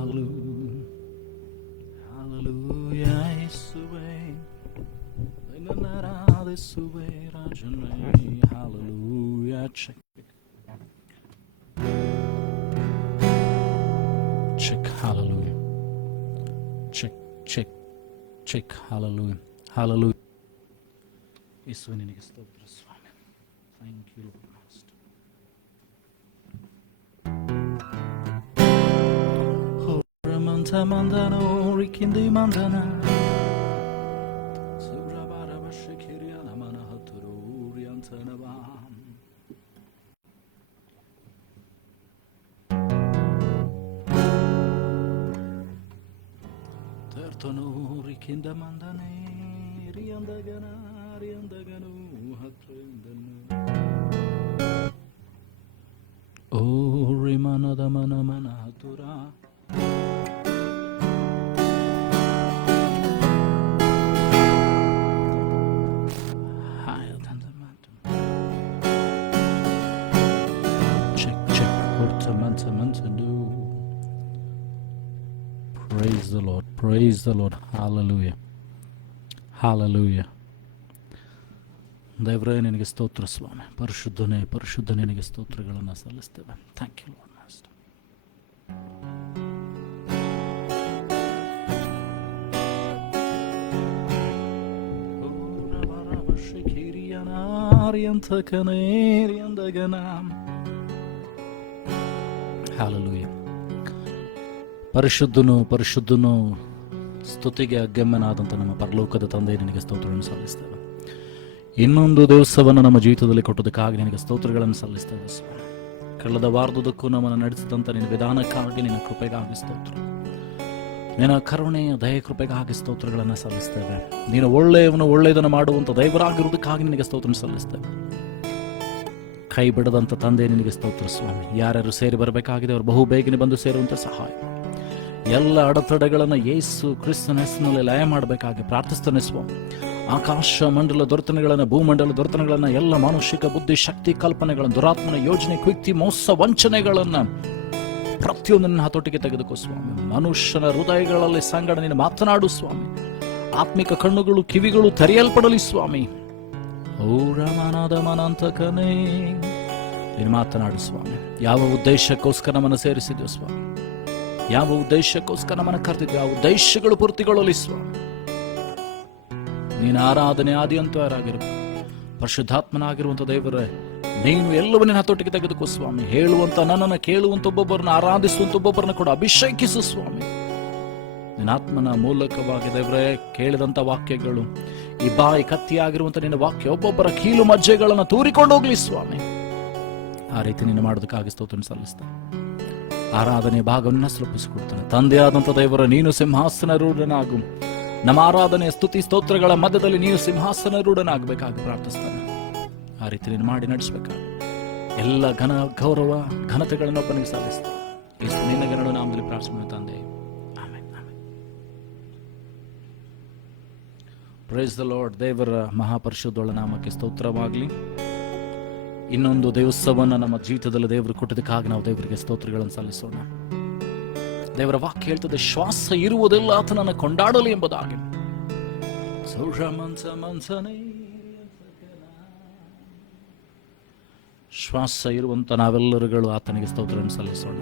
Hallelujah, ಯೇಸುವೇ ನಿನ್ನನ್ನು ಆರಾಧಿಸುವೆ ರಾಜನೇ. Hallelujah. Check. Hallelujah. Check. Hallelujah. Hallelujah. ಯೇಸುವೇ ನಿನಗೆ ಸ್ತೋತ್ರ ಸ್ವಾಮಿ. Thank you, Lord Master. Mandano rikindi mandana surabara bashikiriana manahaturu riantanaba tertono rikinda mandane riandaganu hatrendanu o rimanada mana hatura. Praise the Lord. Hallelujah. Hallelujah. ದೇವರೇ ನಿನಗೆ ಸ್ತೋತ್ರ ಸ್ವಾಮಿ. ಪರಿಶುದ್ಧನೇ ನಿನಗೆ ಸ್ತೋತ್ರಗಳನ್ನು ಸಲ್ಲಿಸ್ತೇವೆ. Thank you Lord master. Hallelujah. ಪರಿಶುದ್ಧನು ಸ್ತುತಿಗೆ ಅಗಮ್ಯನಾದಂಥ ನಮ್ಮ ಪರಲೋಕದ ತಂದೆ ನಿನಗೆ ಸ್ತೋತ್ರಗಳನ್ನು ಸಲ್ಲಿಸ್ತೇವೆ. ಇನ್ನೊಂದು ದಿವಸವನ್ನು ನಮ್ಮ ಜೀವಿತದಲ್ಲಿ ಕೊಟ್ಟದಕ್ಕಾಗಿ ನಿನಗೆ ಸ್ತೋತ್ರಗಳನ್ನು ಸಲ್ಲಿಸ್ತೇವೆ ಸ್ವಾಮಿ. ಕಳೆದ ವಾರದುದಕ್ಕೂ ನಮ್ಮನ್ನು ನಡೆಸಿದಂಥ ನಿನ್ನ ವಿಧಾನಕ್ಕಾಗಿ ನಿನ್ನ ಕೃಪೆಗಾಗಿ ಸ್ತೋತ್ರ. ನಿನ್ನ ಕರುಣೆಯ ದಯ ಕೃಪೆಗಾಗಿ ಸ್ತೋತ್ರಗಳನ್ನು ಸಲ್ಲಿಸ್ತೇವೆ. ನೀನು ಒಳ್ಳೆಯದನ್ನು ಮಾಡುವಂಥ ದೇವರಾಗಿರುವುದಕ್ಕಾಗಿ ನಿನಗೆ ಸ್ತೋತ್ರ ಸಲ್ಲಿಸ್ತೇವೆ. ಕೈ ಬಿಡದಂಥ ತಂದೆ ನಿನಗೆ ಸ್ತೋತ್ರ ಸ್ವಾಮಿ. ಯಾರ್ಯಾರು ಸೇರಿ ಬರಬೇಕಾಗಿದೆ ಅವರು ಬಹು ಬೇಗನೆ ಬಂದು ಸೇರುವಂಥ ಸಹಾಯ. ಎಲ್ಲ ಅಡೆತಡೆಗಳನ್ನು ಯೇಸು ಕ್ರಿಸ್ತನ ಹೆಸರಿನಲ್ಲಿ ಲಯ ಮಾಡಬೇಕಾಗಿ ಪ್ರಾರ್ಥಿಸ್ತಾನೆ ಸ್ವಾಮಿ. ಆಕಾಶ ಮಂಡಲ ದೊರೆತನಗಳನ್ನು, ಭೂಮಂಡಲ ದೊರೆತನಗಳನ್ನು, ಎಲ್ಲ ಮಾನುಷಿಕ ಬುದ್ಧಿ ಶಕ್ತಿ ಕಲ್ಪನೆಗಳನ್ನು, ದುರಾತ್ಮನ ಯೋಜನೆ, ಕುಯುಕ್ತಿ, ಮೋಸ, ವಂಚನೆಗಳನ್ನು ಪ್ರತಿಯೊಂದನ್ನು ಹತೋಟಿಗೆ ತೆಗೆದುಕೋ ಸ್ವಾಮಿ. ಮನುಷ್ಯನ ಹೃದಯಗಳಲ್ಲಿ ಸಂಗಡ ನೀನು ಮಾತನಾಡು ಸ್ವಾಮಿ. ಆತ್ಮಿಕ ಕಣ್ಣುಗಳು ಕಿವಿಗಳು ತೆರೆಯಲ್ಪಡಲಿ ಸ್ವಾಮಿ. ಓ ರಾಮನಾದ ಮನಾಂತಕನೇ ನೀನು ಮಾತನಾಡು ಸ್ವಾಮಿ. ಯಾವ ಉದ್ದೇಶಕ್ಕೋಸ್ಕರ ನಮ್ಮನ್ನು ಸೇರಿಸಿದ್ಯೋ ಸ್ವಾಮಿ, ಯಾವ ಉದ್ದೇಶಕ್ಕೋಸ್ಕರ ನಮ್ಮನ್ನು ಕರೆದಿದ್ಯೋ ಆ ಉದ್ದೇಶಗಳು ಪೂರ್ತಿಗೊಳ್ಳಲಿ ಸ್ವಾಮಿ. ನೀನು ಆರಾಧನೆ ಆದಿಯಂತರಾಗಿರು ಪರಿಶುದ್ಧಾತ್ಮನಾಗಿರುವಂಥ ದೇವರೇ, ನೀನು ಎಲ್ಲವನ್ನ ಹತೋಟಿಗೆ ತೆಗೆದುಕೋ ಸ್ವಾಮಿ. ಹೇಳುವಂತ ನನ್ನನ್ನು ಕೇಳುವಂತ ಒಬ್ಬೊಬ್ಬರನ್ನ, ಆರಾಧಿಸುವಂತ ಒಬ್ಬೊಬ್ಬರನ್ನ ಕೂಡ ಅಭಿಷೇಕಿಸು ಸ್ವಾಮಿ. ನಿನ್ನ ಆತ್ಮನ ಮೂಲಕವಾಗಿ ದೇವರೇ ಕೇಳಿದಂತ ವಾಕ್ಯಗಳು, ಈ ಬಾಯಿ ಕತ್ತಿಯಾಗಿರುವಂತ ನಿನ್ನ ವಾಕ್ಯ ಒಬ್ಬೊಬ್ಬರ ಕೀಲು ಮಜ್ಜೆಗಳನ್ನು ತೂರಿಕೊಂಡು ಹೋಗ್ಲಿ ಸ್ವಾಮಿ. ಆ ರೀತಿ ನೀನು ಮಾಡೋದಕ್ಕಾಗಿ ಸ್ತೋತ್ರ ಸಲ್ಲಿಸ್ತಾನೆ. ಆರಾಧನೆ ಭಾಗವನ್ನ ರೂಪಿಸಿಕೊಡ್ತಾನೆ. ತಂದೆಯಾದಂಥ ದೇವರ ನೀನು ಸಿಂಹಾಸನ ರೂಢನಾಗು. ನಮ್ಮ ಆರಾಧನೆ ಸ್ತುತಿ ಸ್ತೋತ್ರಗಳ ಮಧ್ಯದಲ್ಲಿ ನೀನು ಸಿಂಹಾಸನ ರೂಢನಾಗಬೇಕಾಗಿ ಪ್ರಾರ್ಥಿಸ್ತಾನೆ. ಆ ರೀತಿ ನೀನು ಮಾಡಿ ನಡೆಸಬೇಕಾಗಿ ಎಲ್ಲ ಗೌರವ ಘನತೆಗಳನ್ನು ಒಬ್ಬನಿಗೆ ಸಲ್ಲಿಸ್ತಾನೆ. ನಿನ್ನ ಗಣಡು ನಾಮದಲ್ಲಿ ಪ್ರಾರ್ಥನೆ ತಂದೆ. Praise the lord. ದೇವರ ಮಹಾಪರಿಶುದ್ಧಳ ನಾಮಕ್ಕೆ ಸ್ತೋತ್ರವಾಗಲಿ. ಇನ್ನೊಂದು ದಿವಸವನ್ನು ನಮ್ಮ ಜೀವಿತದಲ್ಲಿ ದೇವರು ಕೊಟ್ಟದಕ್ಕಾಗಿ ನಾವು ದೇವರಿಗೆ ಸ್ತೋತ್ರಗಳನ್ನು ಸಲ್ಲಿಸೋಣ. ದೇವರ ವಾಕ್ಯ ಹೇಳ್ತದೆ, ಶ್ವಾಸ ಇರುವುದೆಲ್ಲ ಆತನನ್ನು ಕೊಂಡಾಡಲಿ ಎಂಬುದಾಗಿ. ಶ್ವಾಸ ಇರುವಂತ ನಾವೆಲ್ಲರುಗಳು ಆತನಿಗೆ ಸ್ತೋತ್ರವನ್ನು ಸಲ್ಲಿಸೋಣ.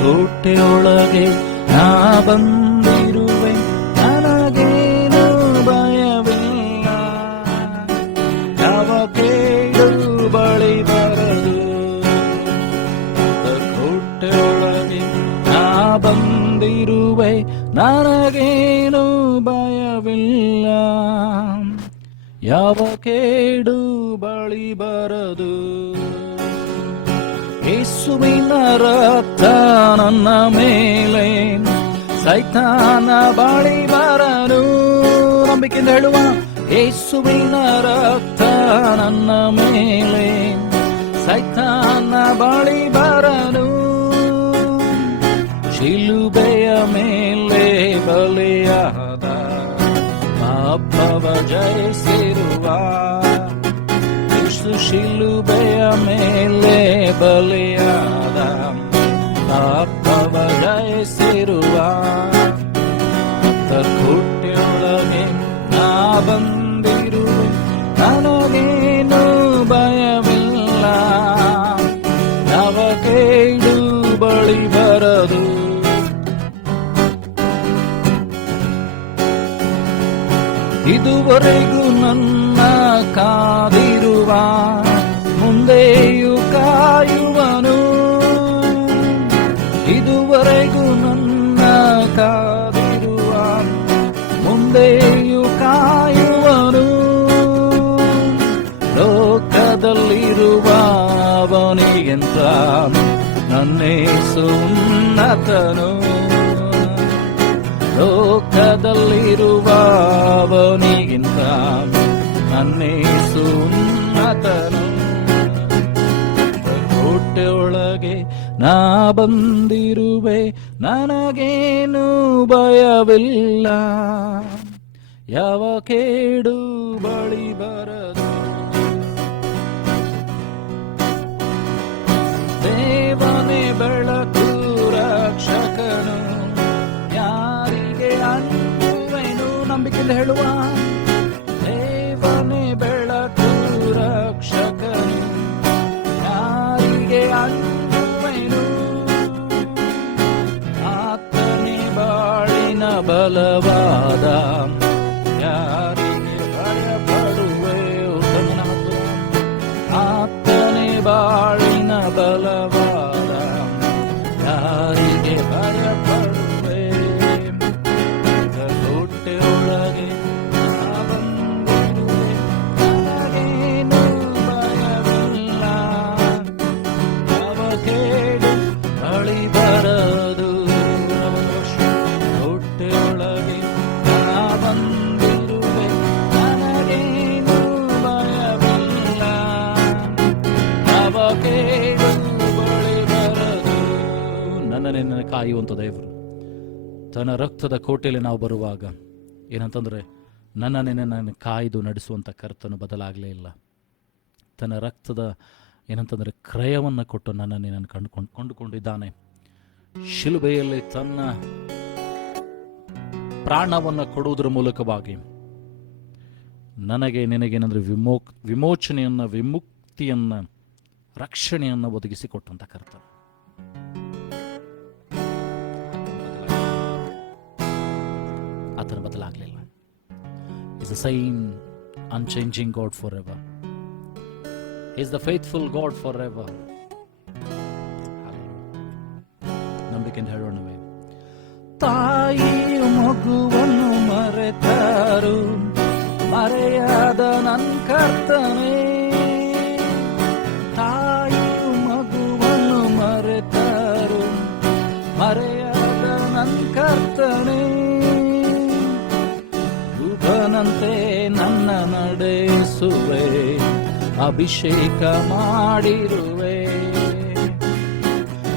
ಕೋಟೆಯೊಳಗೆ ನಾ ಬಂದಿರುವೆ, ನನಗೇನು ಭಯವಿಲ್ಲ. ಯಾವ ಕೇಡು ಬಳಿ ಬರದು. ಕೋಟೆಯೊಳಗೆ ನಾ ಬಂದಿರುವೆ, ನನಗೇನು ಭಯವಿಲ್ಲ. ಯಾವ ಕೇಡು ಬಳಿ ಬರದು. ಯೇಸುವಿನ ರಕ್ತ ನನ್ನ ಮೇಲೆ, ಸೈತಾನ ಬಳಿ ಬರನು. ನಂಬಿಕೆಯಿಂದ ಹೇಳುವ, ಯೇಸುವಿನ ರಕ್ತ ನನ್ನ ಮೇಲೆ ಸೈತಾನ ಬಳಿ ಬರನು. ಶಿಲುಬೆಯ ಮೇಲೆ ಬಲಿಯಾದ ಪಾಪವ ಜಯಿಸಿರುವ ಯೇಸು ಶಿಲುಬೆಯ ಮೇಲೆ ಬಲಿಯಾದ ಪಾಪವ ಜಯಿಸಿರುವ ಕೋಟೆಯೊಳಗೆ ನಾ ಬಂದಿರುವೆ, ನನಗೇನು ಭಯವಿಲ್ಲ, ಯಾವ ಕೇಡು ಬಳಿ ಬರದು. ಇದುವರೆಗೂ ನನ್ನ ಕಾದಿರುವ ಮುಂದೆಯೂ ಕಾಯುವನು. ಇದುವರೆಗೂ ನನ್ನ ಕಾದಿರುವ ಮುಂದೆಯೂ ಕಾಯುವನು. ಲೋಕದಲ್ಲಿರುವ ಅವನಿಗಿಂತ ನನ್ನೇಸು ಉನ್ನತನು. ಲೋಕದಲ್ಲಿರುವ ಅವನಿಗಿಂತ ನನ್ನೇಸು ಉನ್ನತನು. ಕೋಟೆಯೊಳಗೆ ನಾ ಬಂದಿರುವೆ, ನನಗೇನು ಭಯವಿಲ್ಲ, ಯಾವ ಕೇಡು ಬಳಿ ಬರದು. ದೇವನೇ ಬೆಳಕು ರಕ್ಷಕನು, ಯಾರಿಗೆ ಅಂಜುವೆನು. ನಂಬಿಕೆಯಿಂದ ಹೇಳುವ, ದೇವನೇ ಬೆಳಕು ರಕ್ಷಕನು, ಯಾರಿಗೆ ಅಂಜುವೆನು. ಆತನೇ ಬಾಳಿನ ಬಲವಾದ, ಯಾರಿಗೆ ಭಯಪಡುವೆ. ಆತನೇ ಬಾಳಿನ ಬಲವಾದ, ಯಾರಿಗೆ ಭಯಪಡುವೆ. ಕೋಟೆಯೊಳಗೆ ನಾ ಬಂದಿರುವೆ, ನನಗೇನು ಭಯವಿಲ್ಲ, ಯಾವ ಕೇಡು ಬಳಿ ಬರದು. ಕೋಟೆಯೊಳಗೆ ನಾ ಬಂದಿರುವೆ, ನನಗೇನು ಭಯವಿಲ್ಲ, ಯಾವ ಕೇಡು ಬಳಿ ಬರದು. ನನ್ನನ್ನು ಕಾಯುವಂಥ ದೇವರು ತನ್ನ ರಕ್ತದ ಕೋಟೆಯಲ್ಲಿ ನಾವು ಬರುವಾಗ ಏನಂತಂದರೆ, ನನ್ನನ್ನು ಕಾಯ್ದು ನಡೆಸುವಂಥ ಕರ್ತನು ಬದಲಾಗಲೇ ಇಲ್ಲ. ತನ್ನ ರಕ್ತದ ಏನಂತಂದರೆ ಕ್ರಯವನ್ನು ಕೊಟ್ಟು ನನ್ನನ್ನು ಕೊಂಡುಕೊಂಡಿದ್ದಾನೆ. ಶಿಲುಬೆಯಲ್ಲಿ ತನ್ನ ಪ್ರಾಣವನ್ನು ಕೊಡುವುದರ ಮೂಲಕವಾಗಿ ನನಗೆ ನಿನಗೇನೆಂದರೆ ವಿಮೋಚನೆಯನ್ನು, ವಿಮುಕ್ತಿಯನ್ನು, ರಕ್ಷಣೆಯನ್ನು ಒದಗಿಸಿಕೊಟ್ಟಂಥ ಕರ್ತನು. ಆತನ ಬದಲಾಗಲಿಲ್ಲ. Is the same unchanging God for ever. Is the faithful God for ever. ನಂಬಿಕೆಯಿಂದ ಹೇಳೋಣವೇ. ತಾಯಿಯು ಮಗುವನ್ನು ಮರೆತರು, ಮರೆಯಾದ ನನ್ನ ಕರ್ತನೇ. ತಾಯಿಯು ಮಗುವನ್ನು ಮರೆತರು, ಮರೆಯಾದ ನನ್ನ ಕರ್ತನೇ. ಯುಗನಂತೆ ನನ್ನ ನಡೆಸುವೆ, ಅಭಿಷೇಕ ಮಾಡಿರುವೆ.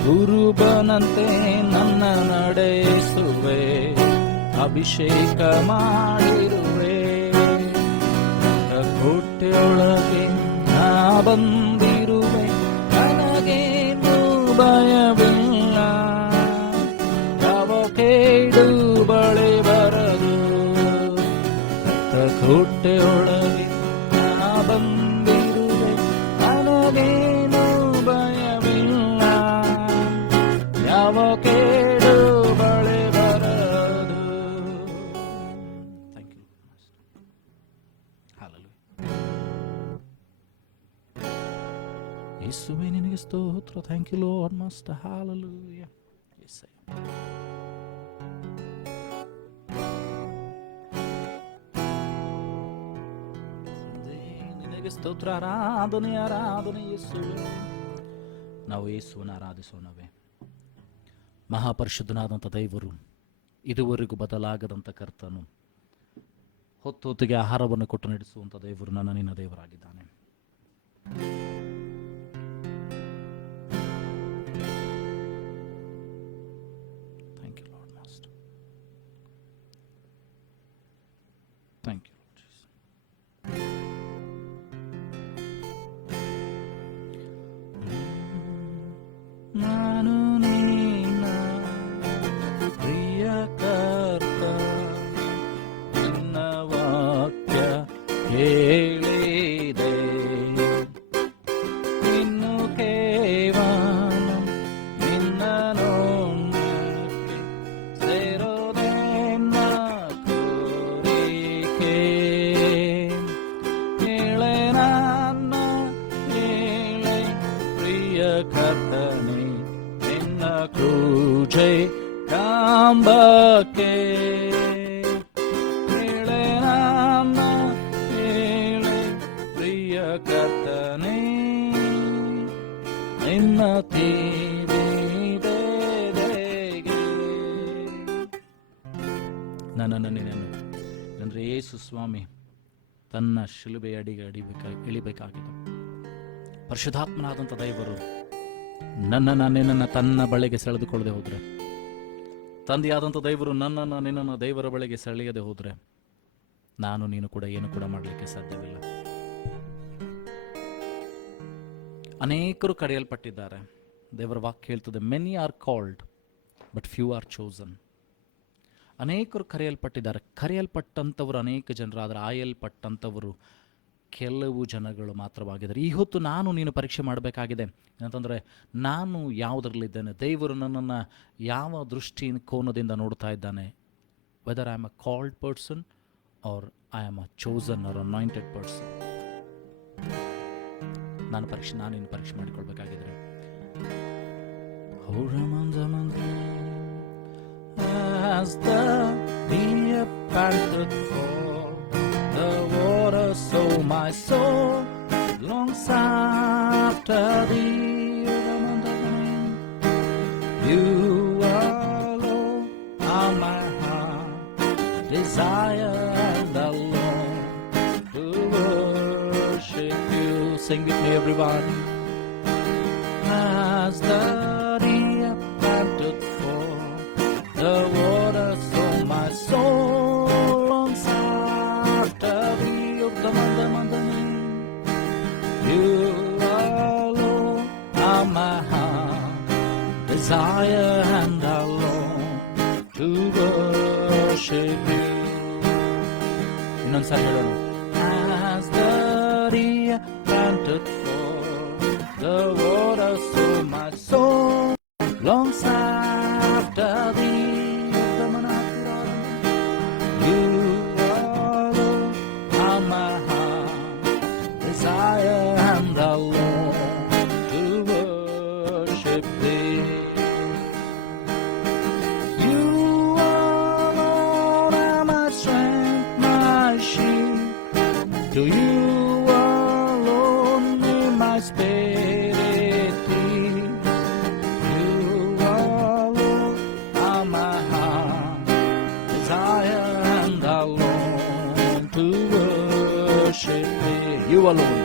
ಗುರುಬನಂತೆ ನನ್ನ ನಡೆಸುವೆ, ಅಭಿಷೇಕ ಮಾಡಿರುವೆ. ಕೋಟೆಯೊಳಗೆ ನಾ ಬಂದಿರುವೆ, ನನಗೇನು ಭಯವಿಲ್ಲ, ಯಾವ ಕೇಡು ಬಳಿ ಬರದು. ಕೋಟೆಯೊಳಗೆ ನಾ ಬಂದಿರುವೆ, ನನಗೇನು ಭಯವಿಲ್ಲ, ಯಾವ ಕೇಡು ಬಳಿ ಬರದು. Thank you. ಹಲ್ಲೆಲೂಯಾ. ಯೇಸುವೇ ನಿನಗೆ ಸ್ತೋತ್ರ. Thank you Lord master. Hallelujah. Yes. ನಿನಗೆ ಸ್ತೋತ್ರ, ಆರಾಧನೆ, ಆರಾಧನೆ ಯೇಸುವೇ. ನಾವು ಯೇಸುವನ್ನು ಆರಾಧಿಸೋಣವೇ. ಮಹಾಪರಿಶುದ್ಧನಾದಂಥ ದೇವರು, ಇದುವರೆಗೂ ಬದಲಾಗದಂಥ ಕರ್ತನು, ಹೊತ್ತಿಗೆ ಆಹಾರವನ್ನು ಕೊಟ್ಟು ನಡೆಸುವಂಥ ದೇವರು ನನ್ನ ನಿನ್ನ ದೇವರಾಗಿದ್ದಾನೆ. Thank you Lord master. Thank you Lord Jesus. ನಾನು ನಿನ್ನ ಪ್ರಿಯ ಕರ್ತ, ನಿನ್ನ ವಾಕ್ಯ ಕೇಳಿದೆ, ಇನ್ನು ಕೇವಲ ನಿನ್ನ ನೋಡಕ್ಕೆ ಸೇರೋದೆನ್ನ ಕೋರಿಕೆ. ಹೇಳೆ ನನ್ನ ಹೇಳೆ ಪ್ರಿಯ ಕರ್ತನೆ, ನಿನ್ನ ಕ್ರೂಜೆ ಕಾಂಬಕ್ಕೆ. ಹೇಳೆ ನನ್ನ ಹೇಳೆ ಪ್ರಿಯ ಕರ್ತನೆ, ನಿನ್ನ ತೀರಿದೆಗೆ. ನನ್ನನ್ನು ನಿನ್ನನ್ನು ಅಂದರೆ ಯೇಸು ಸ್ವಾಮಿ ತನ್ನ ಶಿಲುಬೆಯ ಅಡಿಗೆ ಇಳಿಬೇಕಾಗಿದೆ. ಪರಿಶುದ್ಧಾತ್ಮನಾದಂಥ ದೇವರು ನಿನ್ನನ್ನು ತನ್ನ ಬಳಿಗೆ ಸೆಳೆದುಕೊಳ್ಳದೆ ಹೋದ್ರೆ, ತಂದೆಯಾದಂಥ ದೇವರು ನನ್ನನ್ನು ನಿನ್ನನ್ನು ದೇವರ ಬಳಿಗೆ ಸೆಳೆಯದೆ ಹೋದ್ರೆ, ನಾನು ನೀನು ಕೂಡ ಏನು ಕೂಡ ಮಾಡಲಿಕ್ಕೆ ಸಾಧ್ಯವಿಲ್ಲ. ಅನೇಕರು ಕರೆಯಲ್ಪಟ್ಟಿದ್ದಾರೆ. ದೇವರ ವಾಕ್ಯ ಹೇಳ್ತದೆ, many are called but few R chosen. ಅನೇಕರು ಕರೆಯಲ್ಪಟ್ಟಿದ್ದಾರೆ. ಕರೆಯಲ್ಪಟ್ಟಂಥವರು ಅನೇಕ ಜನರಾದರೆ ಆಯಲ್ಪಟ್ಟಂಥವರು ಕೆಲವು ಜನಗಳು ಮಾತ್ರವಾಗಿದ್ದಾರೆ. ಈ ಹೊತ್ತು ನಾನು ನೀನು ಪರೀಕ್ಷೆ ಮಾಡಬೇಕಾಗಿದೆ. ಏನಂತಂದರೆ, ನಾನು ಯಾವುದರಲ್ಲಿದ್ದೇನೆ, ದೇವರು ನನ್ನನ್ನು ಯಾವ ದೃಷ್ಟಿ ಕೋನದಿಂದ ನೋಡ್ತಾ ಇದ್ದಾನೆ. Whether I am a called person or I am a chosen or anointed person. ನಾನು ನೀನು ಪರೀಕ್ಷೆ ಮಾಡಿಕೊಳ್ಬೇಕಾಗಿದ್ರೆ, as the deer panted for the water, so my soul longs after thee. You alone are my heart desire, and alone to worship you. Sing with me, everybody. As the deer panted for the water, so my soul longs after thee. You alone are my heart desire, and alone to worship you. ಇನ್ನೊಂದ್ಸಾರಿ ಹೇಳೋಣ. As the deer panted for the water, so my soul longs after thee. You alone are my heart desire, and alone to worship thee. You alone are my strength, my shield. To you alone may my spirit yield. You alone are my heart desire, and alone to worship thee. You alone.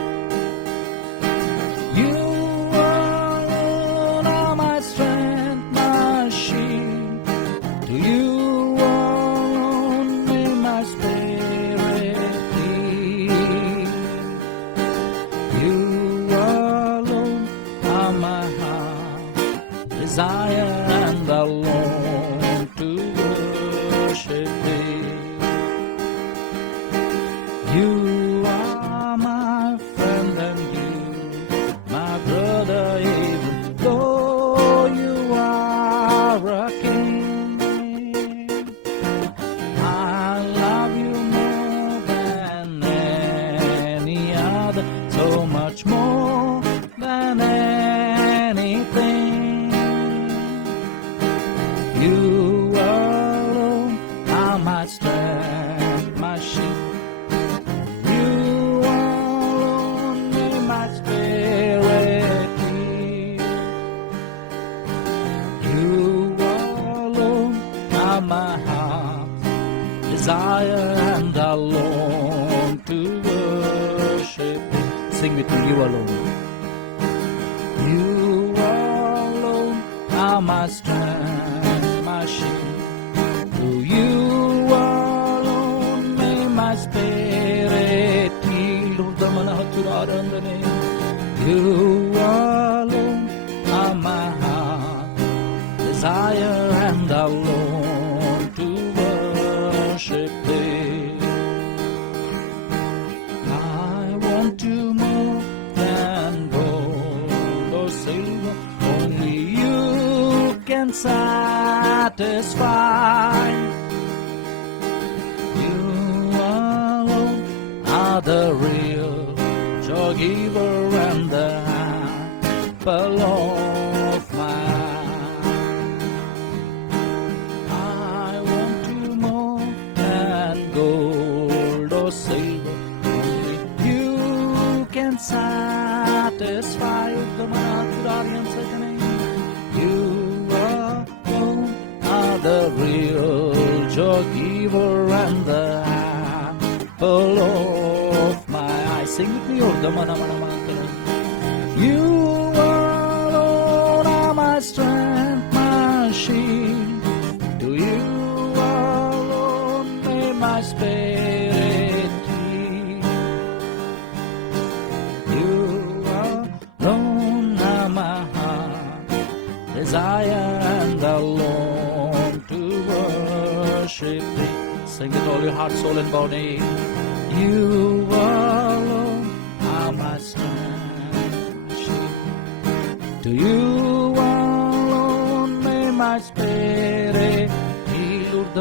You alone are my strength, my shield. To you alone may my spirit yield. You alone are my heart desire, and alone to worship thee. You are my friend, and you my brother, even though you are a king. I love you more than any other, so much more than anything. You alone are my strength, my shield. You alone may my spirit yield. You alone are my heart desire and I long to worship Thee. Sing with me, you alone. You alone are my strength, my shield. To you alone may my spirit yield. ಊರ್ಧ್ವಮನ ಹತ್ತುರಾರಂದನೆ. You alone are my heart desire and I long to worship Thee. I want to more than gold or silver. Only You can satisfy. You alone are the real joy giver and the apple of my eye. I want to more than gold or silver. Only You can satisfy. You alone are the real joy giver and the apple of my eye. Sing with me, You alone are my strength, my shield. To You alone may my spirit yield. You alone are my heart desire and I long to worship Thee. Sing with all your heart, soul and body. You alone are my strength. To You alone may my spirit yield.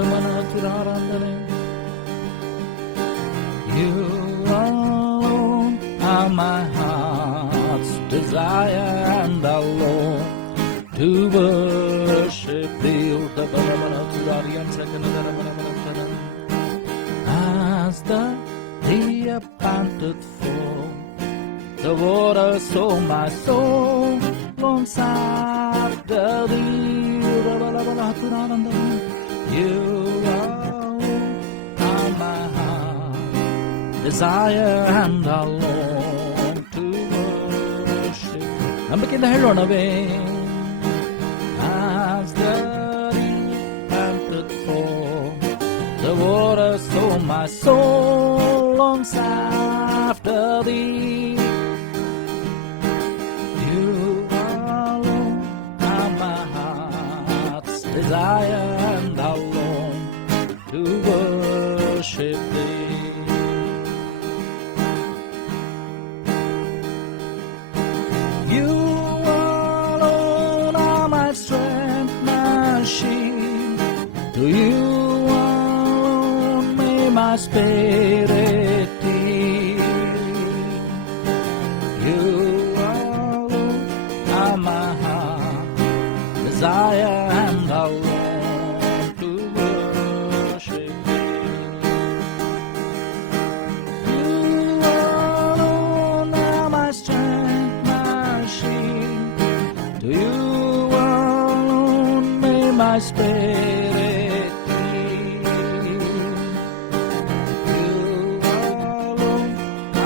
You alone are my heart's desire and I long to worship Thee. As the deer panted for the water, so my soul longs after Thee. You alone are my heart desire and I long to worship. ನಂಬಿಕೆಯಿಂದ ಹೇಳೋಣವೇ. As the deer panted for the water, so my soul longs after Thee. You alone are my heart's desire and I long to worship Thee. You alone are my strength, my shield. To You alone may my spirit yield. You alone are my heart desire and I long to worship Thee. You alone are my strength, my shield. To You alone may my spirit yield. You alone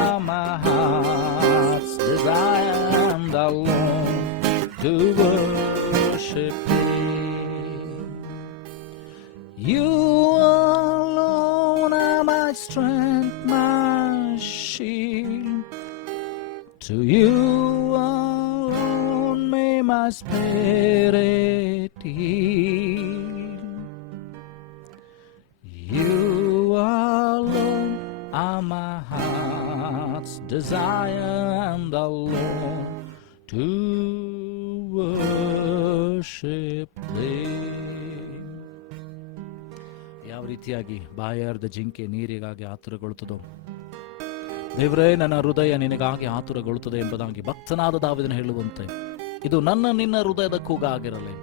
are my heart's desire and I long to worship Thee. You alone are my strength, my shield. To You alone may my spirit yield. You alone are my heart's desire and I long to worship Thee. ಯಾವ ರೀತಿಯಾಗಿ ಬಾಯಾರ್ದ ಜಿಂಕೆ ನೀರಿಗಾಗಿ ಆತುರಗೊಳ್ಳುತ್ತದೋ, ದೇವರೇ ನನ್ನ ಹೃದಯ ನಿನಗಾಗಿ ಆತುರಗೊಳ್ಳುತ್ತದೆ ಎಂಬುದಾಗಿ ಭಕ್ತನಾದ ದಾವೀದನು ಹೇಳುವಂತೆ, ಇದು ನನ್ನ ನಿನ್ನ ಹೃದಯದ ಕೂಗಾಗಿರಲಿ,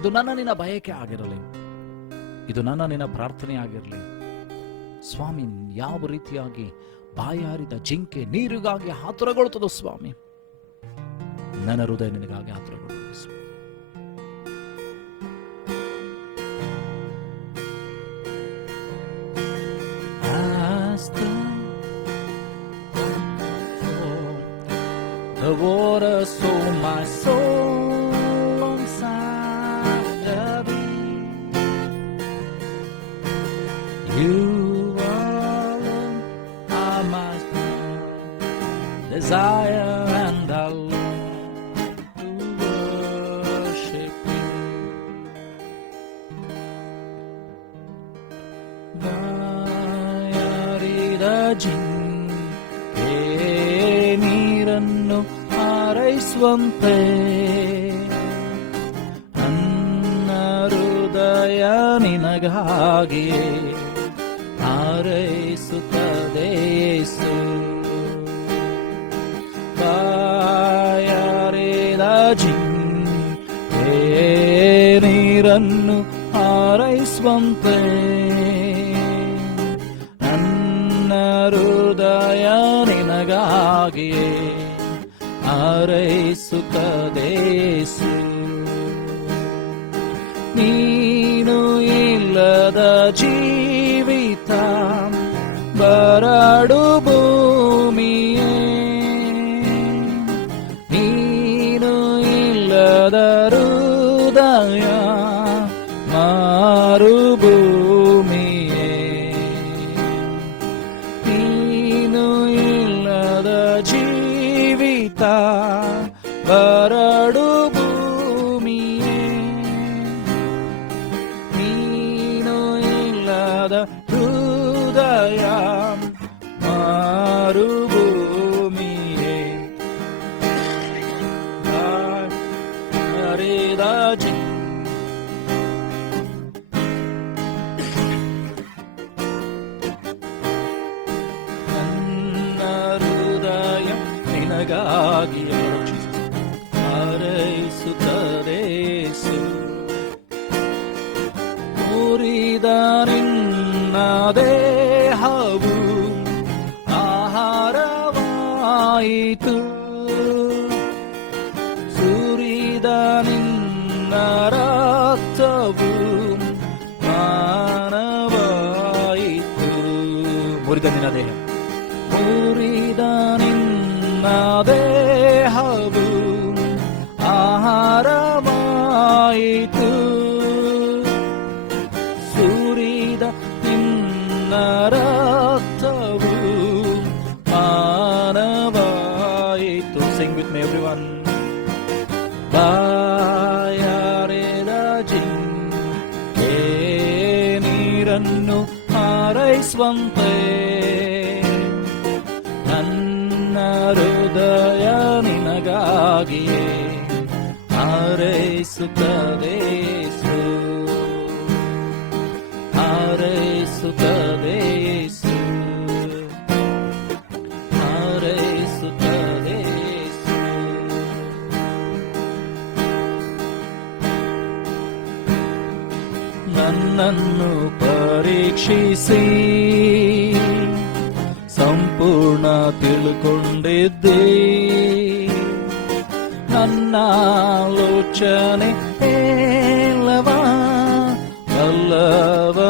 ಇದು ನನ್ನ ನಿನ್ನ ಬಯಕೆ ಆಗಿರಲಿ, ಇದು ನನ್ನ ನಿನ್ನ ಪ್ರಾರ್ಥನೆ ಆಗಿರಲಿ. ಸ್ವಾಮಿ, ಯಾವ ರೀತಿಯಾಗಿ ಬಾಯಾರಿದ ಜಿಂಕೆ ನೀರಿಗಾಗಿ ಆತುರಗೊಳ್ಳುತ್ತದೋ ಸ್ವಾಮಿ, ನನ್ನ ಹೃದಯ ನಿನಗಾಗಿ ಆತುರಗೊಳ್ಳುತ್ತದೆ. the water, so my soul inside of thee. You alone are my desire, and I long to worship you. ಬಾಯಾರಿದ ಜಿಂಕೆ ನೀರನ್ನು ಹಾರೈಸುವಂತೆ ನನ್ನ ಹೃದಯ ನಿನಗಾಗಿಯೇ ಹಾರೈಸುತ್ತದೆ ಯೇಸು. ಬಾಯಾರಿದ ಜಿಂಕೆ ನೀರನ್ನು ಹಾರೈಸುವಂತೆ ನನ್ನ ಹೃದಯ ನಿನಗಾಗಿಯೇ ಹಾರೈಸುತ್ತದೆ ಯೇಸು. ನೀನು ಇಲ್ಲದ ಜೀವಿತ ಬರಡು ಭೂಮಿಯೇ, ನೀನು ಇಲ್ಲದ ಹೃದಯ ಮರುಭೂಮಿಯೇ, ನೀನು ಇಲ್ಲದ ಜೀವಿತ ಬರಡು ಭೂಮಿಯೇ, ನೀನು ಇಲ್ಲದ ಹೃದಯ ಮರುಭೂಮಿಯೇ. ಹರಿದ ನನ್ನ ಹೃದಯ ನಿನಗಾಗಿ ಹಾರೈಸುತ್ತದೆ ಯೇಸು. ಮುರಿದ ನಿನ್ನ ದೇಹವು ಆಹಾರವಾಯಿತು, ಸುರಿದ ನಿನ್ನ ರಕ್ತವು ಪಾನವಾಯಿತು. ಮುರಿದ ನಿನ್ನ ದೇಹ, ಮುರಿದ ನಿನ್ನ ದೇಹವು ಆಹಾರವಾಯಿತು, ಸುರಿದ ನಿನ್ನ ರಕ್ತವು ಪಾನವಾಯಿತು. Sing with me everyone. ಬಾಯಾರಿದ ಜಿಂಕೆ ನೀರನ್ನು ಹಾರೈಸುವಂತೆ ನನ್ನ ಹೃದಯ ನಿನಗಾಗಿಯೇ ಹಾರೈಸುತ್ತದೆ ಯೇಸು, ಹಾರೈಸುತ್ತದೆ ಯೇಸು, ಹಾರೈಸುತ್ತದೆ ಯೇಸು. ನನ್ನನ್ನು ಪರೀಕ್ಷಿಸಿ ಸಂಪೂರ್ಣ ತಿಳ್ಕೊಂಡಿದ್ದೆ, ನನ್ನ ಆಲೋಚನೆ ಎಲ್ಲವ ಬಲ್ಲವನಾಗಿರುತ್ತೆ.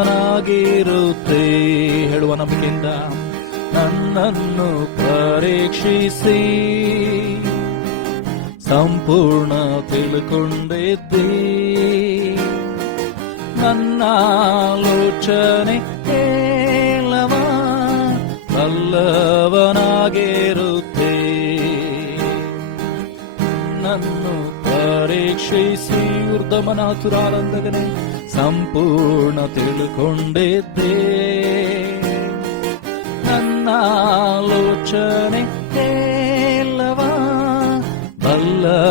ಹೇಳುವ ನಂಬಿಕೆಯಿಂದ ನನ್ನನ್ನು ಪರೀಕ್ಷಿಸಿ ಸಂಪೂರ್ಣ ತಿಳ್ಕೊಂಡಿದ್ದೆ, ನನ್ನ ಆಲೋಚನೆ ಎಲ್ಲವ ಬಲ್ಲವನಾಗಿರುತ್ತೆ. ನನ್ನು ಪರೀಕ್ಷಿಸಿ ಊರ್ಧಮನಾತುರಾನಂದಗನೆ ಸಂಪೂರ್ಣ ತಿಳ್ಕೊಂಡಿದ್ದೆ, ನನ್ನ ಆಲೋಚನೆ ಎಲ್ಲವ ಬಲ್ಲವನಾಗಿರುತ್ತೆ.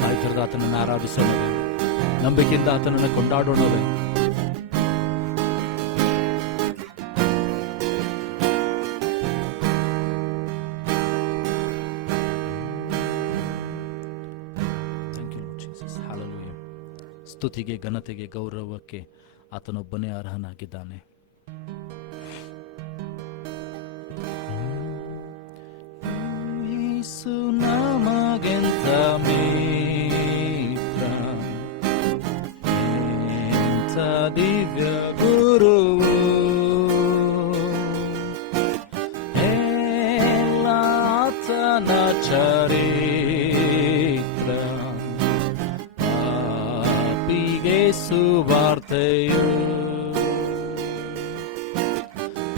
ನಾಯಕರದ ಆತನನ್ನು ಆರಾಧಿಸೋಣವೇ, ನಂಬಿಕೆಯಿಂದ ಆತನನ್ನು ಕೊಂಡಾಡೋಣವೇ. ಸ್ತುತಿಗೆ, ಘನತೆಗೆ, ಗೌರವಕ್ಕೆ ಆತನೊಬ್ಬನೇ ಅರ್ಹನಾಗಿದ್ದಾನೆ. ಯೇಸು ನಮಗೆಂತ ನಾಥ ದಿವ್ಯ ಗುರುವು ಆತನ ಚರಿತ್ರ ಪಾಪಿಗೆ ಸುವಾರ್ತೆಯು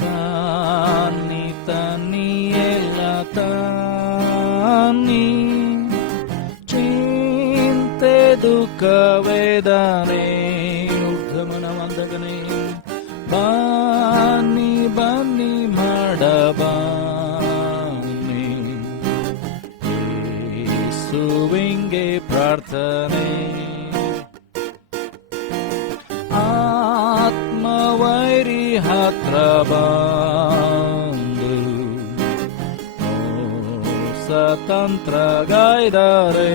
ತಾನಿ ತನ್ನಿ ಎಲ್ಲ ತಾನಿ ಚಿಂತೆ ದುಃಖ ವೇದನೆ ಊರ್ಧ್ವಮನ ವಂದಗನೆ ಬನ್ನಿ ಬನ್ನಿ ಮಾಡಬನ್ನಿ ಯೇಸುವಿಗೆ ಪ್ರಾರ್ಥನೆ ಆತ್ಮವೈರಿ ಹತ್ರ ಬಂದು ಸ್ವತಂತ್ರ ಗಾಯ್ದರೆ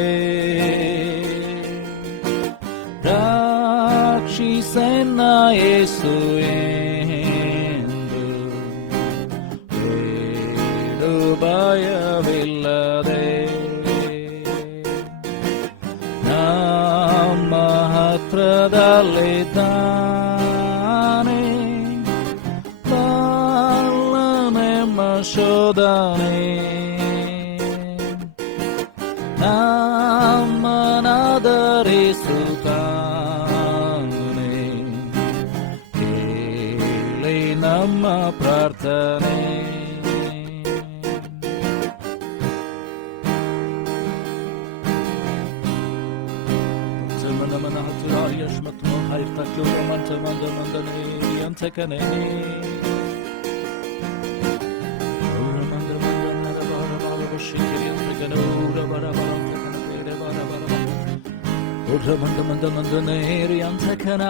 ರಕ್ಷಿಸೆನ್ನ ಯೇಸು ಎಂದು ಬೇಡು ಭಯವಿಲ್ಲದೆ ನಮ್ಮ ಹತ್ರದಲ್ಲಿದ್ದಾನೆ ಬಲ್ಲನೆಂಬ ಶೋಧನೆ ನಮ್ಮನಾದರಿಸುತ್ತಾನೆ ಕೇಳಿ ನಮ್ಮ ಪ್ರಾರ್ಥನೆ ಮನ ಹತ್ತಿರ ಮತ್ತು ಹೈರ್ತಕ್ಕೆ ಮಂಚ ಮಂದ ಮಂದನೆ ಅಂತಕನೇ ಮಂದ ಮಂದ ಮಂದನೇರಿ ಅಂತಕನ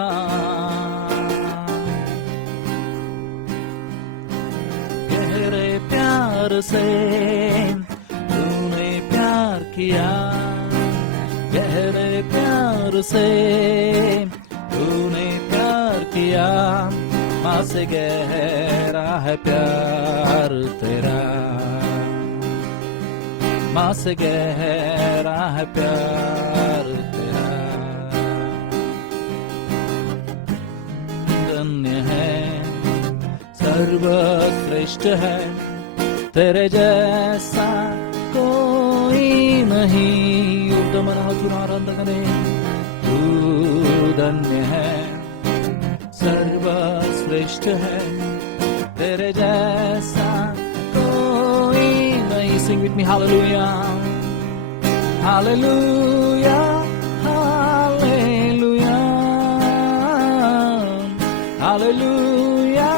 गहरे प्यार से तूने प्यार किया गहरे प्यार से तूने प्यार किया माँ से गहरा है प्यार तेरा माँ से गहरा है प्यार तेरा धन्य है सर्वश्रेष्ठ है तेरे जैसा कोई नहीं तू धन्य है सर्वश्रेष्ठ है तेरे जैसा कोई नहीं sing with me hallelujah hallelujah hallelujah hallelujah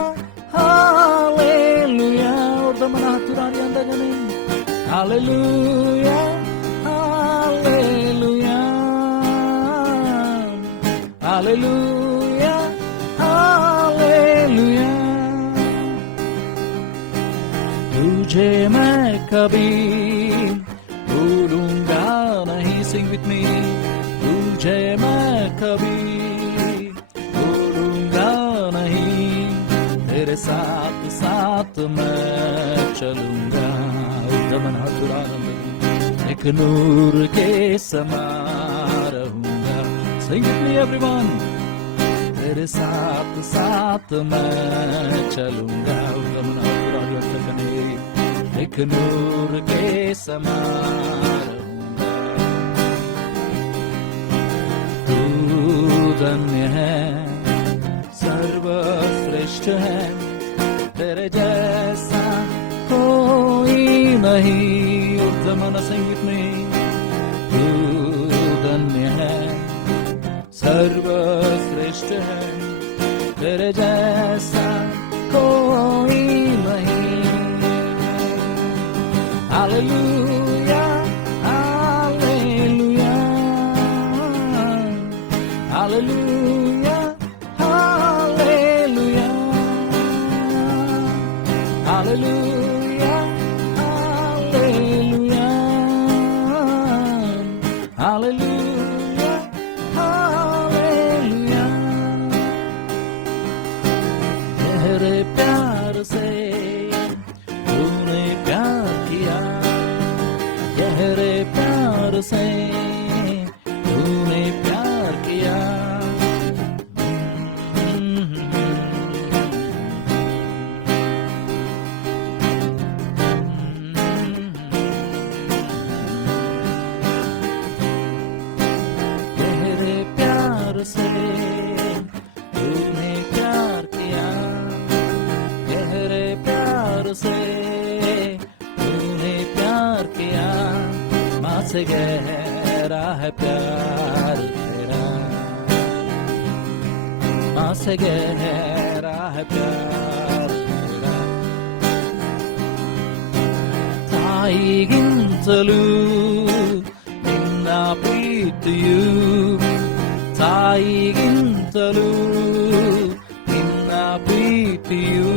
hallelujah hallelujah hallelujah hallelujah hallelujah तुझे मैं कभी भूलूंगा नहीं sing with me तुझे मैं कभी भूलूंगा नहीं तेरे साथ साथ मैं चलूंगा उद्धमन हथुरानंद एक नूर के समा रहूंगा sing with me everyone तेरे साथ साथ मैं चलूंगा उद्धमन हथुरानंद एक नूर के समा रहूंगा तू धन्य है सर्वश्रेष्ठ है तेरे जैसा कोई नहीं उद्धमन संगीत में तू धन्य है सर्वश्रेष्ठ है तेरे जैसा कोई नहीं hallelujah hallelujah hallelujah hallelujah hallelujah hallelujah hallelujah hallelujah तेरे प्यार से तूने प्यार किया गहरे प्यार से तूने प्यार किया से गहरा है प्यार तेरा, ना से गहरा है प्यार तेरा. ತಾಯಿಗಿಂತಲೂ ನಿನ್ನ ಪ್ರೀತಿಯು, ತಾಯಿಗಿಂತಲೂ ನಿನ್ನ ಪ್ರೀತಿಯು.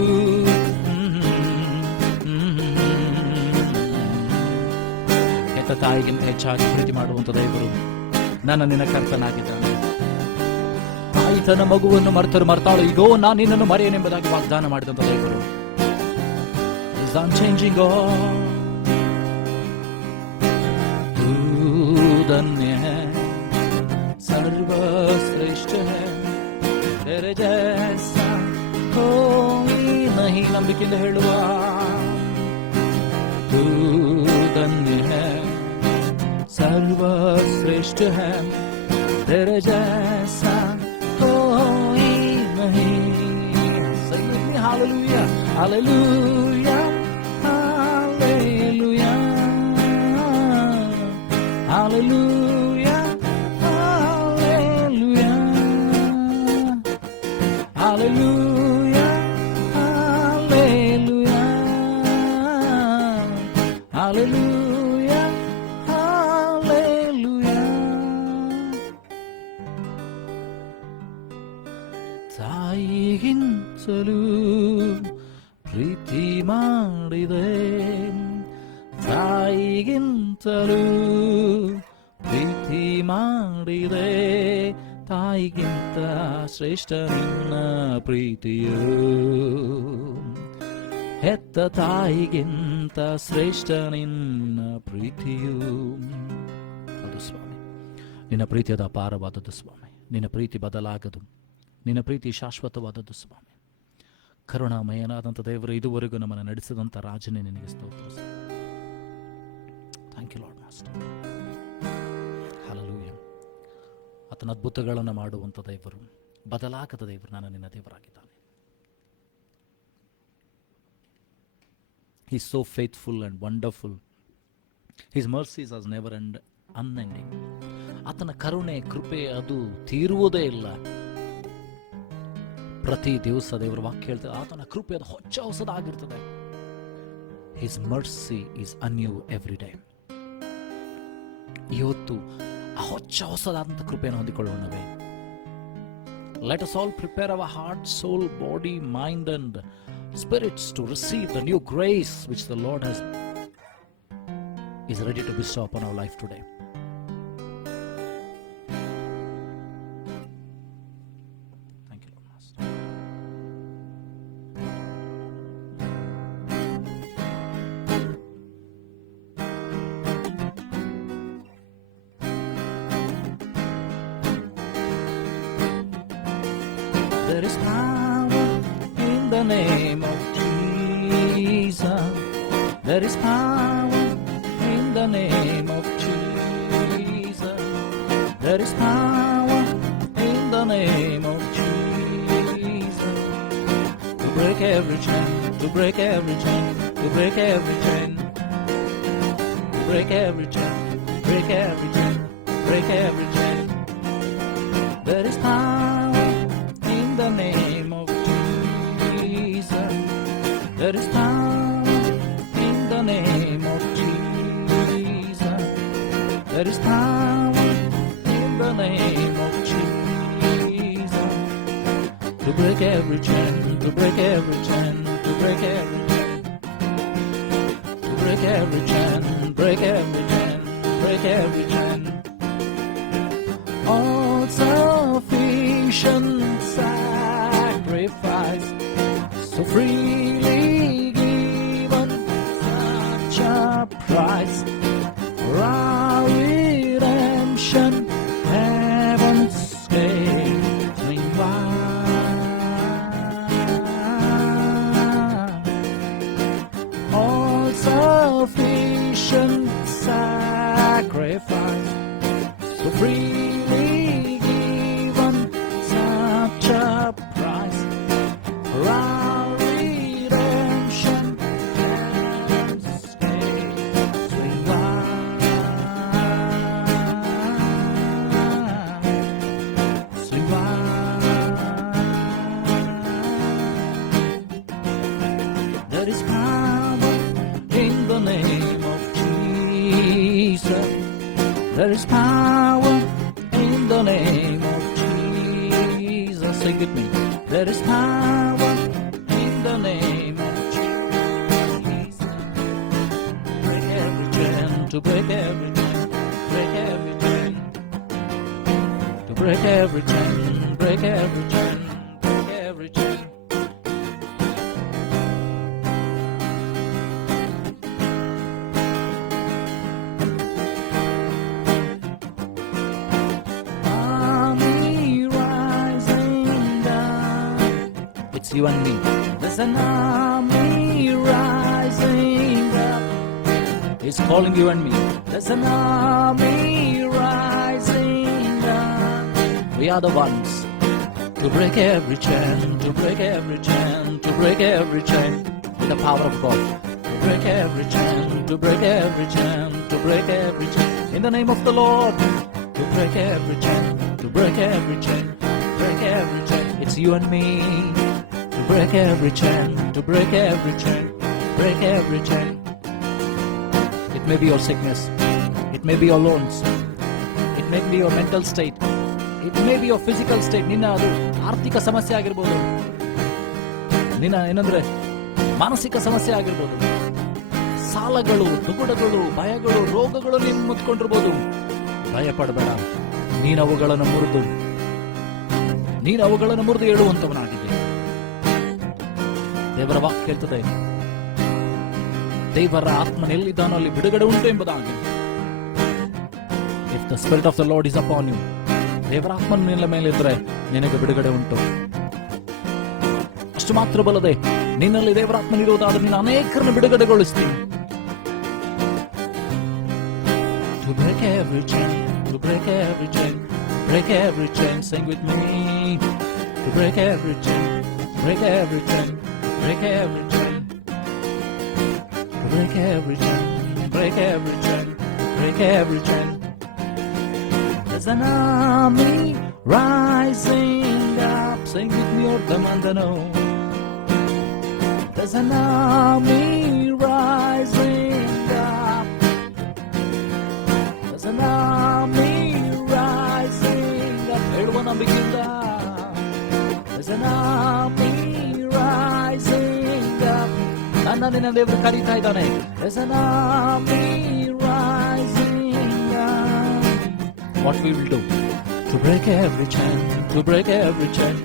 ಹೆತ್ತ ತಾಯಿಗಿಂತ ಹೆಚ್ಚಾಗಿ ಪ್ರೀತಿ ಮಾಡುವಂತ ದೇವರು ನನ್ನ ನಿನ್ನ ಕರ್ತನಾಗಿದ್ದಾನೆ. ತಾಯಿ ತನ್ನ ಮಗುವನ್ನು ಮರ್ತರು ಮರ್ತಾಳು, ಈಗೋ ನಾನು ನಿನ್ನನ್ನು ಮರೆಯನೆಂಬುದಾಗಿ ವಾಗ್ದಾನ ಮಾಡಿದಂತ ದೇವರು. Is unchanging God. तू धन्य है, सर्वश्रेष्ठ है, तेरे जैसा कोई नहीं. ನಂಬಿಕೆಯಿಂದ ಹೇಳುವ, तू धन्य है, सर्वश्रेष्ठ है, तेरे जैसा कोई नहीं. Sing with me, hallelujah, hallelujah, hallelujah, hallelujah, hallelujah, hallelujah, hallelujah, hallelujah, hallelujah. ತಾಯಿಗಿಂತಲೂ ಪ್ರೀತಿ ಮಾಡಿದೆ, ತಾಯಿಗಿಂತಲೂ ಪ್ರೀತಿ ಮಾಡಿದೆ, ತಾಯಿಗಿಂತ ಶ್ರೇಷ್ಠ ನಿನ್ನ ಪ್ರೀತಿಯು, ಹೆತ್ತ ತಾಯಿಗಿಂತ ಶ್ರೇಷ್ಠ ನಿನ್ನ ಪ್ರೀತಿಯು. ಹೌದು ಸ್ವಾಮಿ, ನಿನ್ನ ಪ್ರೀತಿಯದ ಅಪಾರವಾದದ್ದು ಸ್ವಾಮಿ, ನಿನ್ನ ಪ್ರೀತಿ ಬದಲಾಗದು, ನಿನ್ನ ಪ್ರೀತಿ ಶಾಶ್ವತವಾದದ್ದು ಸ್ವಾಮಿ. ಕರುಣಾಮಯನಾದಂಥ ದೇವರು, ಇದುವರೆಗೂ ನಮ್ಮನ್ನು ನಡೆಸಿದಂಥ ರಾಜನೇ ನಿನಗೆ ಸ್ತೋತ್ರ. Thank you Lord master. Hallelujah. ಆತನ ಅದ್ಭುತಗಳನ್ನು ಮಾಡುವಂಥ ದೇವರು, ಬದಲಾಗದ ದೇವರು, ನಾನು ನಿನ್ನ ದೇವರಾಗಿದ್ದಾನೆ. He is so faithful and wonderful. His mercies are never unending. ಆತನ ಕರುಣೆ, ಕೃಪೆ ಅದು ತೀರುವುದೇ ಇಲ್ಲ. ಪ್ರತಿ ದಿವಸ ದೇವರ ವಾಕ್ಯ ಹೇಳ್ತಾರೆ, ಆತನ ಕೃಪೆ ಅದು ಹೊಚ್ಚ ಹೊಸದಾಗಿರ್ತದೆ. His mercy is anew every day. ಇವತ್ತು ಆ ಹೊಚ್ಚ ಹೊಸದಾದಂಥ ಕೃಪೆಯನ್ನು ಹೊಂದಿಕೊಳ್ಳೋಣವೇ. Let us all prepare our heart, soul, body, mind and spirits to receive the new grace which the Lord is ready to bestow upon our life today. Thank you, Lord Master. There is power in the name of Jesus. There is power in the name of Jesus. There is power in the name of Jesus. To break every chain, to break every chain, to break every chain, to break every chain, break every chain, break every chain. There is power in the name of Jesus. There is power in the name of Jesus. There is power in the name of Jesus. To break every chain, to break every chain, to break every chain, to break every chain, break every chain, break every chain. All sufficient sacrifice, so freely given, such a price for our redemption, heaven's gazing wide. All sufficient sacrifice, so freely given, such a price for our redemption, There is power in the name of Jesus. Sing with me. There is power in the name of Jesus. Break every chain, to break every chain, break every chain. To break every chain, break every chain, break every chain. You and me. There's an army rising up. He's calling you and me. There's an army rising up. We are the ones to break every chain, to break every chain, to break every chain. With the power of God. To break every chain, to break every chain, to break every chain. In the name of the Lord. To break every chain, to break every chain, break every chain. It's you and me. Break every chain, to break every chain, break every chain. It may be your sickness, it may be your loans, it may be your mental state, it may be your physical state. ನಿನ್ನ ಅದು ಆರ್ಥಿಕ ಸಮಸ್ಯೆ ಆಗಿರ್ಬೋದು, ನಿನ್ನ ಏನಂದ್ರೆ ಮಾನಸಿಕ ಸಮಸ್ಯೆ ಆಗಿರ್ಬೋದು, ಸಾಲಗಳು, ದುಗುಡಗಳು, ಭಯಗಳು, ರೋಗಗಳು ನೀನು ಮುತ್ಕೊಂಡಿರ್ಬೋದು. ಭಯ ಪಡಬೇಡ, ನೀನು ಅವುಗಳನ್ನು ಮುರಿದು ಹೇಳುವಂತವನಾಗಿದೆ. ದೇವರ ವಾಕ್ಯ ಹೇಳ್ತದೆ, ದೇವರ ಆತ್ಮನೆಲ್ಲಿದ್ದಾನೋ ಅಲ್ಲಿ ಬಿಡುಗಡೆ ಉಂಟು ಎಂಬುದಾಗಿ. If the spirit of the Lord is upon you, ದೇವರ ಆತ್ಮನ ನಿನ್ನ ಮೇಲೆ ಇದ್ರೆ ನಿನಗೆ ಬಿಡುಗಡೆ ಉಂಟು. ಅಷ್ಟು ಮಾತ್ರ ಬಲ್ಲದೆ, ನಿನ್ನಲ್ಲಿ ದೇವರ ಆತ್ಮನಿರೋದಾದ್ರೆ ನೀನು ಅನೇಕರನ್ನು ಬಿಡುಗಡೆಗೊಳಿಸ್ತೀನಿ. To break every chain, to break every chain, break every chain. Sing with me. To break every chain, break every chain. Break every chain, break every chain, break every chain, break every chain. There's an army rising up. Sing with me, or the mandano. There's an army rising up. There's an army rising up. Everyone on begin that. There's an army rising up. ನನ್ನನ್ನು ದೇವರು ಕರೀತಾ ಇದ್ದಾನೆ. There's an army rising up. What we will do? To break every chain, to break every chain,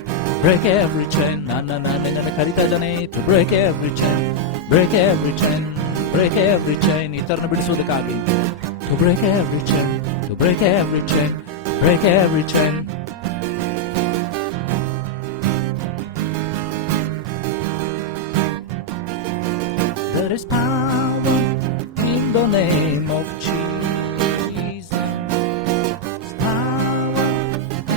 break every chain. ನನ್ನನ್ನು ಕರೀತಾ ಇದ್ದಾನೆ. To break every chain, break every chain, break every chain. ಇತರನ ಬಿಡಿಸುವುದಕ್ಕಾಗಿ. To break every chain, to break every chain, break every chain. There is power in the name of Jesus. Power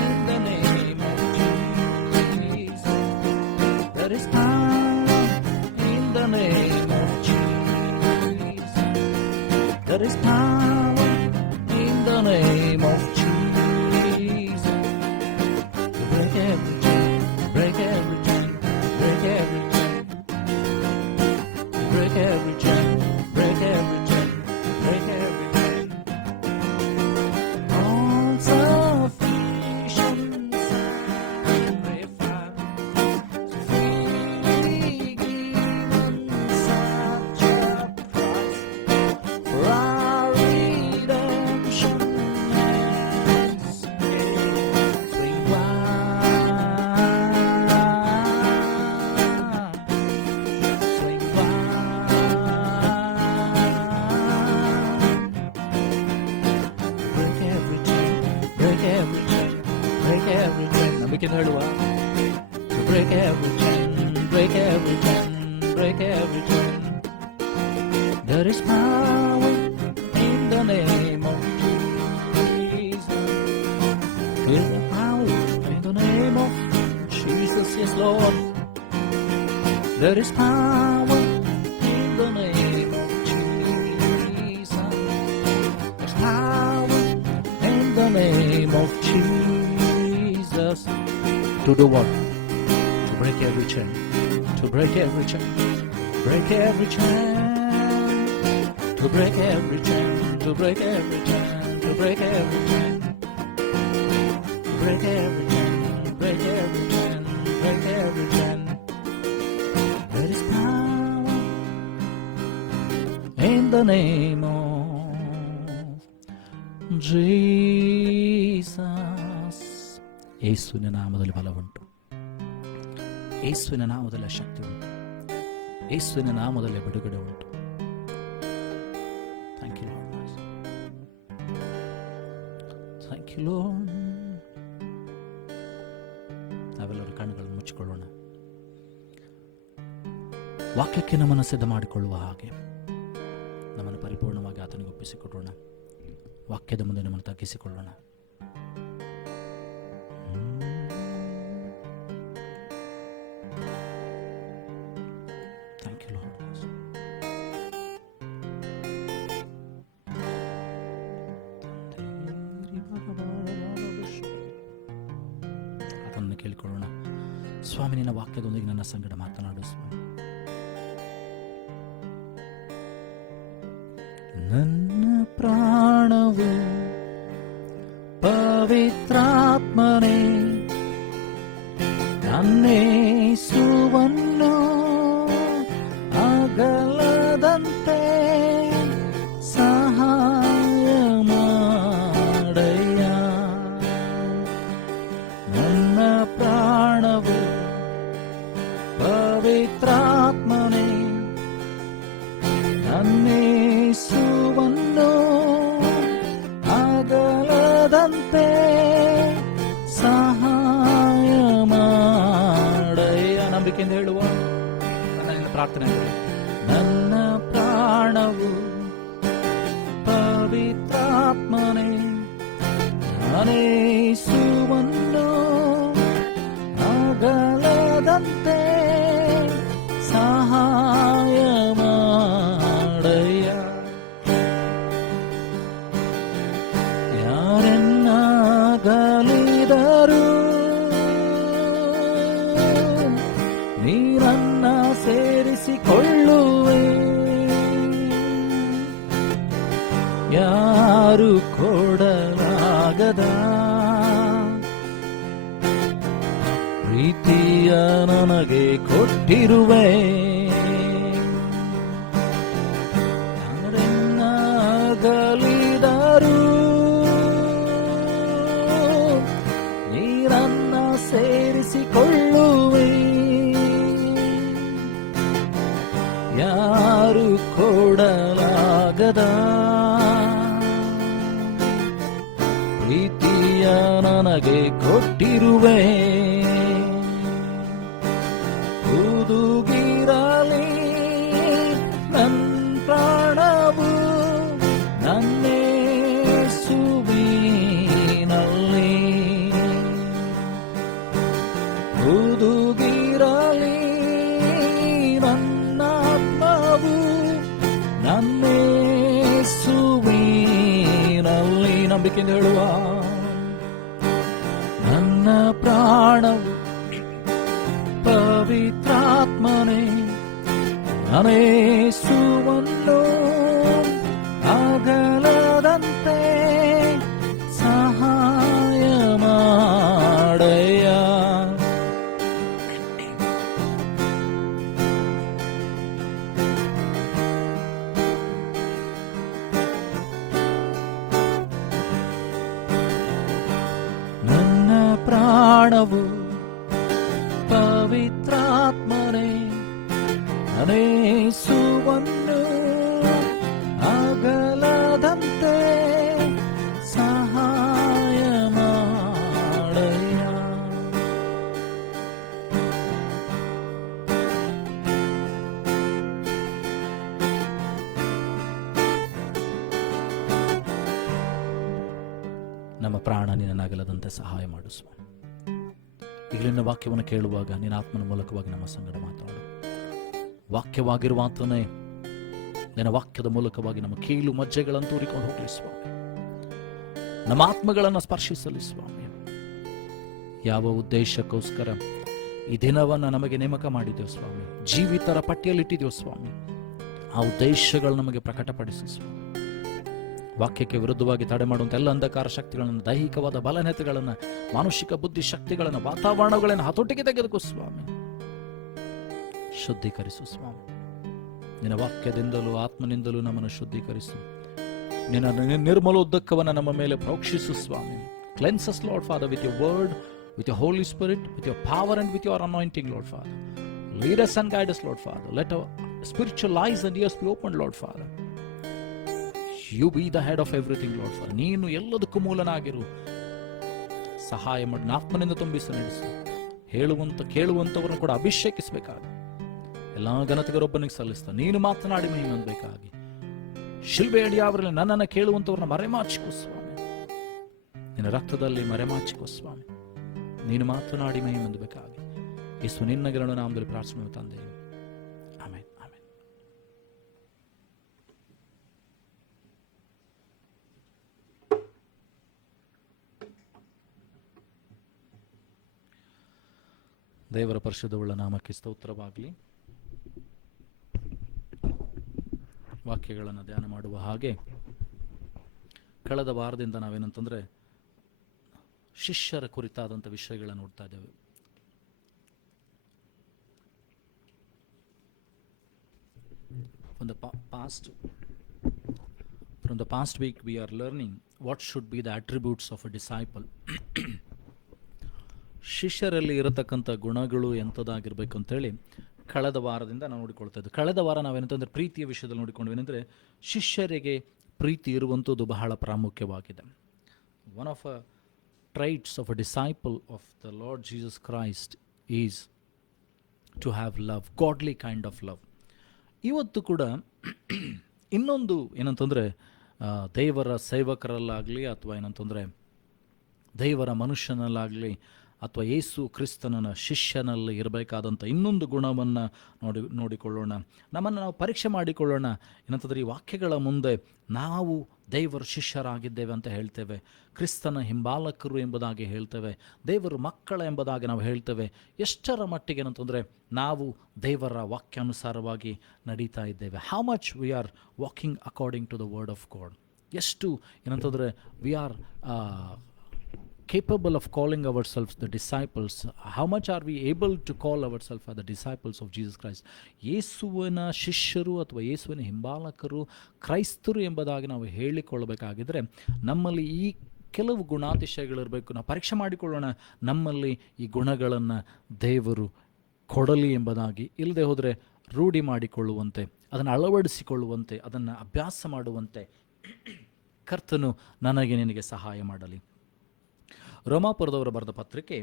in the name of Jesus. There is power in the name of Jesus. There is power in the name of Jesus. To break every chain, break every chain, break every chain. Break every chain, break every chain, break every chain. All sufficient sacrifice, freely given such a price for our redemption and spring ನಂಬಿಕೆ ಹೇಳುವ. To break every chain, break every chain, break every chain. There is power in the name of Jesus. There is power in the name of Jesus, yes Lord. There is power in the name of Jesus. There's power in the name of Jesus. To do what? To break every chain. To break every chain. Break every chain. To break every chain. To break every chain. To break every chain, break every chain, break every chain, break every chain. There is power in the name of Jesus. ಯೇಸುವಿನ ನಾಮದಲ್ಲಿ ಬಲ ಉಂಟು, ಯೇಸುವಿನ ನಾಮದಲ್ಲಿ ಶಕ್ತಿ ಉಂಟು, ಯೇಸುವಿನ ನಾಮದಲ್ಲಿ ಬಿಡುಗಡೆ ಉಂಟು. Thank you Lord, thank you Lord. ನಾವೆಲ್ಲರೂ ಕಣ್ಣುಗಳನ್ನು ಮುಚ್ಚಿಕೊಳ್ಳೋಣ. ವಾಕ್ಯಕ್ಕೆ ನಮ್ಮನ್ನು ಸಿದ್ಧ ಮಾಡಿಕೊಳ್ಳುವ ಹಾಗೆ ನಮ್ಮನ್ನು ಪರಿಪೂರ್ಣವಾಗಿ ಆತನಿಗೆ ಒಪ್ಪಿಸಿಕೊಡೋಣ. ವಾಕ್ಯದ ಮುಂದೆ ನಮ್ಮನ್ನು ತಗ್ಗಿಸಿಕೊಳ್ಳೋಣ. Thank you lord. ಆತನನ್ನು ಕೇಳಿಕೊಳ್ಳೋಣ. ಸ್ವಾಮಿ, ನಿನ್ನ ವಾಕ್ಯದೊಂದಿಗೆ ನನ್ನ ಸಂಗಡ ಮಾತನಾಡು ಸ್ವಾಮಿ. ನನ್ನ ಪ್ರಾಣವು ಪವಿತ್ರಾತ್ಮನೇ ನನ್ನೇಸುವನ್ನು ಅಗಲದಂತೆ ಸಹಾಯ ಮಾಡಯ್ಯ. ನನ್ನ ಪ್ರಾಣವು ಪವಿತ್ರಾತ್ಮನೇ ನನ್ನೇಸುವನ್ನು ಅಗಲದಂತೆ ಸಹಾಯ ಮಾಡಯ್ಯ. ನಂಬಿಕೆಯಿಂದ ಹೇಳುವ ನನ್ನ ಪ್ರಾರ್ಥನೆ, ನನ್ನ ಪ್ರಾಣವು ಪವಿತ್ರಾತ್ಮನೇ ನನ್ನೇಸುವನ್ನು ಅಗಲದಂತೆ ಸಹಾಯ ಮಾಡಯ್ಯ. ಯಾರೆನ್ನಗಲಿದರು ನೀರನ್ನ ಸೇರಿಸಿಕೊಳ್ಳುವೆ. ಯಾರು ಕೊಡಲಾಗದ ಪ್ರೀತಿಯ ನನಗೆ ಕೊಟ್ಟಿರುವೆ. ಯಾರೆನ್ನಗಲಿದರು ನೀರನ್ನ ಸೇರಿಸಿಕೊಳ್ಳುವೆ. ಯಾರು ಕೊಡಲಾಗದ ಪ್ರೀತಿಯ ನನಗೆ ಕೊಟ್ಟಿರುವೆ. ಹುದುಗಿರಲಿ ನನ್ನ ಪ್ರಾಣವು ನನ್ನೇಸುವಿನಲ್ಲಿ, ಹುದುಗಿರಲಿ ನನ್ನಾತ್ಮವು ನನ್ನೇಸುವಿನಲ್ಲಿ. ನಂಬಿಕೆಯಿಂದ ಹೇಳುವ, ನನ್ನ ಪ್ರಾಣವು ಪವಿತ್ರಾತ್ಮನೇ ನನ್ನೇಸುವನ್ನು ಅಗಲದಂತೆ ಸಹಾಯ ಮಾಡಯ್ಯ. ನನ್ನ ಪ್ರಾಣವು ಪವಿತ್ರಾತ್ಮನೇ ನನ್ನೇಸುವನ್ನು ಅಗಲದಂತೆ ಸಹಾಯ ಮಾಡಯ್ಯ. ನಮ್ಮ ಪ್ರಾಣ ನಿನ್ನನಾಗಲದಂತೆ ಸಹಾಯ ಮಾಡು ಸ್ವಾಮಿ. ಈಗಲಿನ ವಾಕ್ಯವನ್ನು ಕೇಳುವಾಗ ನಿನ್ನ ಆತ್ಮನ ಮೂಲಕವಾಗಿ ನಮ್ಮ ಸಂಗಡ ಮಾತಾಡು. ವಾಕ್ಯವಾಗಿರುವ ಆತನೇ ನಿನ್ನ ವಾಕ್ಯದ ಮೂಲಕವಾಗಿ ನಮ್ಮ ಕೀಲು ಮಜ್ಜೆಗಳನ್ನು ತೂರಿಕೊಂಡು ಹೋಗಲಿ ಸ್ವಾಮಿ. ನಮ್ಮ ಆತ್ಮಗಳನ್ನು ಸ್ಪರ್ಶಿಸಲಿ ಸ್ವಾಮಿ. ಯಾವ ಉದ್ದೇಶಕ್ಕೋಸ್ಕರ ಈ ದಿನವನ್ನು ನಮಗೆ ನೇಮಕ ಮಾಡಿದ್ದೇವೆ ಸ್ವಾಮಿ, ಜೀವಿತರ ಪಟ್ಟಿಯಲ್ಲಿಟ್ಟಿದ್ದೇವೆ ಸ್ವಾಮಿ, ಆ ಉದ್ದೇಶಗಳು ನಮಗೆ ಪ್ರಕಟಪಡಿಸಿ ಸ್ವಾಮಿ. ವಾಕ್ಯಕ್ಕೆ ವಿರುದ್ಧವಾಗಿ ತಡೆ ಮಾಡುವಂಥ ಎಲ್ಲ ಅಂಧಕಾರ ಶಕ್ತಿಗಳನ್ನು, ದೈಹಿಕವಾದ ಬಲಹೀನತೆಗಳನ್ನು, ಮಾನಸಿಕ ಬುದ್ಧಿ ಶಕ್ತಿಗಳನ್ನು, ವಾತಾವರಣಗಳನ್ನು ಹತೋಟಿಗೆ ತೆಗೆದುಕೋ ಸ್ವಾಮಿ. ಶುದ್ಧೀಕರಿಸು ಸ್ವಾಮಿ. ನಿನ್ನ ವಾಕ್ಯದಿಂದಲೂ ಆತ್ಮನಿಂದಲೂ ನಮ್ಮನ್ನು ಶುದ್ಧೀಕರಿಸು. ನಿನ್ನ ನಿರ್ಮಲೋದ್ದಕ್ಕವನ್ನು ನಮ್ಮ ಮೇಲೆ ಪ್ರೋಕ್ಷಿಸು ಸ್ವಾಮಿ. Cleanse us, Lord Father, with your word, with your Holy Spirit, with your power and with your anointing, Lord Father. Lead us and guide us, Lord Father. Let our spiritual eyes and ears be opened, Lord Father. You be the head of everything, Lord Father. ನೀನು ಎಲ್ಲದಕ್ಕೂ ಮೂಲನಾಗಿರು. ಸಹಾಯ ಮಾಡಿ ಆತ್ಮನಿಂದ ತುಂಬಿಸಿ ನಡೆಸು. ಕೇಳುವಂಥವ್ರನ್ನು ಕೂಡ ಅಭಿಷೇಕಿಸಬೇಕಾಗಿ ಎಲ್ಲ ಘನತೆಗರೊಬ್ಬನಿಗೆ ಸಲ್ಲಿಸ್ತಾ ನೀನು ಮಾತನಾಡಿ ಮಹಿಮೆ ಹೊಂದಬೇಕಾಗಿ ಶಿಲ್ಬೆ ಅಡಿಯಾವರಲ್ಲಿ ನನ್ನನ್ನು ಕೇಳುವಂಥವ್ರನ್ನ ಮರೆಮಾಚಿಕೋ ಸ್ವಾಮಿ. ನಿನ್ನ ರಕ್ತದಲ್ಲಿ ಮರೆಮಾಚಿಕೋ ಸ್ವಾಮಿ. ನೀನು ಮಾತನಾಡಿ ಮಹಿಮೆ ಹೊಂದಬೇಕಾಗಿ ಯೇಸು ನಿನ್ನ ಗೆರಳು ನಾಮದಲ್ಲಿ ಪ್ರಾರ್ಥನೆ ತಂದೆ. Amen, amen. ದೇವರ ಪರಿಶುದ್ಧವುಳ್ಳ ನಾಮಕ್ಕೆ ಸ್ತೋತ್ರವಾಗಲಿ. ವಾಕ್ಯಗಳನ್ನು ಧ್ಯಾನ ಮಾಡುವ ಹಾಗೆ ಕಳೆದ ವಾರದಿಂದ ನಾವೇನಂತಂದರೆ ಶಿಷ್ಯರ ಕುರಿತಾದಂಥ ವಿಷಯಗಳನ್ನು ನೋಡ್ತಾ ಇದ್ದೇವೆ. From the past week we are learning what should be the attributes of a disciple. ಶಿಷ್ಯರಲ್ಲಿ ಇರತಕ್ಕಂಥ ಗುಣಗಳು ಎಂಥದ್ದಾಗಿರ್ಬೇಕು ಅಂತೇಳಿ ಕಳೆದ ವಾರದಿಂದ ನಾವು ನೋಡಿಕೊಳ್ತಾ ಇದ್ವಿ. ಕಳೆದ ವಾರ ನಾವೇನಂತಂದರೆ ಪ್ರೀತಿಯ ವಿಷಯದಲ್ಲಿ ನೋಡಿಕೊಂಡ್ವೇನೆಂದರೆ ಶಿಷ್ಯರಿಗೆ ಪ್ರೀತಿ ಇರುವಂಥದ್ದು ಬಹಳ ಪ್ರಾಮುಖ್ಯವಾಗಿದೆ. One of a traits of a disciple of the Lord Jesus Christ is to have love, godly kind of love. ಇವತ್ತು ಕೂಡ ಇನ್ನೊಂದು ಏನಂತಂದರೆ ದೇವರ ಸೇವಕರಲ್ಲಾಗಲಿ ಅಥವಾ ಏನಂತಂದರೆ ದೇವರ ಮನುಷ್ಯನಲ್ಲಾಗಲಿ ಅಥವಾ ಯೇಸು ಕ್ರಿಸ್ತನ ಶಿಷ್ಯನಲ್ಲಿ ಇರಬೇಕಾದಂಥ ಇನ್ನೊಂದು ಗುಣವನ್ನು ನೋಡಿಕೊಳ್ಳೋಣ. ನಮ್ಮನ್ನು ನಾವು ಪರೀಕ್ಷೆ ಮಾಡಿಕೊಳ್ಳೋಣ. ಏನಂತಂದರೆ ಈ ವಾಕ್ಯಗಳ ಮುಂದೆ ನಾವು ದೇವರ ಶಿಷ್ಯರಾಗಿದ್ದೇವೆ ಅಂತ ಹೇಳ್ತೇವೆ, ಕ್ರಿಸ್ತನ ಹಿಂಬಾಲಕರು ಎಂಬುದಾಗಿ ಹೇಳ್ತೇವೆ, ದೇವರ ಮಕ್ಕಳ ಎಂಬುದಾಗಿ ನಾವು ಹೇಳ್ತೇವೆ. ಎಷ್ಟರ ಮಟ್ಟಿಗೆ ಏನಂತಂದರೆ ನಾವು ದೇವರ ವಾಕ್ಯಾನುಸಾರವಾಗಿ ನಡೀತಾ ಇದ್ದೇವೆ. How much we are walking according to the word of God. ಎಷ್ಟು ಏನಂತಂದರೆ we are capable of calling ourselves the disciples. How much are we able to call ourselves as the disciples of Jesus Christ? ಯೇಸುವಿನ ಶಿಷ್ಯರು ಅಥವಾ ಯೇಸುವಿನ ಹಿಂಬಾಲಕರು, ಕ್ರೈಸ್ತರು ಎಂಬುದಾಗಿ ನಾವು ಹೇಳಿಕೊಳ್ಳಬೇಕಾಗಿದ್ದರೆ ನಮ್ಮಲ್ಲಿ ಈ ಕೆಲವು ಗುಣಾತಿಶಯಗಳಿರಬೇಕು. ನಾವು ಪರೀಕ್ಷೆ ಮಾಡಿಕೊಳ್ಳೋಣ, ನಮ್ಮಲ್ಲಿ ಈ ಗುಣಗಳನ್ನು ದೇವರು ಕೊಡಲಿ ಎಂಬುದಾಗಿ. ಇಲ್ಲದೆ ಹೋದರೆ ರೂಢಿ ಮಾಡಿಕೊಳ್ಳುವಂತೆ, ಅದನ್ನು ಅಳವಡಿಸಿಕೊಳ್ಳುವಂತೆ, ಅದನ್ನು ಅಭ್ಯಾಸ ಮಾಡುವಂತೆ ಕರ್ತನು ನನಗೆ ನಿನಗೆ ಸಹಾಯ ಮಾಡಲಿ. ರೋಮಾಪುರದವರು ಬರೆದ ಪತ್ರಿಕೆ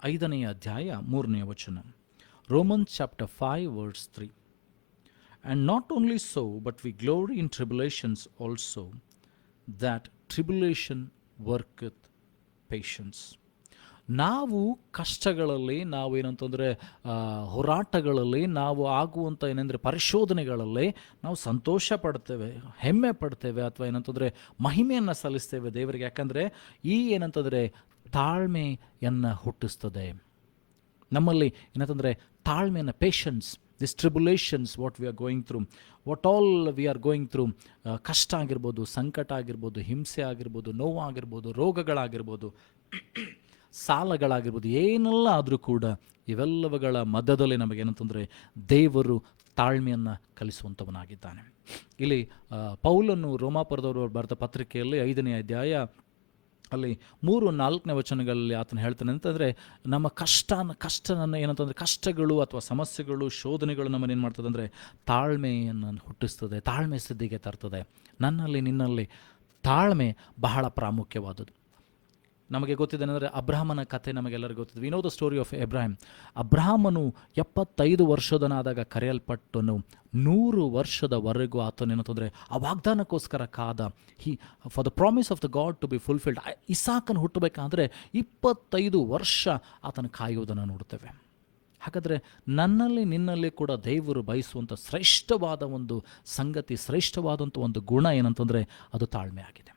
5ನೇ ಅಧ್ಯಾಯ 3ನೇ ವಚನ. Romans chapter 5 verse 3. And not only so, but we glory in tribulations also, that tribulation worketh patience. ನಾವು ಕಷ್ಟಗಳಲ್ಲಿ, ನಾವು ಏನಂತಂದರೆ ಹೋರಾಟಗಳಲ್ಲಿ, ನಾವು ಆಗುವಂಥ ಏನಂದರೆ ಪರಿಶೋಧನೆಗಳಲ್ಲಿ ನಾವು ಸಂತೋಷ ಪಡ್ತೇವೆ, ಹೆಮ್ಮೆ ಪಡ್ತೇವೆ, ಅಥವಾ ಏನಂತಂದರೆ ಮಹಿಮೆಯನ್ನು ಸಲ್ಲಿಸ್ತೇವೆ ದೇವರಿಗೆ. ಯಾಕಂದರೆ ಈ ಏನಂತಂದರೆ ತಾಳ್ಮೆಯನ್ನು ಹುಟ್ಟಿಸ್ತದೆ ನಮ್ಮಲ್ಲಿ. ಏನಂತಂದರೆ ತಾಳ್ಮೆಯನ್ನು, patience, this tribulations what we are going through, what all we are going through, ಕಷ್ಟ ಆಗಿರ್ಬೋದು, ಸಂಕಟ ಆಗಿರ್ಬೋದು, ಹಿಂಸೆ ಆಗಿರ್ಬೋದು, ನೋವಾಗಿರ್ಬೋದು, ರೋಗಗಳಾಗಿರ್ಬೋದು, ಸಾಲಗಳಾಗಿರ್ಬೋದು, ಏನೆಲ್ಲ ಆದರೂ ಕೂಡ ಇವೆಲ್ಲವುಗಳ ಮಧ್ಯದಲ್ಲಿ ನಮಗೇನಂತಂದರೆ ದೇವರು ತಾಳ್ಮೆಯನ್ನು ಕಲಿಸುವಂಥವನಾಗಿದ್ದಾನೆ. ಇಲ್ಲಿ ಪೌಲನು ರೋಮಾಪುರದವರು ಬರೆದ ಪತ್ರಿಕೆಯಲ್ಲಿ 5ನೇ ಅಧ್ಯಾಯ ಅಲ್ಲಿ 3-4ನೇ ವಚನಗಳಲ್ಲಿ ಆತನು ಹೇಳ್ತಾನೆ ಅಂತಂದರೆ ನಮ್ಮ ಕಷ್ಟನ ಏನಂತಂದರೆ ಕಷ್ಟಗಳು ಅಥವಾ ಸಮಸ್ಯೆಗಳು, ಶೋಧನೆಗಳು ನಮ್ಮನ್ನು ಏನು ಮಾಡ್ತದೆ ಅಂದರೆ ತಾಳ್ಮೆಯನ್ನು ಹುಟ್ಟಿಸ್ತದೆ, ತಾಳ್ಮೆ ಸಿದ್ಧಿಗೆ ತರ್ತದೆ. ನನ್ನಲ್ಲಿ ನಿನ್ನಲ್ಲಿ ತಾಳ್ಮೆ ಬಹಳ ಪ್ರಾಮುಖ್ಯವಾದದ್ದು. ನಮಗೆ ಗೊತ್ತಿದೆ ಅಂದರೆ ಅಬ್ರಹಾಮನ ಕಥೆ ನಮಗೆಲ್ಲರಿಗೂ ಗೊತ್ತಿದೆ. We know the story of Abraham. ಅಬ್ರಹಾಮನು 75 ವರ್ಷದನಾದಾಗ ಕರೆಯಲ್ಪಟ್ಟನು. 100 ವರ್ಷದವರೆಗೂ ಆತನೇನಂತಂದರೆ ಆ ವಾಗ್ದಾನಕ್ಕೋಸ್ಕರ ಕಾದ. For the promise of the God to be fulfilled. ಇಸಾಕನು ಹುಟ್ಟಬೇಕಾದ್ರೆ 25 ವರ್ಷ ಆತನ ಕಾಯುವುದನ್ನು ನೋಡ್ತೇವೆ. ಹಾಗಾದರೆ ನನ್ನಲ್ಲಿ ನಿನ್ನಲ್ಲಿ ಕೂಡ ದೇವರು ಬಯಸುವಂಥ ಶ್ರೇಷ್ಠವಾದ ಒಂದು ಸಂಗತಿ, ಶ್ರೇಷ್ಠವಾದಂಥ ಒಂದು ಗುಣ ಏನಂತಂದರೆ ಅದು ತಾಳ್ಮೆ ಆಗಿದೆ.